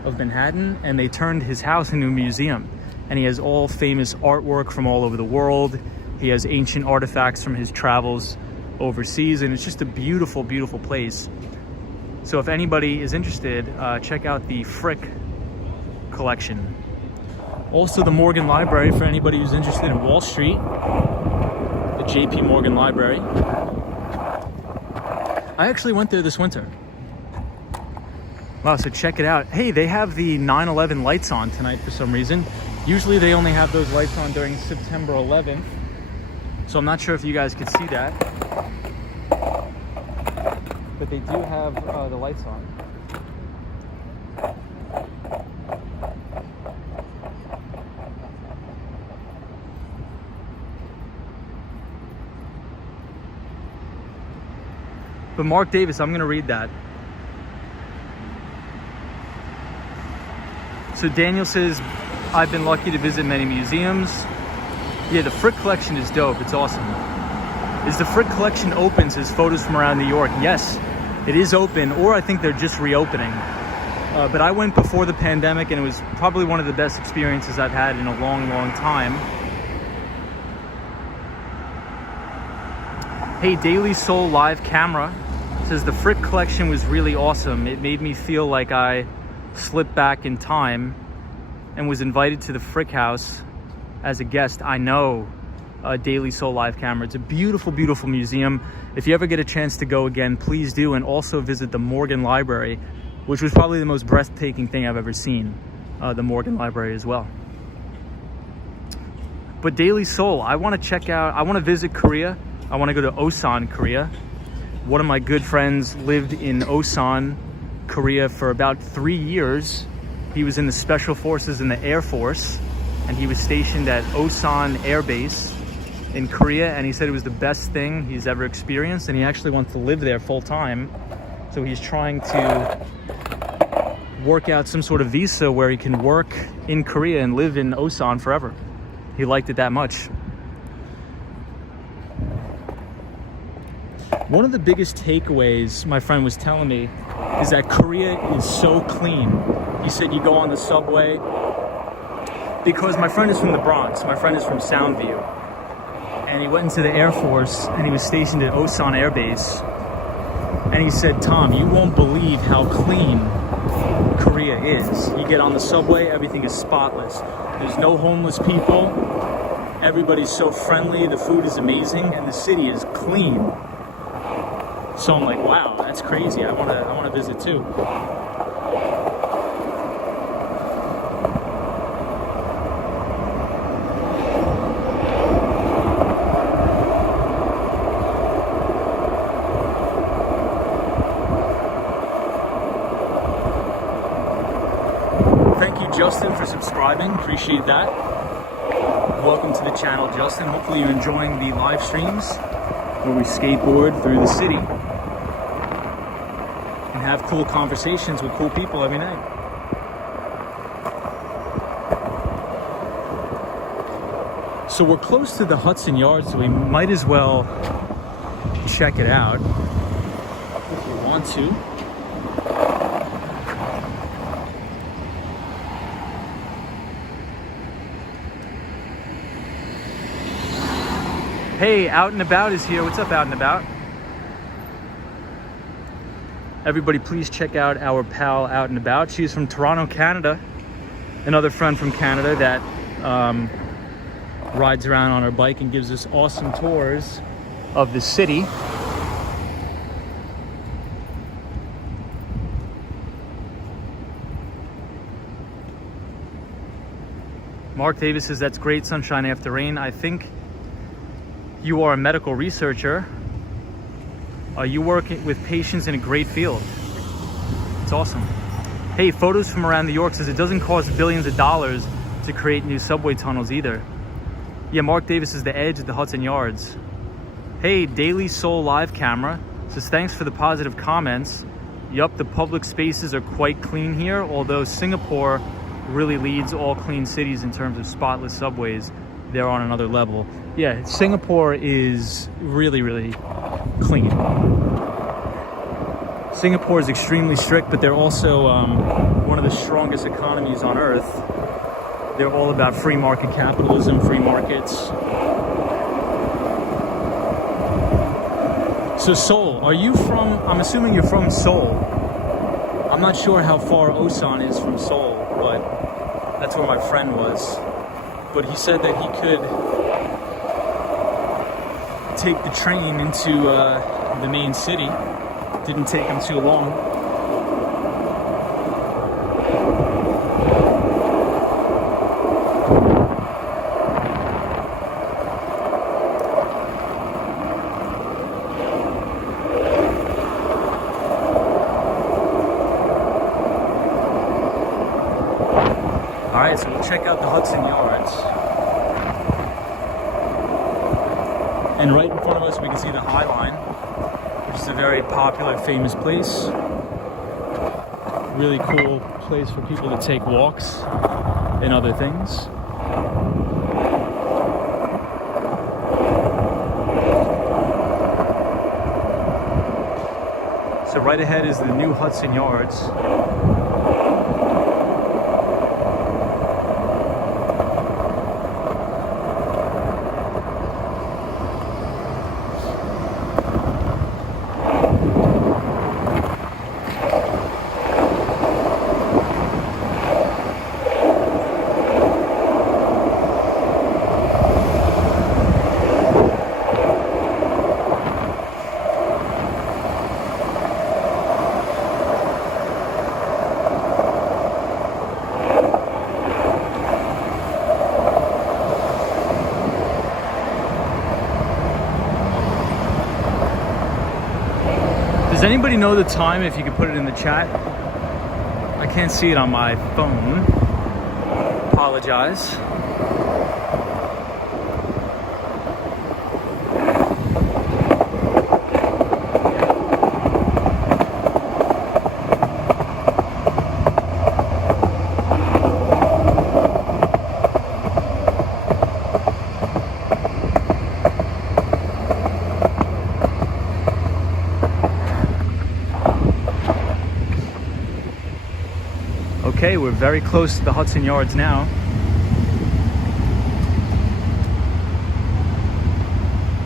of Manhattan, and they turned his house into a museum. And he has all famous artwork from all over the world. He has ancient artifacts from his travels overseas, and it's just a beautiful, beautiful place. So if anybody is interested, check out the Frick collection. Also the Morgan Library for anybody who's interested in Wall Street. The JP Morgan Library. I actually went there this winter. Wow, so check it out. Hey, they have the 9/11 lights on tonight for some reason. Usually they only have those lights on during September 11th. So I'm not sure if you guys could see that. But they do have the lights on. But Mark Davis, I'm going to read that. So Daniel says, I've been lucky to visit many museums. Yeah, the Frick collection is dope. It's awesome. Is the Frick collection open? Says photos from around New York. Yes, it is open, or I think they're just reopening. But I went before the pandemic, and it was probably one of the best experiences I've had in a long, long time. Hey, Daily Soul live camera says the Frick collection was really awesome. It made me feel like I slipped back in time and was invited to the Frick house as a guest. I know Daily Soul live camera. It's a beautiful, beautiful museum. If you ever get a chance to go again, please do, and also visit the Morgan Library, which was probably the most breathtaking thing I've ever seen. The Morgan Library as well. But Daily Soul, I want to check out, I want to visit Korea. I want to go to Osan, Korea. One of my good friends lived in Osan, Korea for about 3 years. He was in the Special Forces in the Air Force, and he was stationed at Osan Air Base in Korea, and he said it was the best thing he's ever experienced, and he actually wants to live there full time. So he's trying to work out some sort of visa where he can work in Korea and live in Osan forever. He liked it that much. One of the biggest takeaways my friend was telling me is that Korea is so clean. He said you go on the subway, because my friend is from the Bronx, my friend is from Soundview, and he went into the Air Force and he was stationed at Osan Air Base, and he said, Tom, you won't believe how clean Korea is. You get on the subway, everything is spotless. There's no homeless people. Everybody's so friendly. The food is amazing, and the city is clean. So I'm like, wow, that's crazy. I want to visit too. Thank you, Justin, for subscribing. Appreciate that. Welcome to the channel, Justin. Hopefully you're enjoying the live streams where we skateboard through the city and have cool conversations with cool people every night. So we're close to the Hudson Yards, so we might as well check it out if we want to. Hey, Out and About is here. What's up, Out and About? Everybody, please check out our pal Out and About. She's from Toronto, Canada. Another friend from Canada that rides around on her bike and gives us awesome tours of the city. Mark Davis says, that's great, sunshine after rain. I think you are a medical researcher. You work with patients in a great field. It's awesome. Hey, photos from around New York says it doesn't cost billions of dollars to create new subway tunnels either. Yeah, Mark Davis is the edge at the Hudson Yards. Hey, Daily Soul live camera says thanks for the positive comments. Yup, the public spaces are quite clean here, although Singapore really leads all clean cities in terms of spotless subways. They're on another level. Yeah, Singapore is really, really clean. Singapore is extremely strict, but they're also one of the strongest economies on earth. They're all about free market capitalism, free markets. So Seoul, are you from, I'm assuming you're from Seoul. I'm not sure how far Osan is from Seoul, but that's where my friend was. But he said that he could take the train into the main city. Didn't take him too long. All right, so we'll check out the Hudson Yards. And right in front of us, we can see the High Line, which is a very popular, famous place. Really cool place for people to take walks and other things. So right ahead is the new Hudson Yards. Does anybody know the time? If you could put it in the chat. I can't see it on my phone. Apologize. Okay, we're very close to the Hudson Yards now.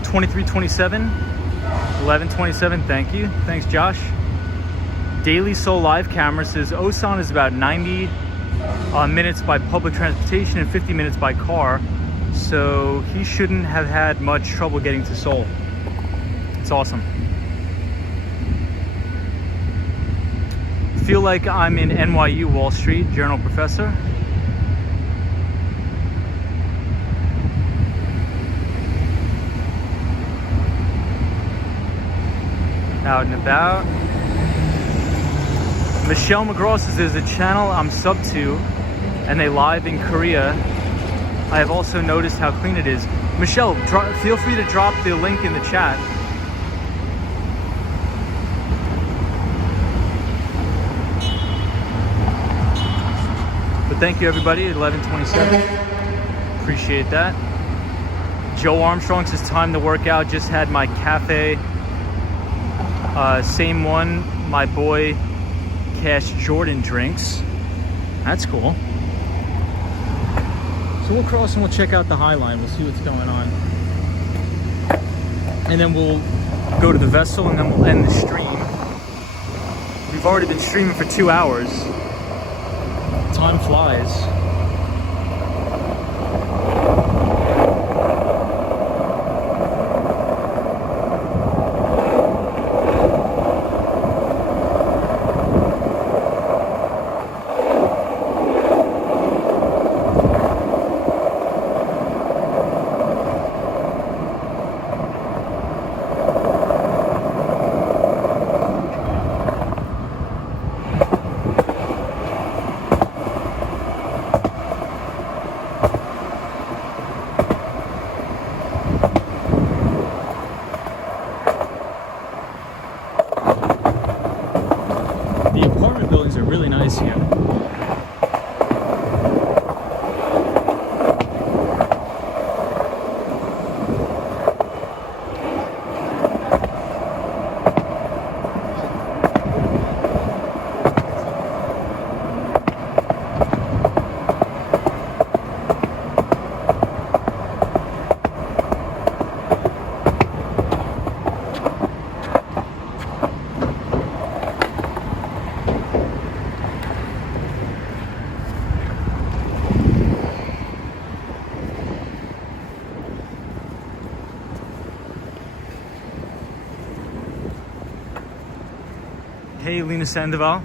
$23.27, $11.27. Thank you. Thanks, Josh. Daily Soul Live camera says Osan is about 90 minutes by public transportation and 50 minutes by car, so he shouldn't have had much trouble getting to Seoul. It's awesome. Feel like I'm in NYU Wall Street, Journal Professor. Out and about. Michelle McGraw says there's a channel I'm sub to and they live in Korea. I have also noticed how clean it is. Michelle, feel free to drop the link in the chat. But thank you everybody at 11:27. Appreciate that. Joe Armstrong says time to work out. Just had my cafe. Same one my boy Cash Jordan drinks. That's cool. So we'll cross and we'll check out the High Line. We'll see what's going on. And then we'll go to the vessel and then we'll end the stream. We've already been streaming for 2 hours. Time flies. Buildings are really nice here. Hey, Lena Sandoval.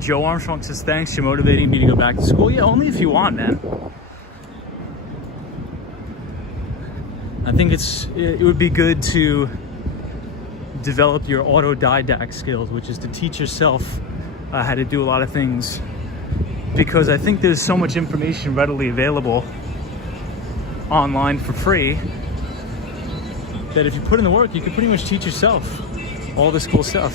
Joe Armstrong says, thanks, you're motivating me to go back to school. Yeah, only if you want, man. I think it would be good to develop your autodidact skills, which is to teach yourself how to do a lot of things. Because I think there's so much information readily available online for free that if you put in the work, you can pretty much teach yourself all this cool stuff.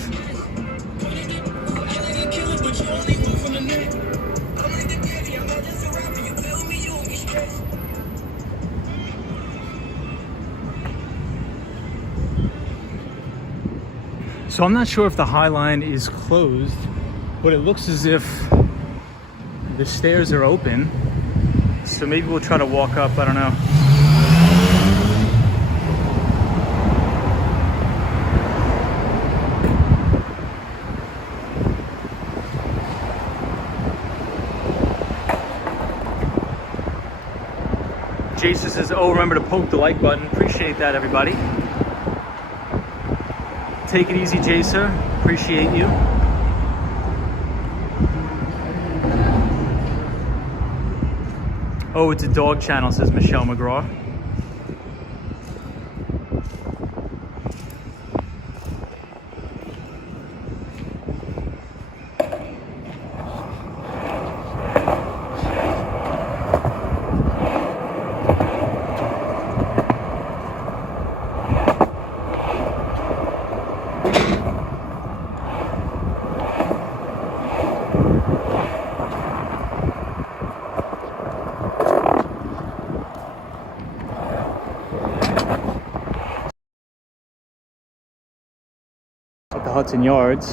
So I'm not sure if the High Line is closed, but it looks as if the stairs are open. So maybe we'll try to walk up, I don't know. Jason says, oh, remember to poke the like button. Appreciate that, everybody. Take it easy, Jason. Appreciate you. Oh, it's a dog channel, says Michelle McGraw. Hudson Yards.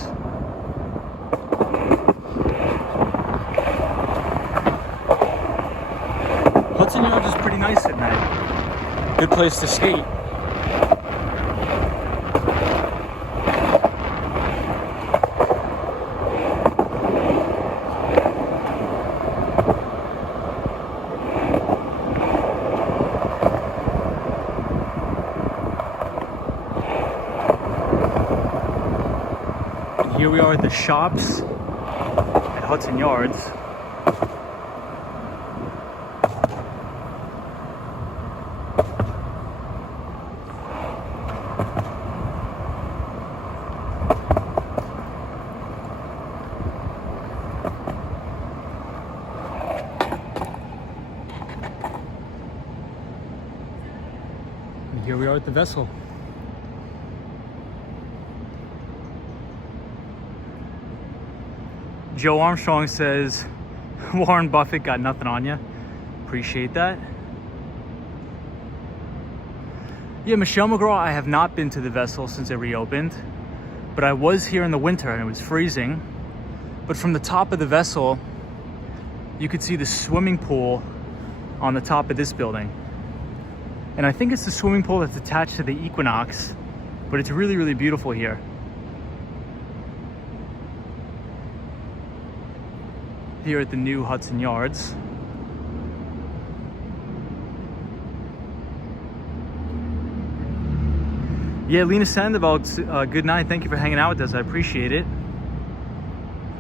Hudson Yards is pretty nice at night. Good place to skate. Here we are at the shops at Hudson Yards. And here we are at the vessel. Joe Armstrong says, Warren Buffett got nothing on you. Appreciate that. Yeah, Michelle McGraw, I have not been to the vessel since it reopened, but I was here in the winter and it was freezing. But from the top of the vessel, you could see the swimming pool on the top of this building. And I think it's the swimming pool that's attached to the Equinox, but it's really, really beautiful here. Here at the new Hudson Yards. Yeah, Lena Sandoval, good night. Thank you for hanging out with us. I appreciate it.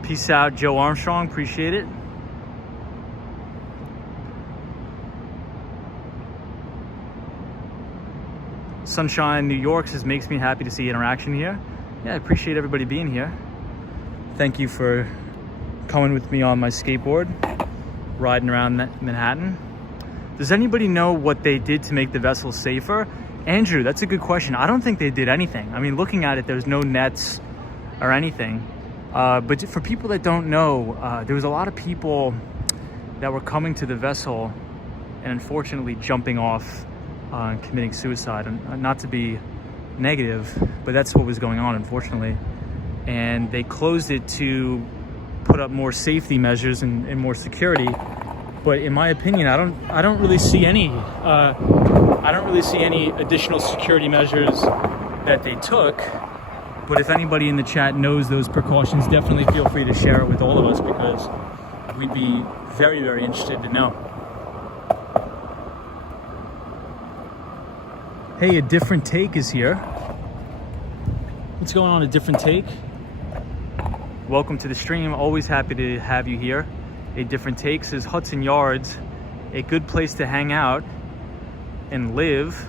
Peace out, Joe Armstrong. Appreciate it. Sunshine New York says, makes me happy to see interaction here. Yeah, I appreciate everybody being here. Thank you for coming with me on my skateboard, riding around Manhattan. Does anybody know what they did to make the vessel safer? Andrew, that's a good question. I don't think they did anything. I mean, looking at it, there's no nets or anything. But for people that don't know, there was a lot of people that were coming to the vessel and unfortunately jumping off and committing suicide. And not to be negative, but that's what was going on, unfortunately. And they closed it to put up more safety measures and more security, but in my opinion, I don't really see any additional security measures that they took. But if anybody in the chat knows those precautions, definitely feel free to share it with all of us, because we'd be very, very interested to know. Hey, A Different Take is here. What's going on, A Different Take? Welcome to the stream. Always happy to have you here. A Different Take says, Hudson Yards, a good place to hang out and live,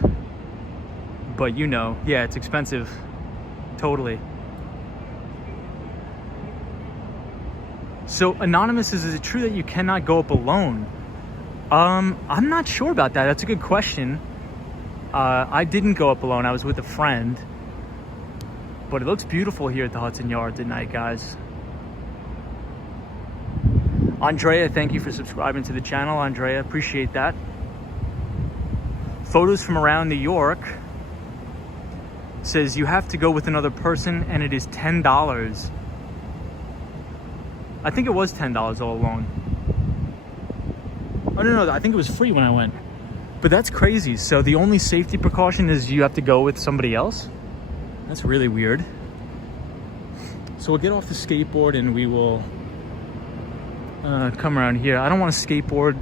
but you know, yeah, it's expensive. Totally. So Anonymous is it true that you cannot go up alone? I'm not sure about that. That's a good question. I didn't go up alone. I was with a friend, but it looks beautiful here at the Hudson Yards at night, guys. Andrea, thank you for subscribing to the channel. Andrea, appreciate that. Photos from around New York says you have to go with another person and it is $10. I think it was $10 all along. Oh no, I think it was free when I went. But that's crazy. So the only safety precaution is you have to go with somebody else? That's really weird. So we'll get off the skateboard and we will come around here. I don't want to skateboard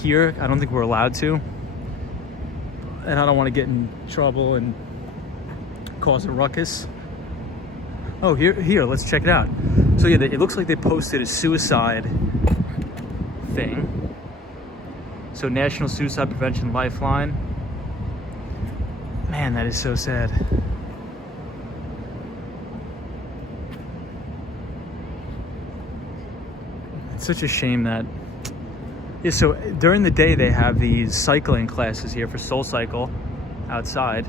here. I don't think we're allowed to. And I don't want to get in trouble and cause a ruckus. Oh, here, let's check it out. So yeah, it looks like they posted a suicide thing. So National Suicide Prevention Lifeline. Man, that is so sad. It's such a shame that... Yeah, so during the day they have these cycling classes here for Soul Cycle outside.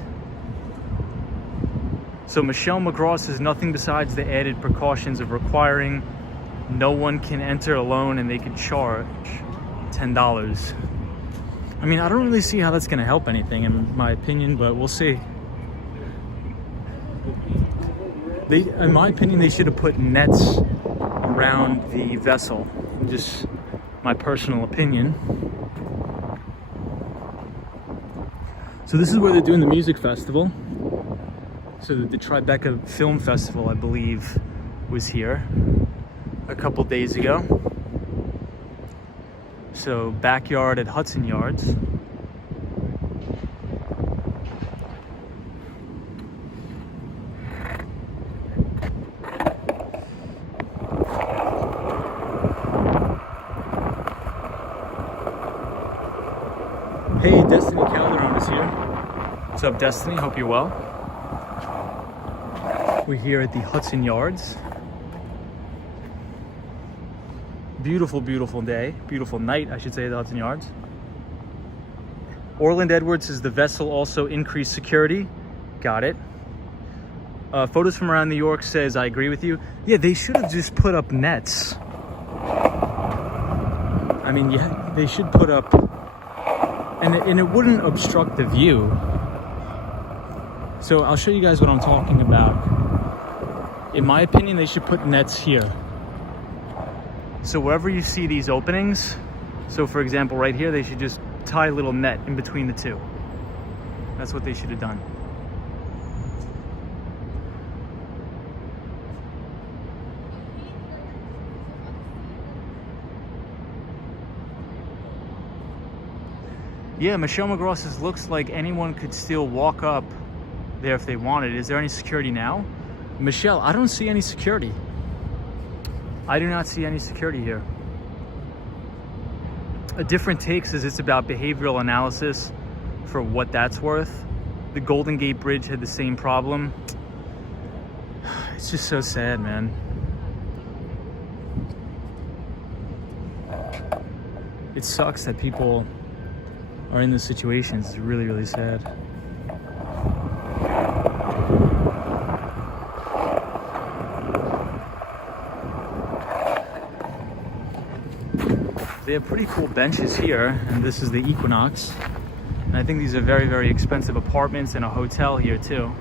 So Michelle McGraw says nothing besides the added precautions of requiring no one can enter alone and they can charge $10. I mean, I don't really see how that's going to help anything in my opinion, but we'll see. in my opinion, they should have put nets around the vessel. Just my personal opinion. So this is where they're doing the music festival. So the Tribeca Film Festival, I believe, was here a couple days ago. So backyard at Hudson Yards. Hey, Destiny Calderon is here. What's up, Destiny? Hope you're well. We're here at the Hudson Yards. Beautiful, beautiful day. Beautiful night, I should say, at the Hudson Yards. Orland Edwards says the vessel also increased security. Got it. Photos from around New York says, I agree with you. Yeah, they should have just put up nets. I mean, yeah, they should put up, and it wouldn't obstruct the view. So I'll show you guys what I'm talking about. In my opinion, they should put nets here. So wherever you see these openings, so for example, right here, they should just tie a little net in between the two. That's what they should have done. Yeah, Michelle McGraw says, looks like anyone could still walk up there if they wanted. Is there any security now? Michelle, I don't see any security. I do not see any security here. A Different Take says it's about behavioral analysis, for what that's worth. The Golden Gate Bridge had the same problem. It's just so sad, man. It sucks that people are in this situation. It's really, really sad. They have pretty cool benches here, and this is the Equinox. And I think these are very, very expensive apartments and a hotel here too.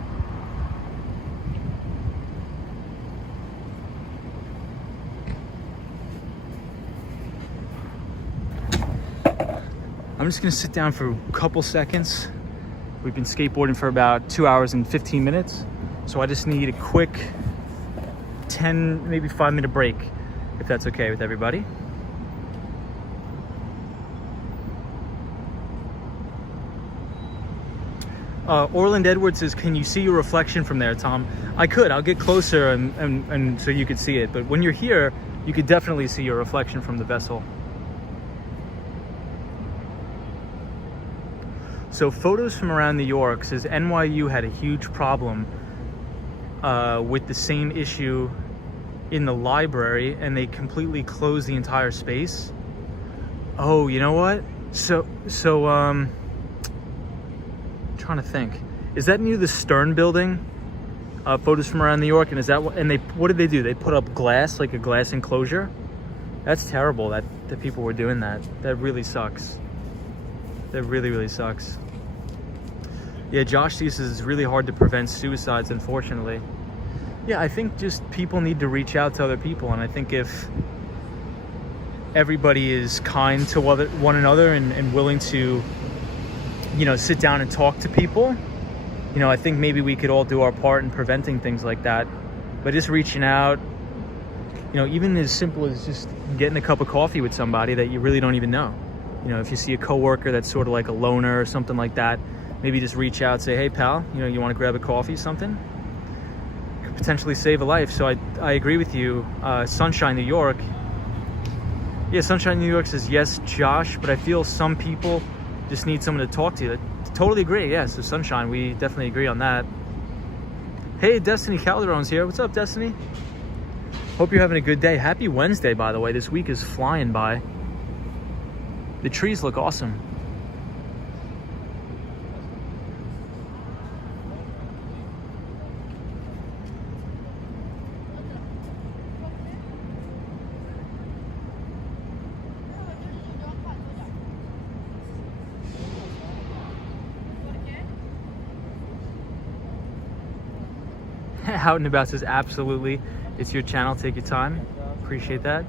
I'm just gonna sit down for a couple seconds. We've been skateboarding for about 2 hours and 15 minutes. So I just need a quick 10, maybe 5-minute break, if that's okay with everybody. Orland Edwards says, can you see your reflection from there, Tom? I could. I'll get closer and so you could see it. But when you're here, you could definitely see your reflection from the vessel. So photos from around New York says NYU had a huge problem with the same issue in the library, and they completely closed the entire space. Oh, you know what? So trying to think, is that near the Stern building? Photos from around New York, and is that what? And what did they do? They put up glass, like a glass enclosure. That's terrible that people were doing that. That really sucks. That really, really sucks. Yeah, Josh says it's really hard to prevent suicides, unfortunately. Yeah, I think just people need to reach out to other people, and I think if everybody is kind to one another and willing to, you know, sit down and talk to people, you know, I think maybe we could all do our part in preventing things like that. But just reaching out, you know, even as simple as just getting a cup of coffee with somebody that you really don't even know. You know, if you see a coworker that's sort of like a loner or something like that, maybe just reach out, say, hey pal, you know, you want to grab a coffee, something? Could potentially save a life. So I agree with you. Sunshine, New York. Yeah, Sunshine, New York says, yes, Josh, but I feel some people just need someone to talk to. I totally agree. Yeah, so Sunshine, we definitely agree on that. Hey, Destiny Calderon's here. What's up, Destiny? Hope you're having a good day. Happy Wednesday, by the way. This week is flying by. The trees look awesome. Out and About says absolutely. It's your channel. Take your time. Appreciate that.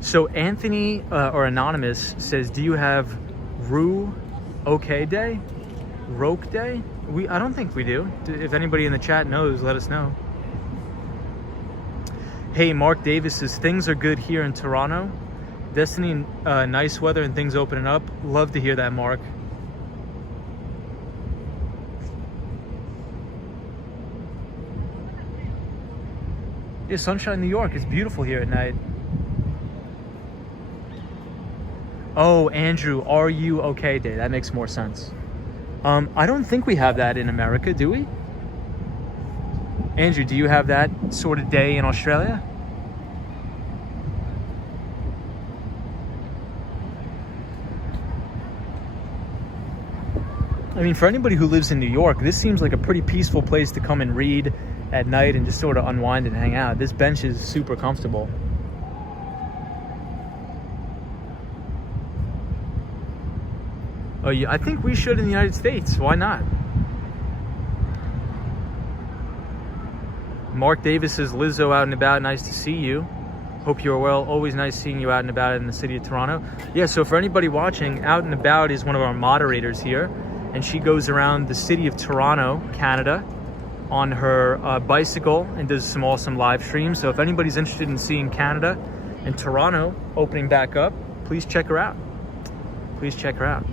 So Anthony or Anonymous says, do you have Rue OK Day? Roke Day? I don't think we do. If anybody in the chat knows, let us know. Hey, Mark Davis says, things are good here in Toronto. Destiny, nice weather and things opening up. Love to hear that, Mark. Yeah, Sunshine, New York. It's beautiful here at night. Oh, Andrew, are you okay Day? That makes more sense. I don't think we have that in America, do we? Andrew, do you have that sort of day in Australia? I mean, for anybody who lives in New York, this seems like a pretty peaceful place to come and read at night and just sort of unwind and hang out. This bench is super comfortable. Oh, yeah, I think we should in the United States. Why not? Mark Davis says, Lizzo out and about. Nice to see you. Hope you're well. Always nice seeing you out and about in the city of Toronto. Yeah, so for anybody watching, Out and About is one of our moderators here. And she goes around the city of Toronto, Canada, on her bicycle and does some awesome live streams. So if anybody's interested in seeing Canada and Toronto opening back up, please check her out. Please check her out.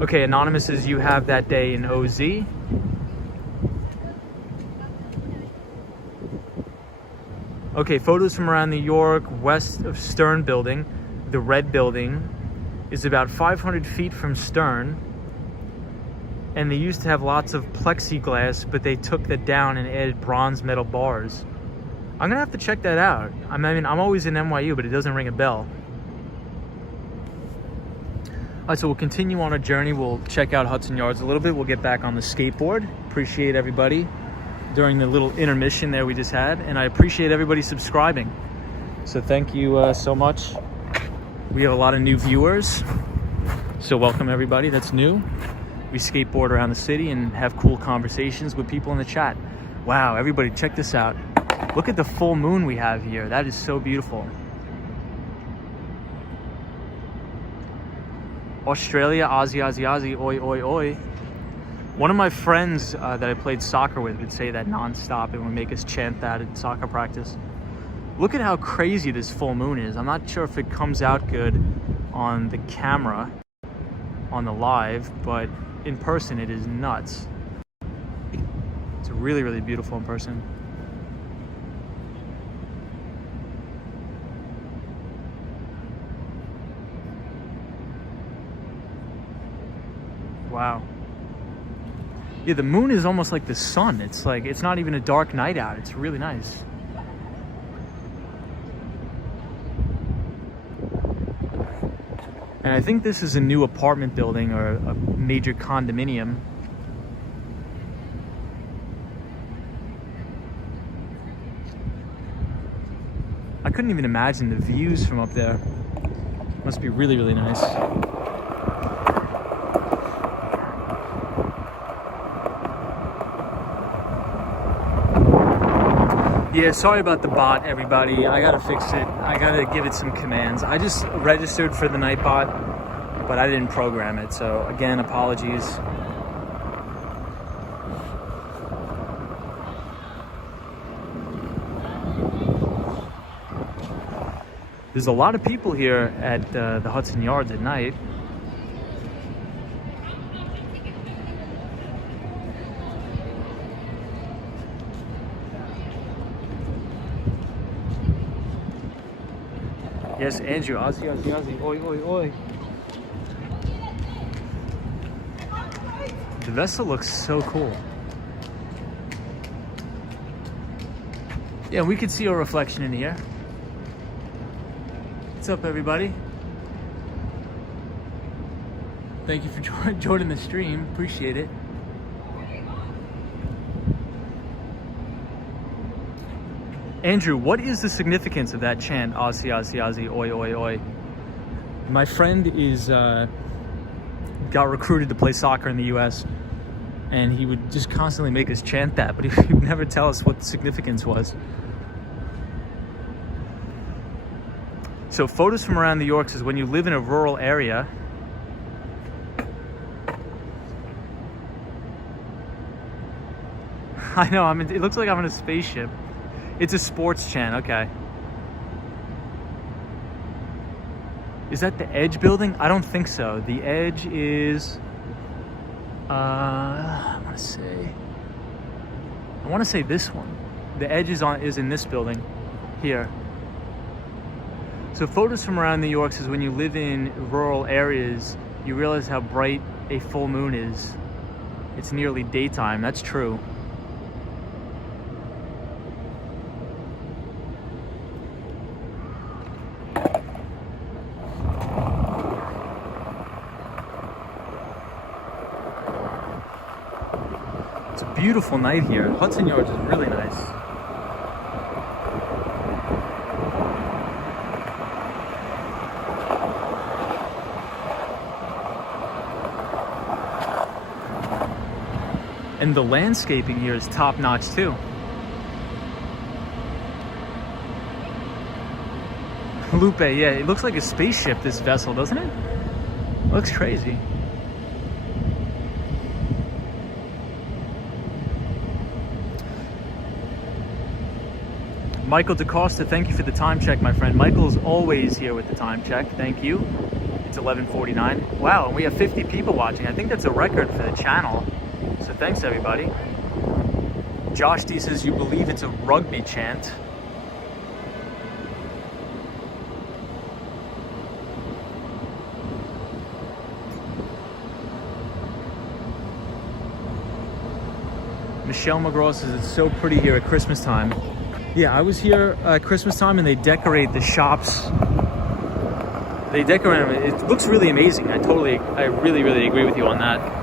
Okay, Anonymous says you have that day in OZ. Okay, photos from around New York, west of Stern Building. The red building is about 500 feet from Stern. And they used to have lots of plexiglass, but they took that down and added bronze metal bars. I'm gonna have to check that out. I mean, I'm always in NYU, but it doesn't ring a bell. All right, so we'll continue on our journey. We'll check out Hudson Yards a little bit. We'll get back on the skateboard. Appreciate everybody during the little intermission there we just had. And I appreciate everybody subscribing. So thank you so much. We have a lot of new viewers. So welcome everybody that's new. We skateboard around the city and have cool conversations with people in the chat. Wow, everybody check this out. Look at the full moon we have here. That is so beautiful. Australia, Aussie, Aussie, Aussie, oi, oi, oi. One of my friends that I played soccer with would say that nonstop and would make us chant that at soccer practice. Look at how crazy this full moon is. I'm not sure if it comes out good on the camera, on the live, but in person it is nuts. It's really, really beautiful in person. Wow. Yeah, the moon is almost like the sun. It's like, it's not even a dark night out. It's really nice. And I think this is a new apartment building or a major condominium. I couldn't even imagine the views from up there. Must be really, really nice. Yeah, sorry about the bot, everybody. I gotta fix it. I gotta give it some commands. I just registered for the Nightbot, but I didn't program it. So again, apologies. There's a lot of people here at the Hudson Yards at night. Yes, Andrew, Aussie, Aussie, Aussie, oi, oi, oi. The vessel looks so cool. Yeah, we could see a reflection in here. What's up, everybody? Thank you for joining the stream. Appreciate it. Andrew, what is the significance of that chant, Aussie, Aussie, Aussie, oi, oi, oi? My friend is got recruited to play soccer in the US, and he would just constantly make us chant that, but he would never tell us what the significance was. So photos from around New York says when you live in a rural area, I know, it looks like I'm in a spaceship. It's a sports chant, okay. Is that the Edge building? I don't think so. The Edge is, I want to say this one. The Edge is in this building here. So photos from around New York says when you live in rural areas, you realize how bright a full moon is. It's nearly daytime. That's true. It's a beautiful night here. Hudson Yards is really nice. And the landscaping here is top notch too. Lupe, yeah, it looks like a spaceship, this vessel, doesn't it? It looks crazy. Michael DeCosta, thank you for the time check, my friend. Michael's always here with the time check. Thank you. It's 11:49. Wow, and we have 50 people watching. I think that's a record for the channel. So thanks, everybody. Josh D says you believe it's a rugby chant. Michelle McGraw says it's so pretty here at Christmas time. Yeah, I was here at Christmas time and they decorate the shops. They decorate them. It looks really amazing. I really, really agree with you on that.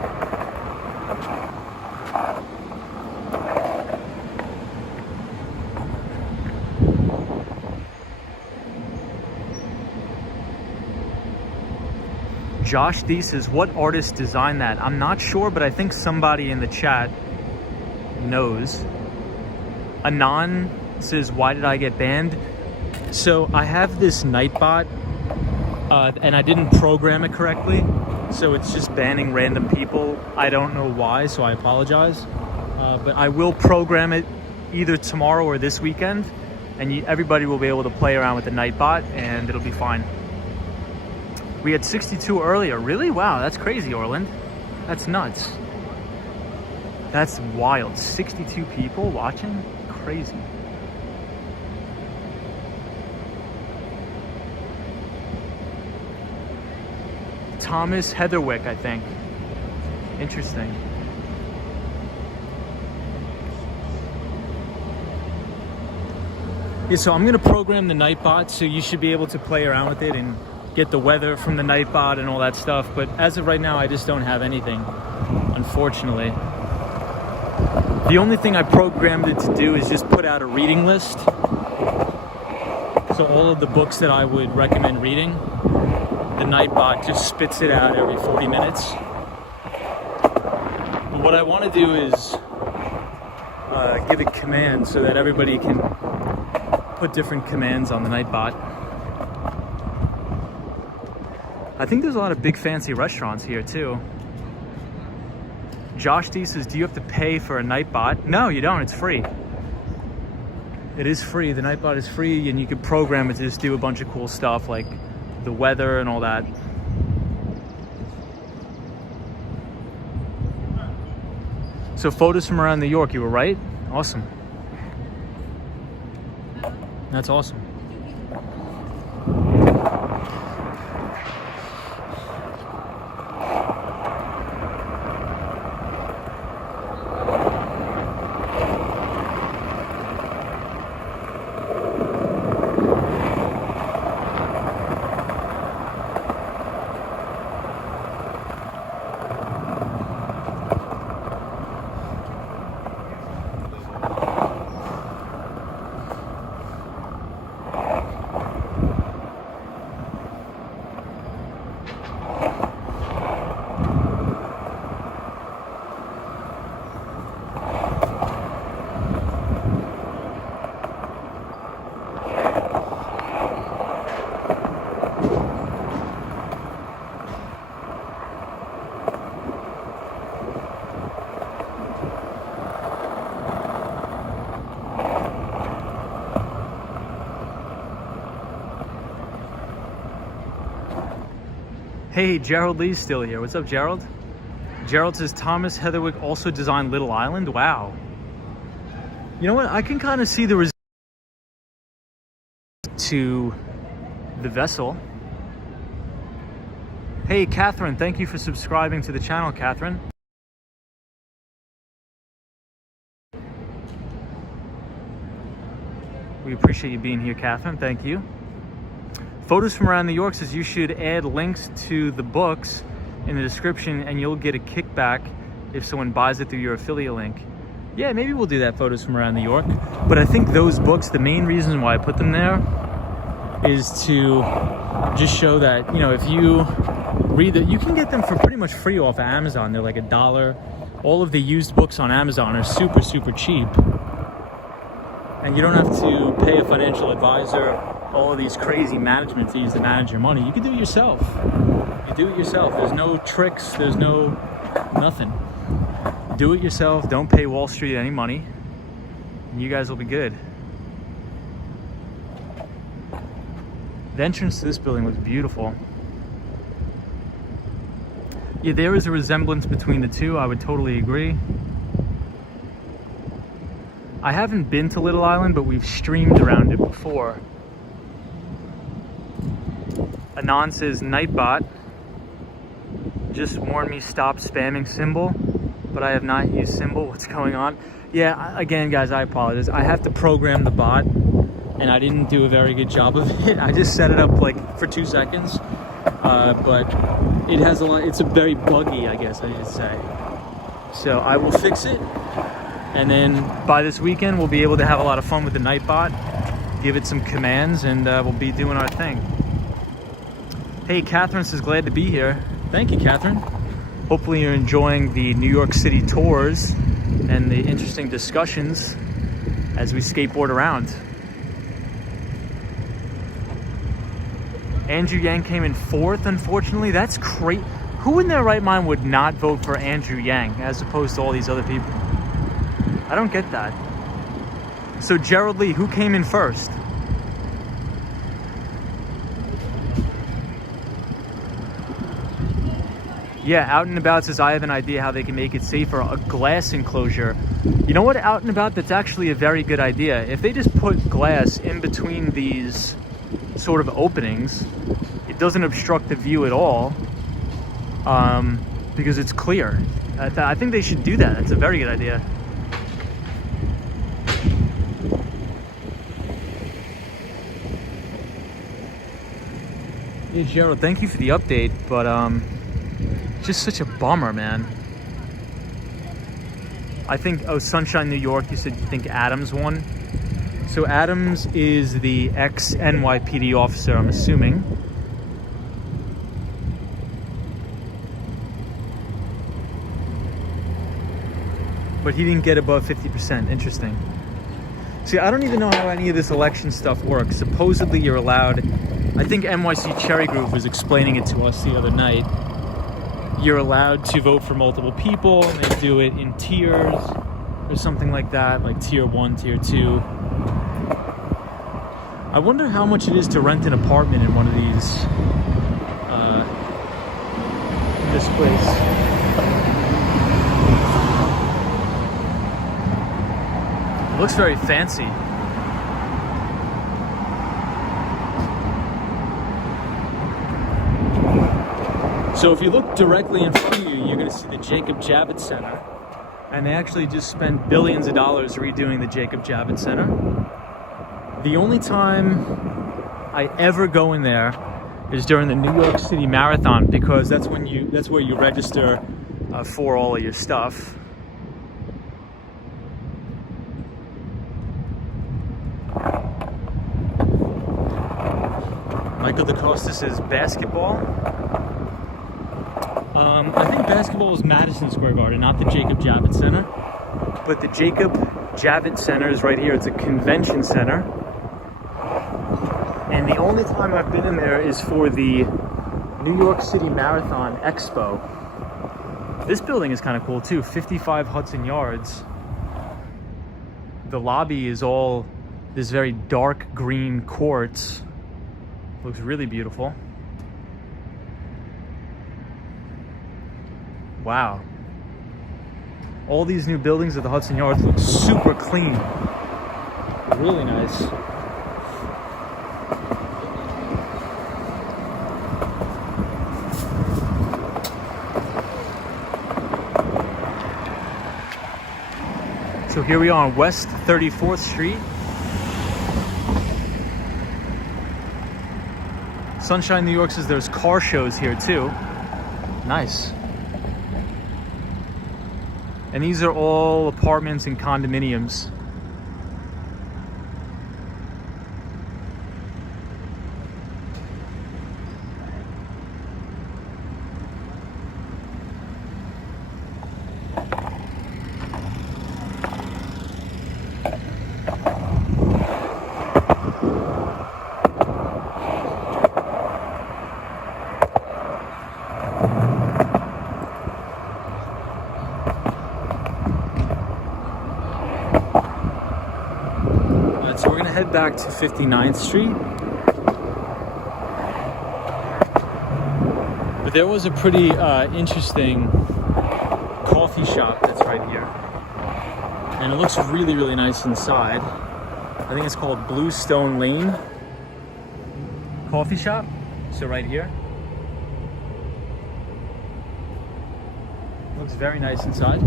Josh D says, what artist designed that? I'm not sure, but I think somebody in the chat knows. Anon says, why did I get banned? So I have this Nightbot, and I didn't program it correctly. So it's just banning random people. I don't know why, so I apologize. But I will program it either tomorrow or this weekend, and everybody will be able to play around with the Nightbot, and it'll be fine. We had 62 earlier. Really? Wow, that's crazy, Orland. That's nuts. That's wild. 62 people watching? Crazy. Thomas Heatherwick, I think. Interesting. Yeah, so I'm gonna program the Nightbot, so you should be able to play around with it and get the weather from the Nightbot and all that stuff. But as of right now, I just don't have anything, unfortunately. The only thing I programmed it to do is just put out a reading list. So all of the books that I would recommend reading, the Nightbot just spits it out every 40 minutes. But what I want to do is give it commands so that everybody can put different commands on the Nightbot. I think there's a lot of big fancy restaurants here too. Josh D says, do you have to pay for a Nightbot? No, you don't, it's free. It is free, the Nightbot is free, and you can program it to just do a bunch of cool stuff like the weather and all that. So photos from around New York, you were right? Awesome. That's awesome. Hey, Gerald Lee's still here. What's up, Gerald? Gerald says Thomas Heatherwick also designed Little Island. Wow. You know what? I can kind of see the resemblance to the vessel. Hey, Catherine, thank you for subscribing to the channel, Catherine. We appreciate you being here, Catherine. Thank you. Photos from Around New York says you should add links to the books in the description and you'll get a kickback if someone buys it through your affiliate link. Yeah, maybe we'll do that, Photos from Around New York. But I think those books, the main reason why I put them there is to just show that, you know, if you read it, you can get them for pretty much free off of Amazon. They're like $1. All of the used books on Amazon are super, super cheap. And you don't have to pay a financial advisor all of these crazy management fees to manage your money. You can do it yourself. You do it yourself. There's no tricks. There's no nothing. Do it yourself. Don't pay Wall Street any money. And you guys will be good. The entrance to this building looks beautiful. Yeah, there is a resemblance between the two. I would totally agree. I haven't been to Little Island, but we've streamed around it before. Anon says, Nightbot just warned me stop spamming Symbol, but I have not used Symbol. What's going on? Yeah, again, guys, I apologize. I have to program the bot, and I didn't do a very good job of it. I just set it up like for 2 seconds, but it has a lot. It's a very buggy, I guess I should say. So I will fix it, and then by this weekend, we'll be able to have a lot of fun with the Nightbot, give it some commands, and we'll be doing our thing. Hey, Catherine says, glad to be here. Thank you, Catherine. Hopefully you're enjoying the New York City tours and the interesting discussions as we skateboard around. Andrew Yang came in 4th, unfortunately. That's crazy. Who in their right mind would not vote for Andrew Yang as opposed to all these other people? I don't get that. So Gerald Lee, who came in 1st? Yeah, Out and About says, I have an idea how they can make it safer. A glass enclosure. You know what, Out and About, that's actually a very good idea. If they just put glass in between these sort of openings, it doesn't obstruct the view at all, because it's clear. I think they should do that. That's a very good idea. Hey, Gerald, thank you for the update, but just such a bummer, man. I think, oh, Sunshine New York, you said you think Adams won. So Adams is the ex-NYPD officer, I'm assuming. But he didn't get above 50%, interesting. See, I don't even know how any of this election stuff works. Supposedly you're allowed, I think NYC Cherry Group was explaining it to us the other night. You're allowed to vote for multiple people, and they do it in tiers or something like that, like tier 1, tier 2. I wonder how much it is to rent an apartment in one of these, this place. It looks very fancy. So if you look directly in front of you, you're going to see the Jacob Javits Center. And they actually just spent billions of dollars redoing the Jacob Javits Center. The only time I ever go in there is during the New York City Marathon, because that's where you register for all of your stuff. Michael DaCosta says basketball. I think basketball is Madison Square Garden, not the Jacob Javits Center. But the Jacob Javits Center is right here. It's a convention center. And the only time I've been in there is for the New York City Marathon Expo. This building is kind of cool too, 55 Hudson Yards. The lobby is all this very dark green quartz. Looks really beautiful. Wow. All these new buildings at the Hudson Yards look super clean. Really nice. So here we are on West 34th Street. Sunshine, New York says there's car shows here too. Nice. And these are all apartments and condominiums. So we're gonna head back to 59th Street. But there was a pretty interesting coffee shop that's right here. And it looks really, really nice inside. I think it's called Bluestone Lane Coffee Shop. So right here. Looks very nice inside.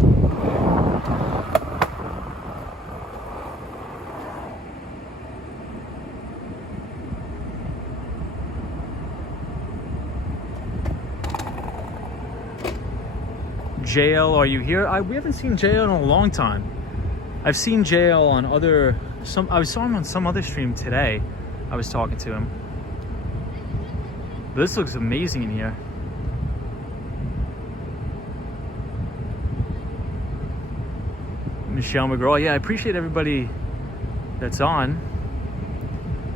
JL, are you here? We haven't seen JL in a long time. I've seen JL on I saw him on some other stream today. I was talking to him. This looks amazing in here. Michelle McGraw, yeah, I appreciate everybody that's on.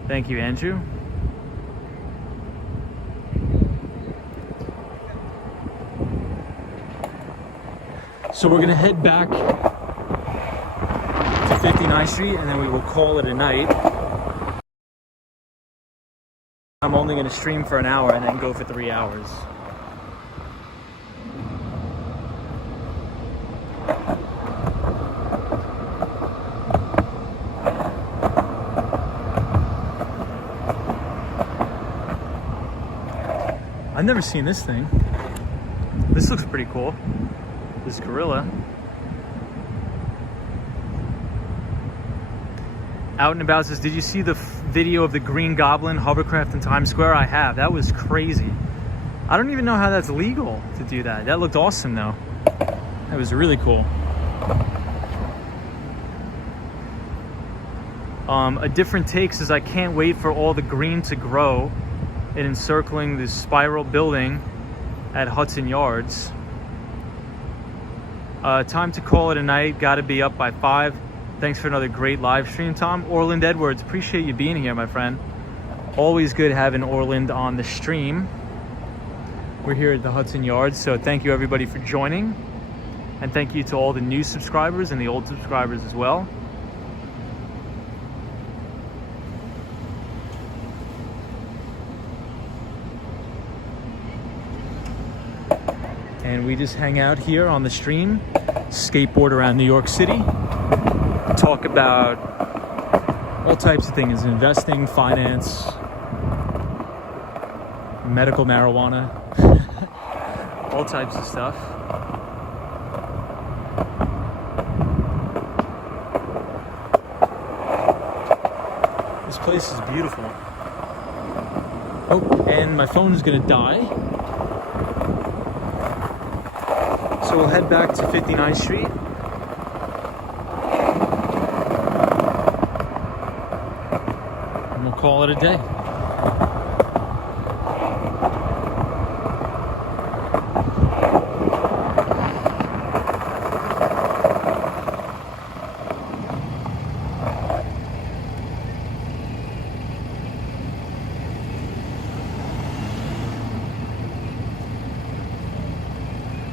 Thank you, Andrew. So we're gonna head back to 59th Street and then we will call it a night. I'm only gonna stream for an hour and then go for 3 hours. I've never seen this thing. This looks pretty cool. This gorilla. Out and About says, did you see the video of the Green Goblin hovercraft in Times Square? I have. That was crazy. I don't even know how that's legal to do that. That looked awesome though. That was really cool. A different take says, I can't wait for all the green to grow and encircling this spiral building at Hudson Yards. Time to call it a night. Got to be up by 5. Thanks for another great live stream, Tom. Orland Edwards, appreciate you being here, my friend. Always good having Orland on the stream. We're here at the Hudson Yards, so thank you everybody for joining. And thank you to all the new subscribers and the old subscribers as well. And we just hang out here on the stream, skateboard around New York City, talk about all types of things, investing, finance, medical marijuana, all types of stuff. This place is beautiful. Oh, and my phone is gonna die. So we'll head back to 59th Street. And we'll call it a day.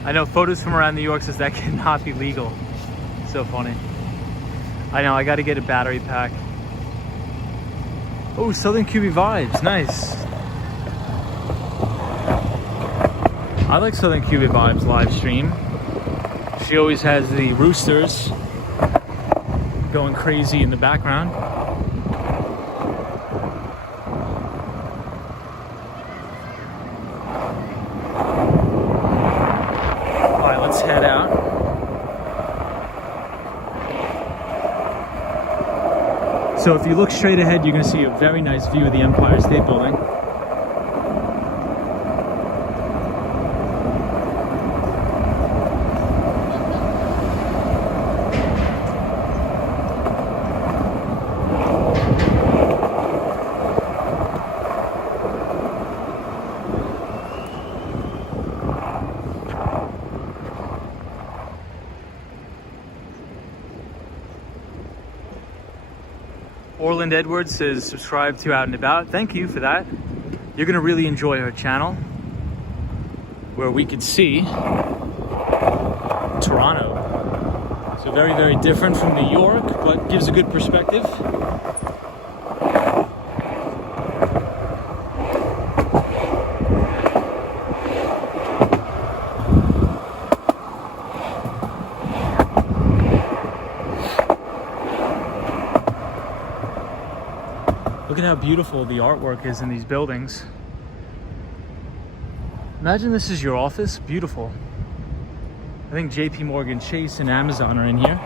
I know photos from around New York says that cannot be legal. So funny. I know, I gotta get a battery pack. Oh, Southern QB vibes, nice. I like Southern Cuban Vibes live stream. She always has the roosters going crazy in the background. All right, let's head out. So if you look straight ahead, you're going to see a very nice view of the Empire State Building. Orland Edwards says subscribe to Out and About. Thank you for that. You're gonna really enjoy her channel where we could see Toronto. So very, very different from New York, but gives a good perspective. Look at how beautiful the artwork is in these buildings. Imagine this is your office. Beautiful. I think JP Morgan Chase and Amazon are in here.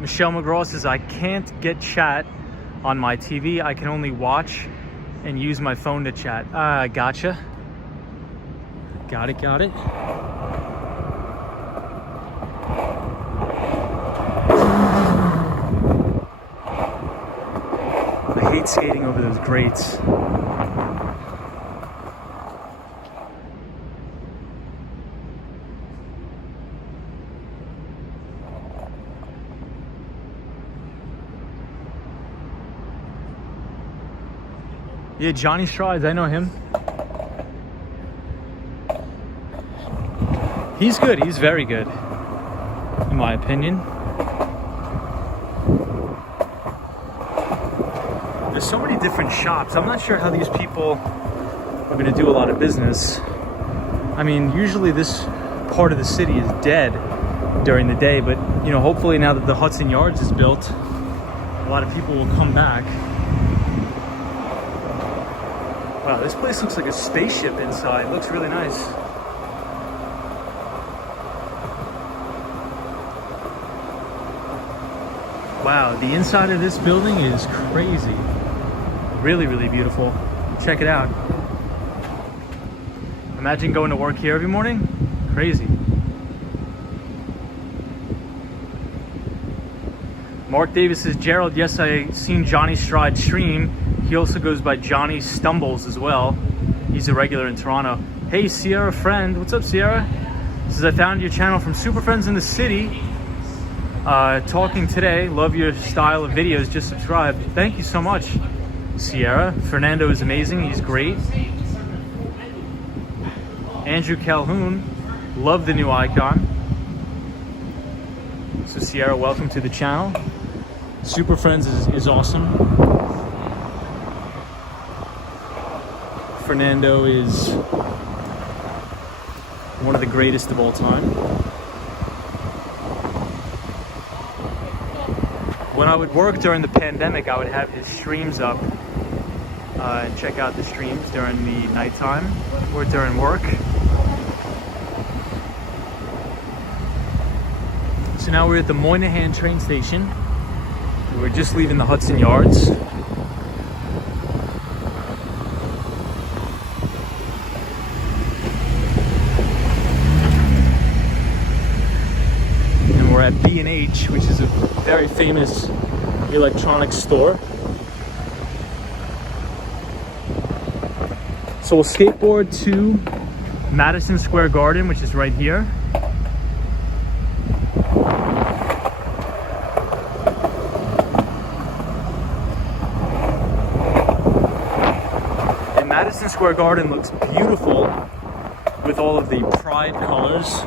Michelle McGraw says, I can't get chat on my TV. I can only watch and use my phone to chat. Gotcha. Got it. I hate skating over those grates. Yeah, Johnny Strides, I know him. He's good, he's very good, in my opinion. There's so many different shops. I'm not sure how these people are gonna do a lot of business. I mean, usually this part of the city is dead during the day, but you know, hopefully now that the Hudson Yards is built, a lot of people will come back. Wow, this place looks like a spaceship inside. It looks really nice. Wow, the inside of this building is crazy. Really, really beautiful. Check it out. Imagine going to work here every morning. Crazy. Mark Davis says, Gerald, yes, I seen Johnny Stride stream. He also goes by Johnny Stumbles as well. He's a regular in Toronto. Hey, Sierra friend. What's up, Sierra? Says, I found your channel from Super Friends in the City. Talking today. Love your style of videos. Just subscribe. Thank you so much, Sierra. Fernando is amazing. He's great. Andrew Calhoun. Love the new icon. So, Sierra, welcome to the channel. Super Friends is awesome. Fernando is one of the greatest of all time. When I would work during the pandemic, I would have his streams up and check out the streams during the nighttime or during work. So now we're at the Moynihan train station. We're just leaving the Hudson Yards. We're at B&H, which is a very famous electronics store. So we'll skateboard to Madison Square Garden, which is right here. Square Garden looks beautiful with all of the Pride colors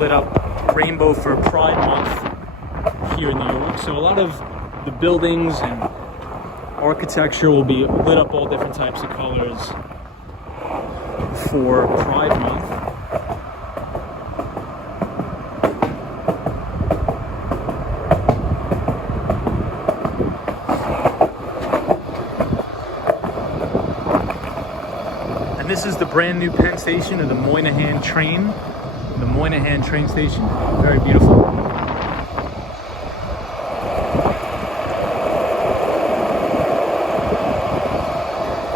lit up, rainbow for Pride Month here in New York. So a lot of the buildings and architecture will be lit up all different types of colors for Pride Month. And this is the brand new Penn Station of the Moynihan train. The Moynihan train station, very beautiful.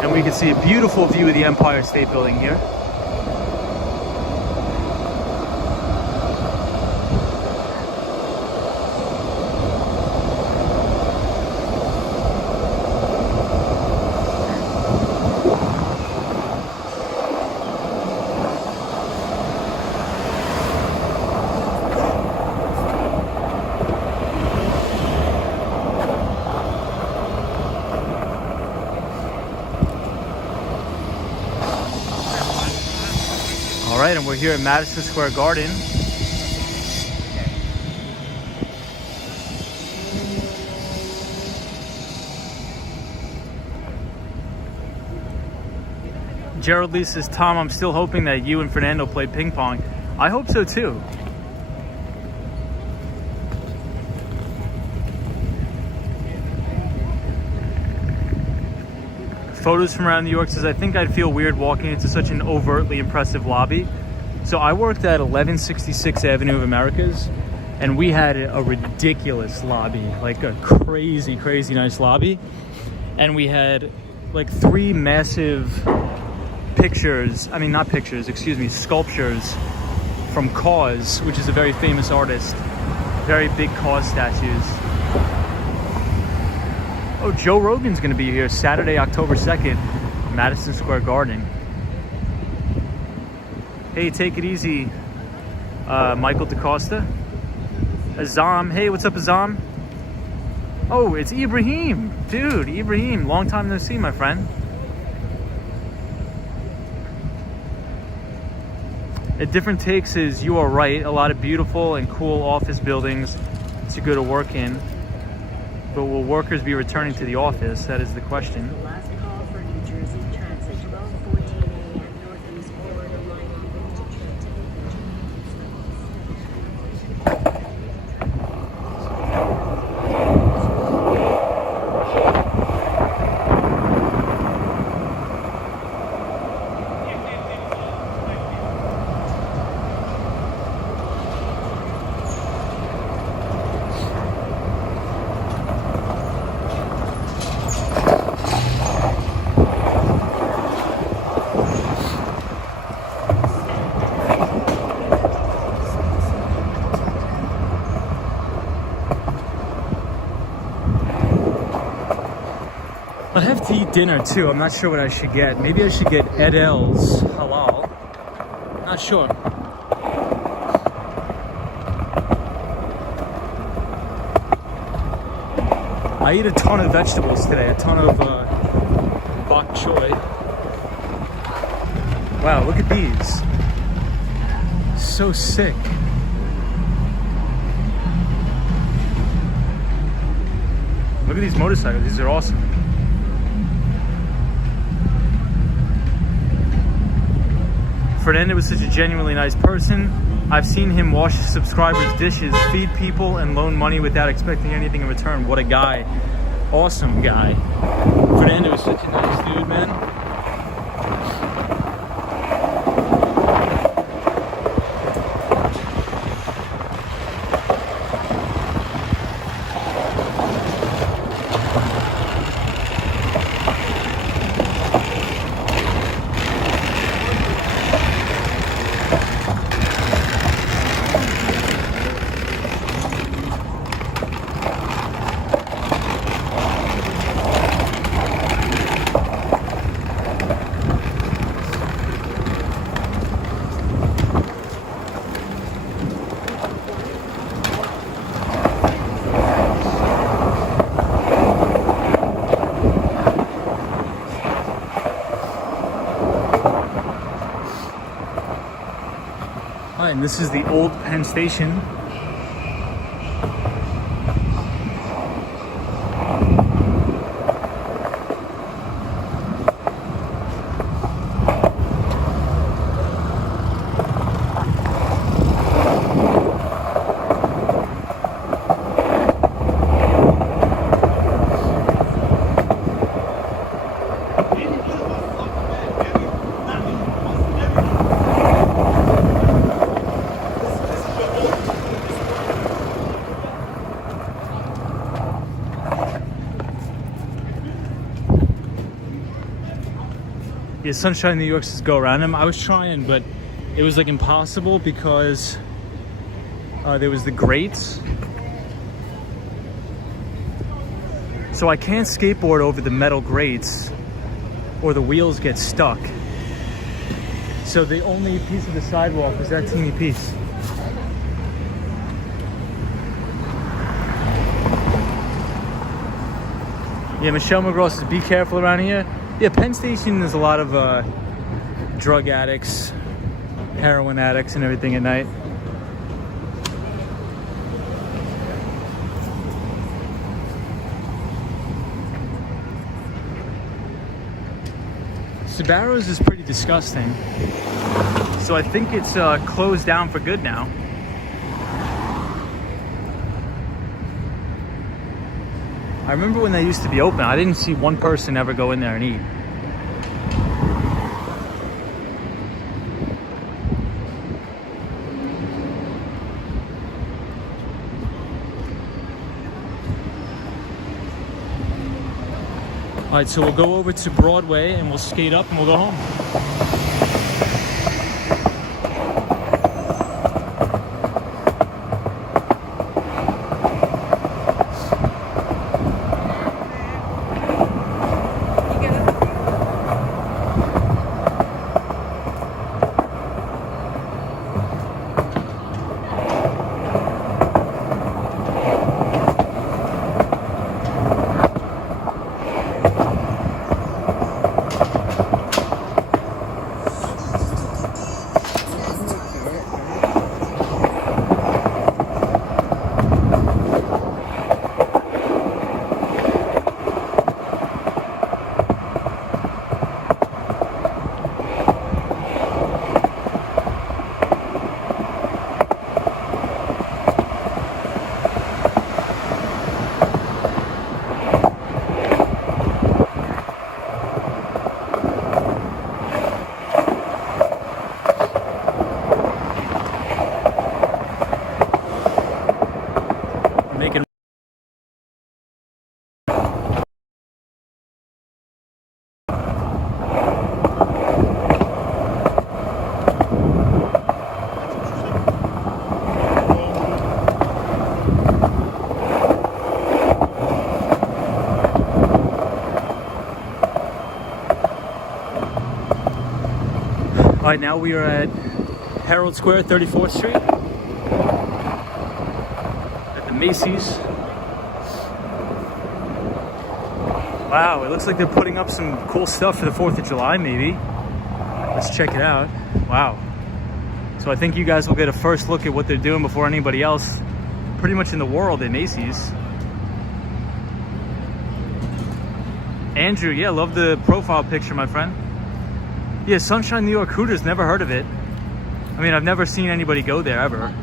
And we can see a beautiful view of the Empire State Building here. All right, and we're here at Madison Square Garden. Gerald Lee says, Tom, I'm still hoping that you and Fernando play ping pong. I hope so too. Photos from around New York says, I think I'd feel weird walking into such an overtly impressive lobby. So I worked at 1166 Avenue of Americas, and we had a ridiculous lobby, like a crazy, crazy nice lobby. And we had like 3 massive sculptures from KAWS, which is a very famous artist. Very big KAWS statues. Oh, Joe Rogan's gonna be here Saturday, October 2nd, Madison Square Garden. Hey, take it easy, Michael DaCosta. Azam, hey, what's up, Azam? Oh, it's Ibrahim. Dude, Ibrahim, long time no see, my friend. At Different Takes is, you are right, a lot of beautiful and cool office buildings to go to work in. But will workers be returning to the office? That is the question. The last call for New Jersey Transit, 12:14 a.m. Northeast corridor line open to Trenton. I have to eat dinner too. I'm not sure what I should get. Maybe I should get Edel's halal. Not sure. I eat a ton of vegetables today. A ton of bok choy. Wow, look at these. So sick. Look at these motorcycles. These are awesome. Fernando was such a genuinely nice person. I've seen him wash his subscribers' dishes, feed people, and loan money without expecting anything in return. What a guy. Awesome guy. Fernando is such a nice dude, man. this is the old Penn Station. Yeah, Sunshine New York says go around him. I was trying, but it was like impossible because there was the grates. So I can't skateboard over the metal grates or the wheels get stuck. So the only piece of the sidewalk was that teeny piece. Yeah, Michelle McGraw says be careful around here. Yeah, Penn Station, there's a lot of drug addicts, heroin addicts and everything at night. Sbarro's is pretty disgusting. So I think it's closed down for good now. I remember when they used to be open, I didn't see one person ever go in there and eat. All right, so we'll go over to Broadway and we'll skate up and we'll go home. All right, now we are at Herald Square, 34th Street, at the Macy's. Wow, it looks like they're putting up some cool stuff for the 4th of July, maybe. Let's check it out. Wow. So I think you guys will get a first look at what they're doing before anybody else, pretty much in the world at Macy's. Andrew, yeah, love the profile picture, my friend. Yeah, Sunshine New York Hooters, never heard of it. I mean, I've never seen anybody go there ever.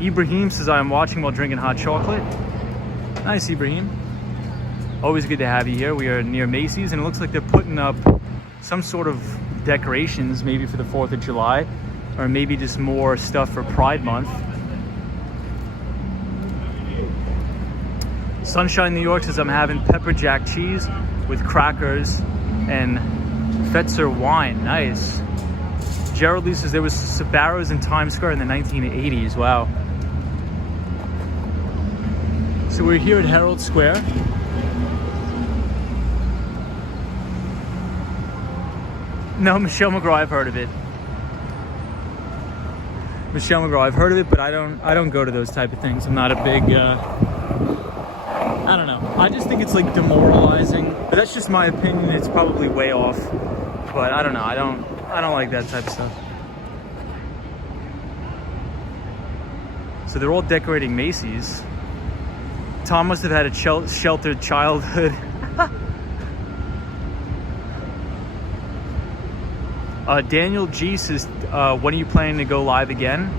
Ibrahim says, I am watching while drinking hot chocolate. Nice, Ibrahim. Always good to have you here. We are near Macy's, and it looks like they're putting up some sort of decorations, maybe for the 4th of July, or maybe just more stuff for Pride Month. Sunshine New York says, I'm having pepper jack cheese with crackers and Fetzer wine. Nice. Gerald Lee says there was Sbarro's in Times Square in the 1980s. Wow. So we're here at Herald Square. No, Michelle McGraw, I've heard of it. Michelle McGraw, I've heard of it, but I don't go to those type of things. I'm not a big I don't know. I just think it's like demoralizing. But that's just my opinion. It's probably way off. But I don't know. I don't like that type of stuff. So they're all decorating Macy's. Tom must have had a sheltered childhood. Daniel G says, when are you planning to go live again?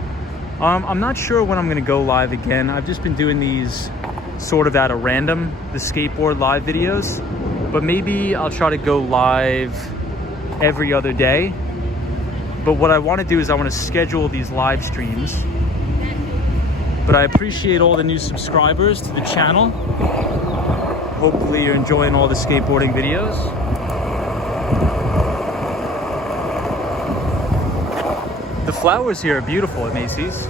I'm not sure when I'm going to go live again. I've just been doing these sort of at a random, the skateboard live videos. But maybe I'll try to go live every other day. But what I want to do is I want to schedule these live streams. But I appreciate all the new subscribers to the channel. Hopefully you're enjoying all the skateboarding videos. The flowers here are beautiful at Macy's.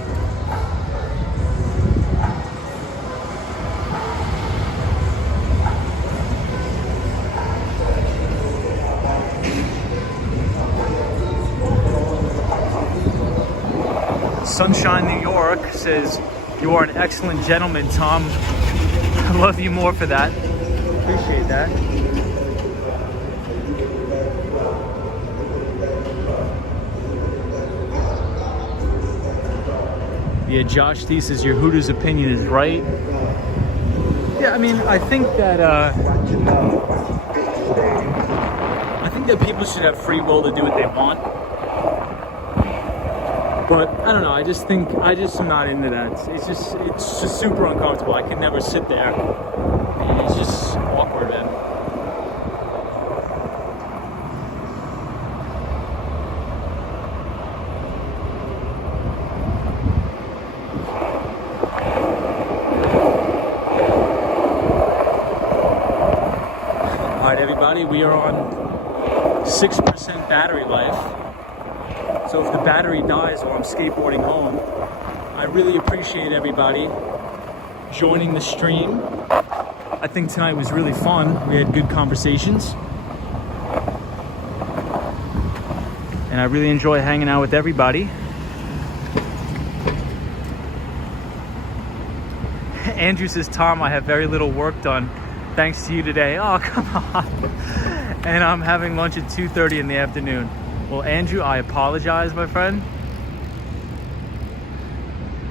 Sunshine, New York says, you are an excellent gentleman, Tom. I love you more for that. Appreciate that. Yeah, Josh D says your Hooters opinion is right. Yeah, I mean, I think that people should have free will to do what they want. But I don't know. I just am not into that. It's just super uncomfortable. I can never sit there. It's just awkward, man. All right, everybody. We are on 6% battery life. So if the battery dies while I'm skateboarding home, I really appreciate everybody joining the stream. I think tonight was really fun. We had good conversations. And I really enjoy hanging out with everybody. Andrew says, Tom, I have very little work done thanks to you today. Oh, come on. And I'm having lunch at 2:30 in the afternoon. Well, Andrew, I apologize, my friend.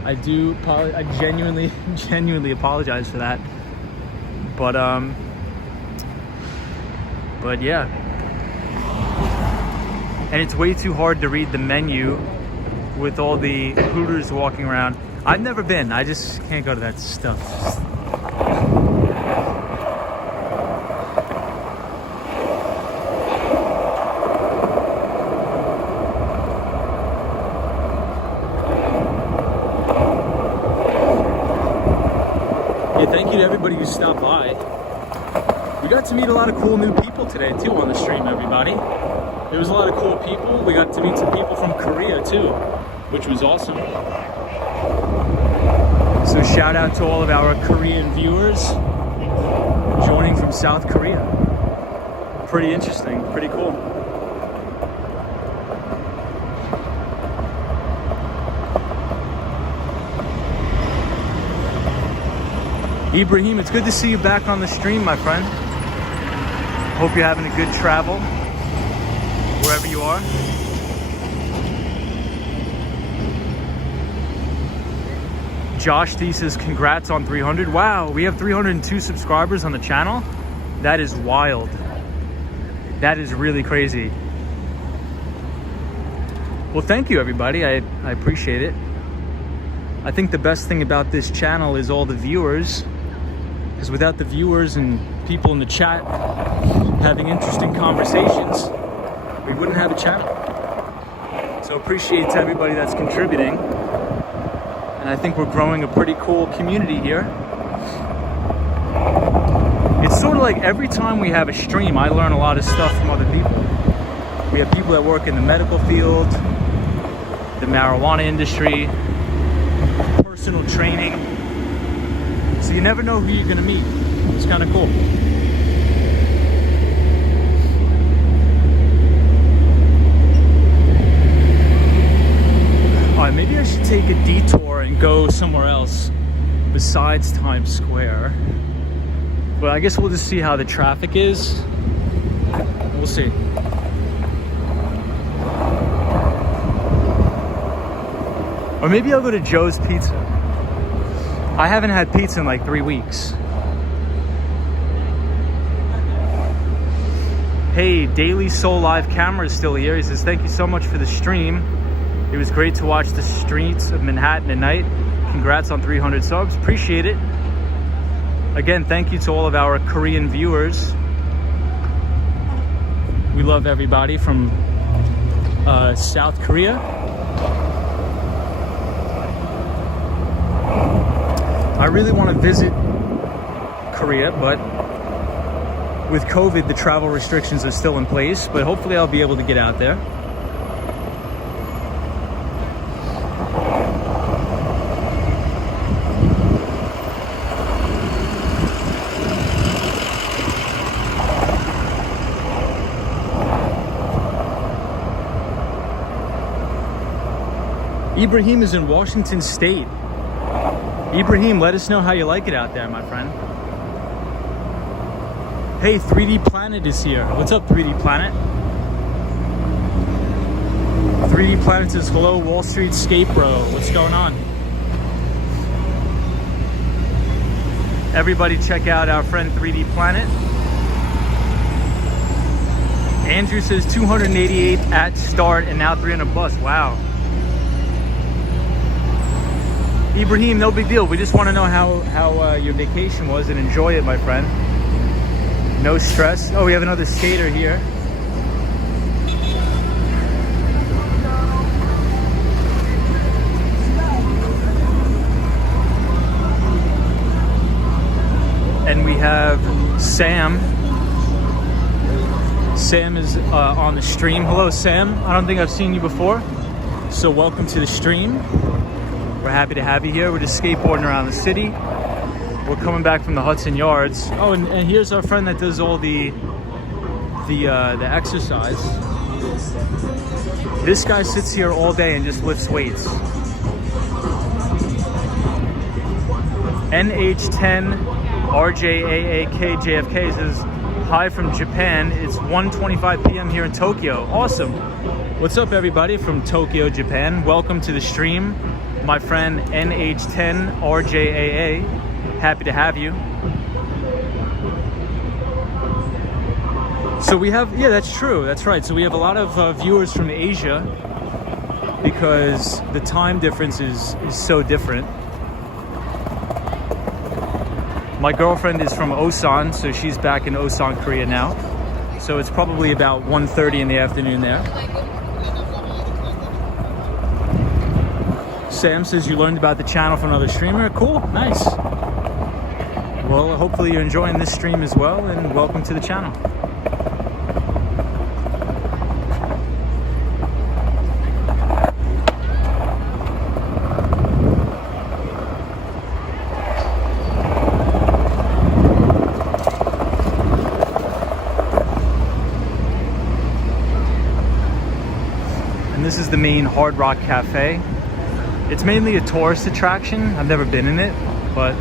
I genuinely apologize for that. But yeah. And it's way too hard to read the menu with all the Hooters walking around. I've never been. I just can't go to that stuff. Thank you to everybody who stopped by. We got to meet a lot of cool new people today too on the stream, everybody. There was a lot of cool people. We got to meet some people from Korea too, which was awesome. So shout out to all of our Korean viewers joining from South Korea. Pretty interesting, pretty cool. Ibrahim, it's good to see you back on the stream, my friend. Hope you're having a good travel, wherever you are. Josh D says, congrats on 300. Wow, we have 302 subscribers on the channel. That is wild. That is really crazy. Well, thank you, everybody. I appreciate it. I think the best thing about this channel is all the viewers. Because without the viewers and people in the chat having interesting conversations, we wouldn't have a channel. So appreciate to everybody that's contributing. And I think we're growing a pretty cool community here. It's sort of like every time we have a stream, I learn a lot of stuff from other people. We have people that work in the medical field, the marijuana industry, personal training. So you never know who you're gonna meet. It's kind of cool. All right, maybe I should take a detour and go somewhere else besides Times Square. But I guess we'll just see how the traffic is. We'll see. Or maybe I'll go to Joe's Pizza. I haven't had pizza in like 3 weeks. Hey, Daily Soul Live Camera is still here. He says, thank you so much for the stream. It was great to watch the streets of Manhattan at night. Congrats on 300 subs. Appreciate it. Again, thank you to all of our Korean viewers. We love everybody from South Korea. I really want to visit Korea, but with COVID, the travel restrictions are still in place, but hopefully I'll be able to get out there. Ibrahim is in Washington State. Ibrahim, let us know how you like it out there, my friend. Hey, 3D Planet is here. What's up, 3D Planet? 3D Planet says, hello, Wall Street Skate Bro. What's going on? Everybody check out our friend 3D Planet. Andrew says 288 at start and now 300 bus. Wow. Ibrahim, no big deal. We just want to know how your vacation was and enjoy it, my friend. No stress. Oh, we have another skater here. And we have Sam. Sam is on the stream. Hello, Sam. I don't think I've seen you before. So welcome to the stream. We're happy to have you here. We're just skateboarding around the city. We're coming back from the Hudson Yards. Oh, and here's our friend that does all the exercise. This guy sits here all day and just lifts weights. NH10 RJAAK JFK says, hi from Japan. It's 1:25 p.m. here in Tokyo. Awesome. What's up, everybody from Tokyo, Japan? Welcome to the stream. My friend NH10 RJAA, happy to have you. So we have, yeah, that's true, that's right. So we have a lot of viewers from Asia because the time difference is so different. My girlfriend is from Osan, so she's back in Osan, Korea now. So it's probably about 1:30 in the afternoon there. Sam says you learned about the channel from another streamer. Cool, nice. Well, hopefully you're enjoying this stream as well, and welcome to the channel. And this is the main Hard Rock Cafe. It's mainly a tourist attraction. I've never been in it, but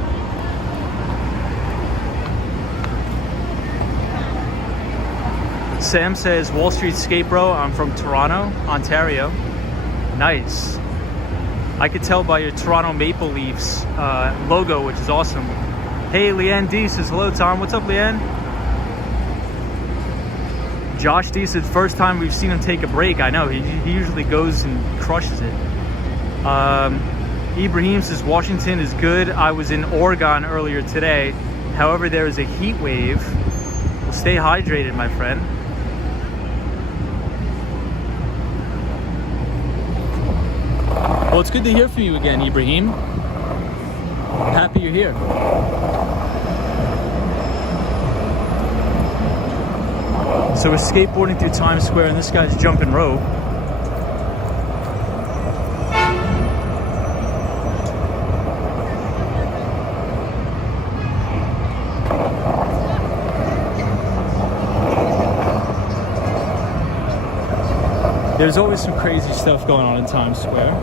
Sam says, Wall Street Skate Bro, I'm from Toronto, Ontario. Nice. I could tell by your Toronto Maple Leafs logo, which is awesome. Hey, Leanne D says, hello, Tom. What's up, Leanne? Josh D said, first time we've seen him take a break. I know, he usually goes and crushes it. Ibrahim says, Washington is good. I was in Oregon earlier today. However, there is a heat wave. Well, stay hydrated, my friend. Well, it's good to hear from you again, Ibrahim. Happy you're here. So we're skateboarding through Times Square and this guy's jumping rope. There's always some crazy stuff going on in Times Square.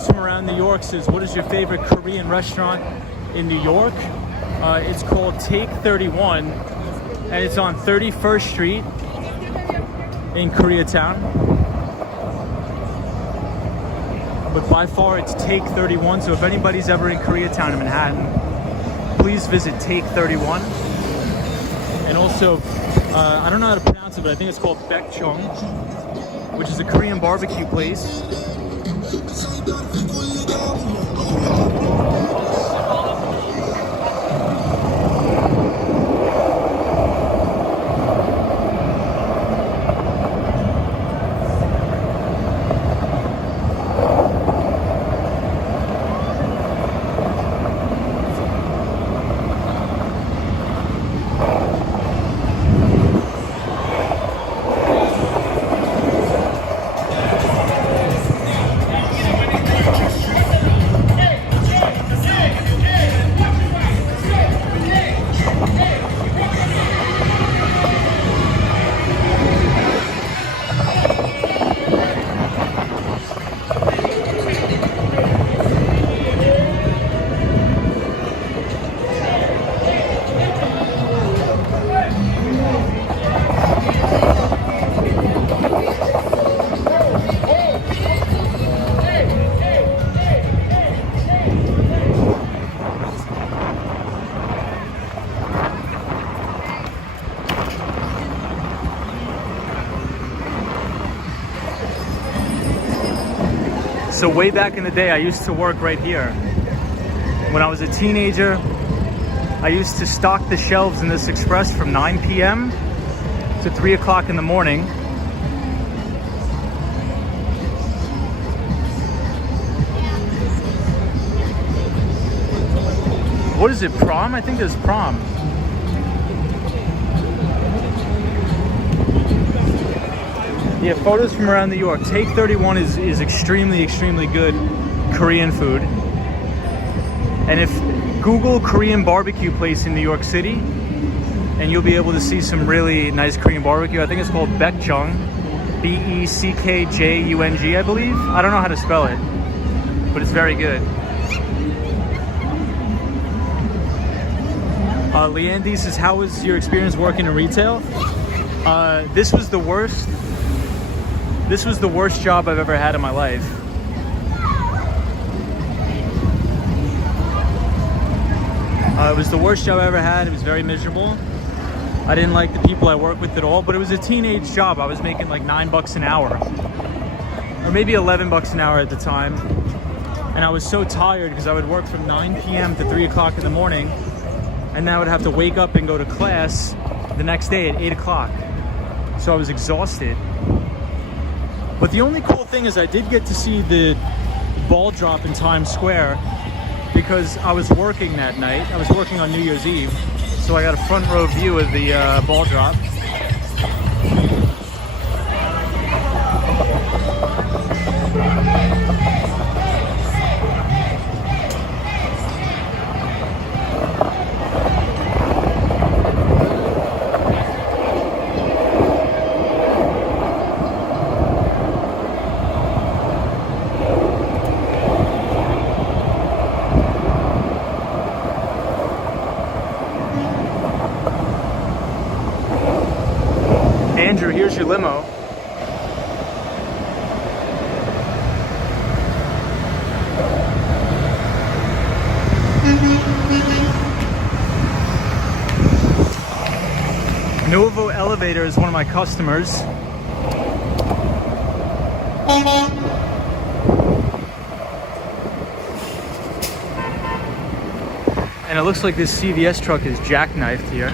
photos from around New York says, what is your favorite Korean restaurant in New York? It's called Take 31, and it's on 31st Street in Koreatown. But by far it's Take 31, so if anybody's ever in Koreatown in Manhattan, please visit Take 31. And also, I don't know how to pronounce it, but I think it's called Baekjeong, which is a Korean barbecue place. So way back in the day, I used to work right here. When I was a teenager, I used to stock the shelves in this express from 9 p.m. to 3 o'clock in the morning. What is it, prom? I think there's prom. Yeah, photos from around New York. Take 31 is extremely, extremely good Korean food. And if Google Korean barbecue place in New York City, and you'll be able to see some really nice Korean barbecue. I think it's called Baekjeong, Beckjung, I believe. I don't know how to spell it, but it's very good. Leandy says, how was your experience working in retail? This was the worst job I've ever had in my life. It was the worst job I ever had. It was very miserable. I didn't like the people I worked with at all, but it was a teenage job. I was making like $9 an hour, or maybe $11 an hour at the time. And I was so tired because I would work from 9 p.m. to 3 o'clock in the morning, and then I would have to wake up and go to class the next day at 8 o'clock. So I was exhausted. But the only cool thing is I did get to see the ball drop in Times Square because I was working that night. I was working on New Year's Eve, so I got a front row view of the ball drop. Andrew, here's your limo. Novo Elevator is one of my customers. And it looks like this CVS truck is jackknifed here.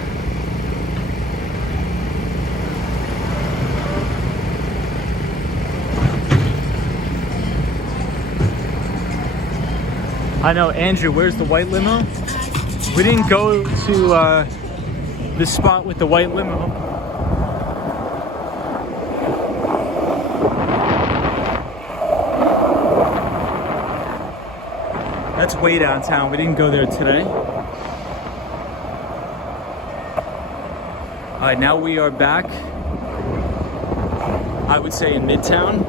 I know, Andrew, where's the white limo? We didn't go to the spot with the white limo. That's way downtown. We didn't go there today. All right, now we are back, I would say, in Midtown.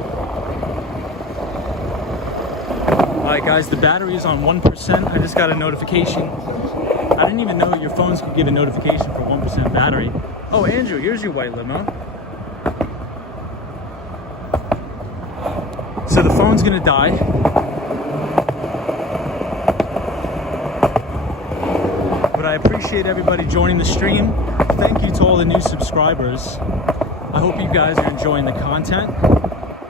Alright guys, the battery is on 1%. I just got a notification. I didn't even know your phones could give a notification for 1% battery. Oh, Andrew, here's your white limo. So the phone's gonna die. But I appreciate everybody joining the stream. Thank you to all the new subscribers. I hope you guys are enjoying the content.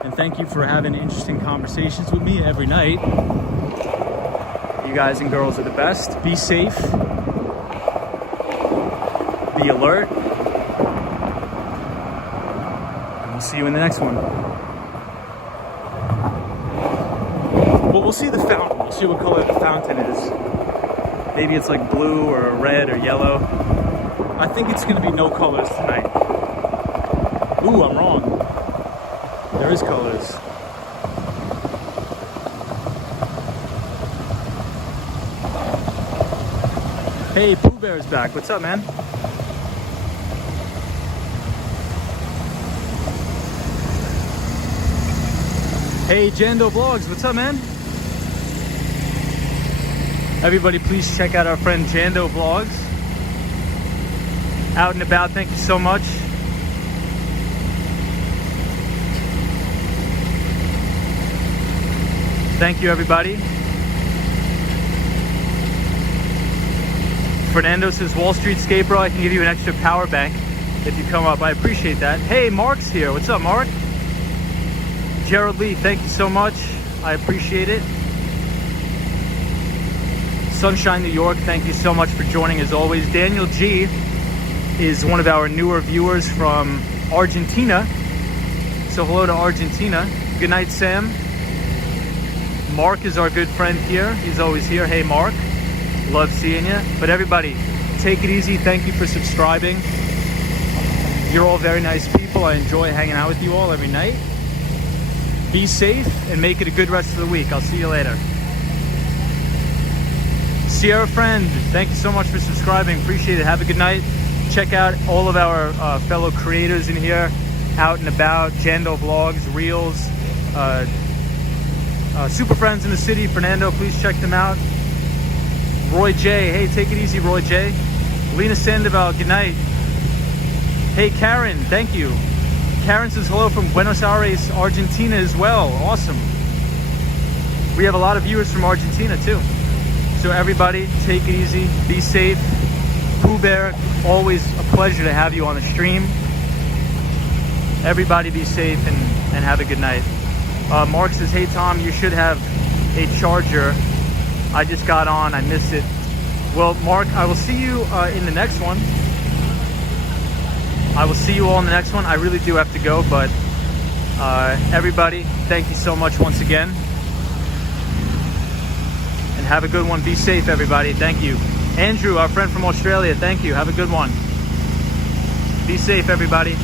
And thank you for having interesting conversations with me every night. You guys and girls are the best. Be safe. Be alert. And we'll see you in the next one. Well, we'll see the fountain. We'll see what color the fountain is. Maybe it's like blue or red or yellow. I think it's gonna be no colors tonight. Ooh, I'm wrong. There is colors. Hey, Pooh Bear's back. What's up, man? Hey, Jando Vlogs. What's up, man? Everybody, please check out our friend Jando Vlogs. Out and about, thank you so much. Thank you, everybody. Fernando says, Wall Street Skate Bro, I can give you an extra power bank if you come up. I appreciate that. Hey, Mark's here. What's up, Mark? Gerald Lee, thank you so much. I appreciate it. Sunshine, New York, thank you so much for joining as always. Daniel G is one of our newer viewers from Argentina. So hello to Argentina. Good night, Sam. Mark is our good friend here. He's always here. Hey, Mark. Love seeing you. But everybody, take it easy. Thank you for subscribing. You're all very nice people. I enjoy hanging out with you all every night. Be safe and make it a good rest of the week. I'll see you later. Sierra Friend, thank you so much for subscribing. Appreciate it. Have a good night. Check out all of our fellow creators in here, out and about. Jando Vlogs, Reels, Super Friends in the City. Fernando, please check them out. Roy J, hey, take it easy, Roy J. Lena Sandoval, good night. Hey, Karen, thank you. Karen says hello from Buenos Aires, Argentina as well. Awesome. We have a lot of viewers from Argentina too. So everybody, take it easy, be safe. Pooh Bear, always a pleasure to have you on the stream. Everybody be safe and have a good night. Mark says, hey Tom, you should have a charger. I just got on, I missed it. Well, Mark, I will see you in the next one. I will see you all in the next one. I really do have to go, but everybody, thank you so much once again. And have a good one. Be safe, everybody. Thank you. Andrew, our friend from Australia, thank you. Have a good one. Be safe, everybody.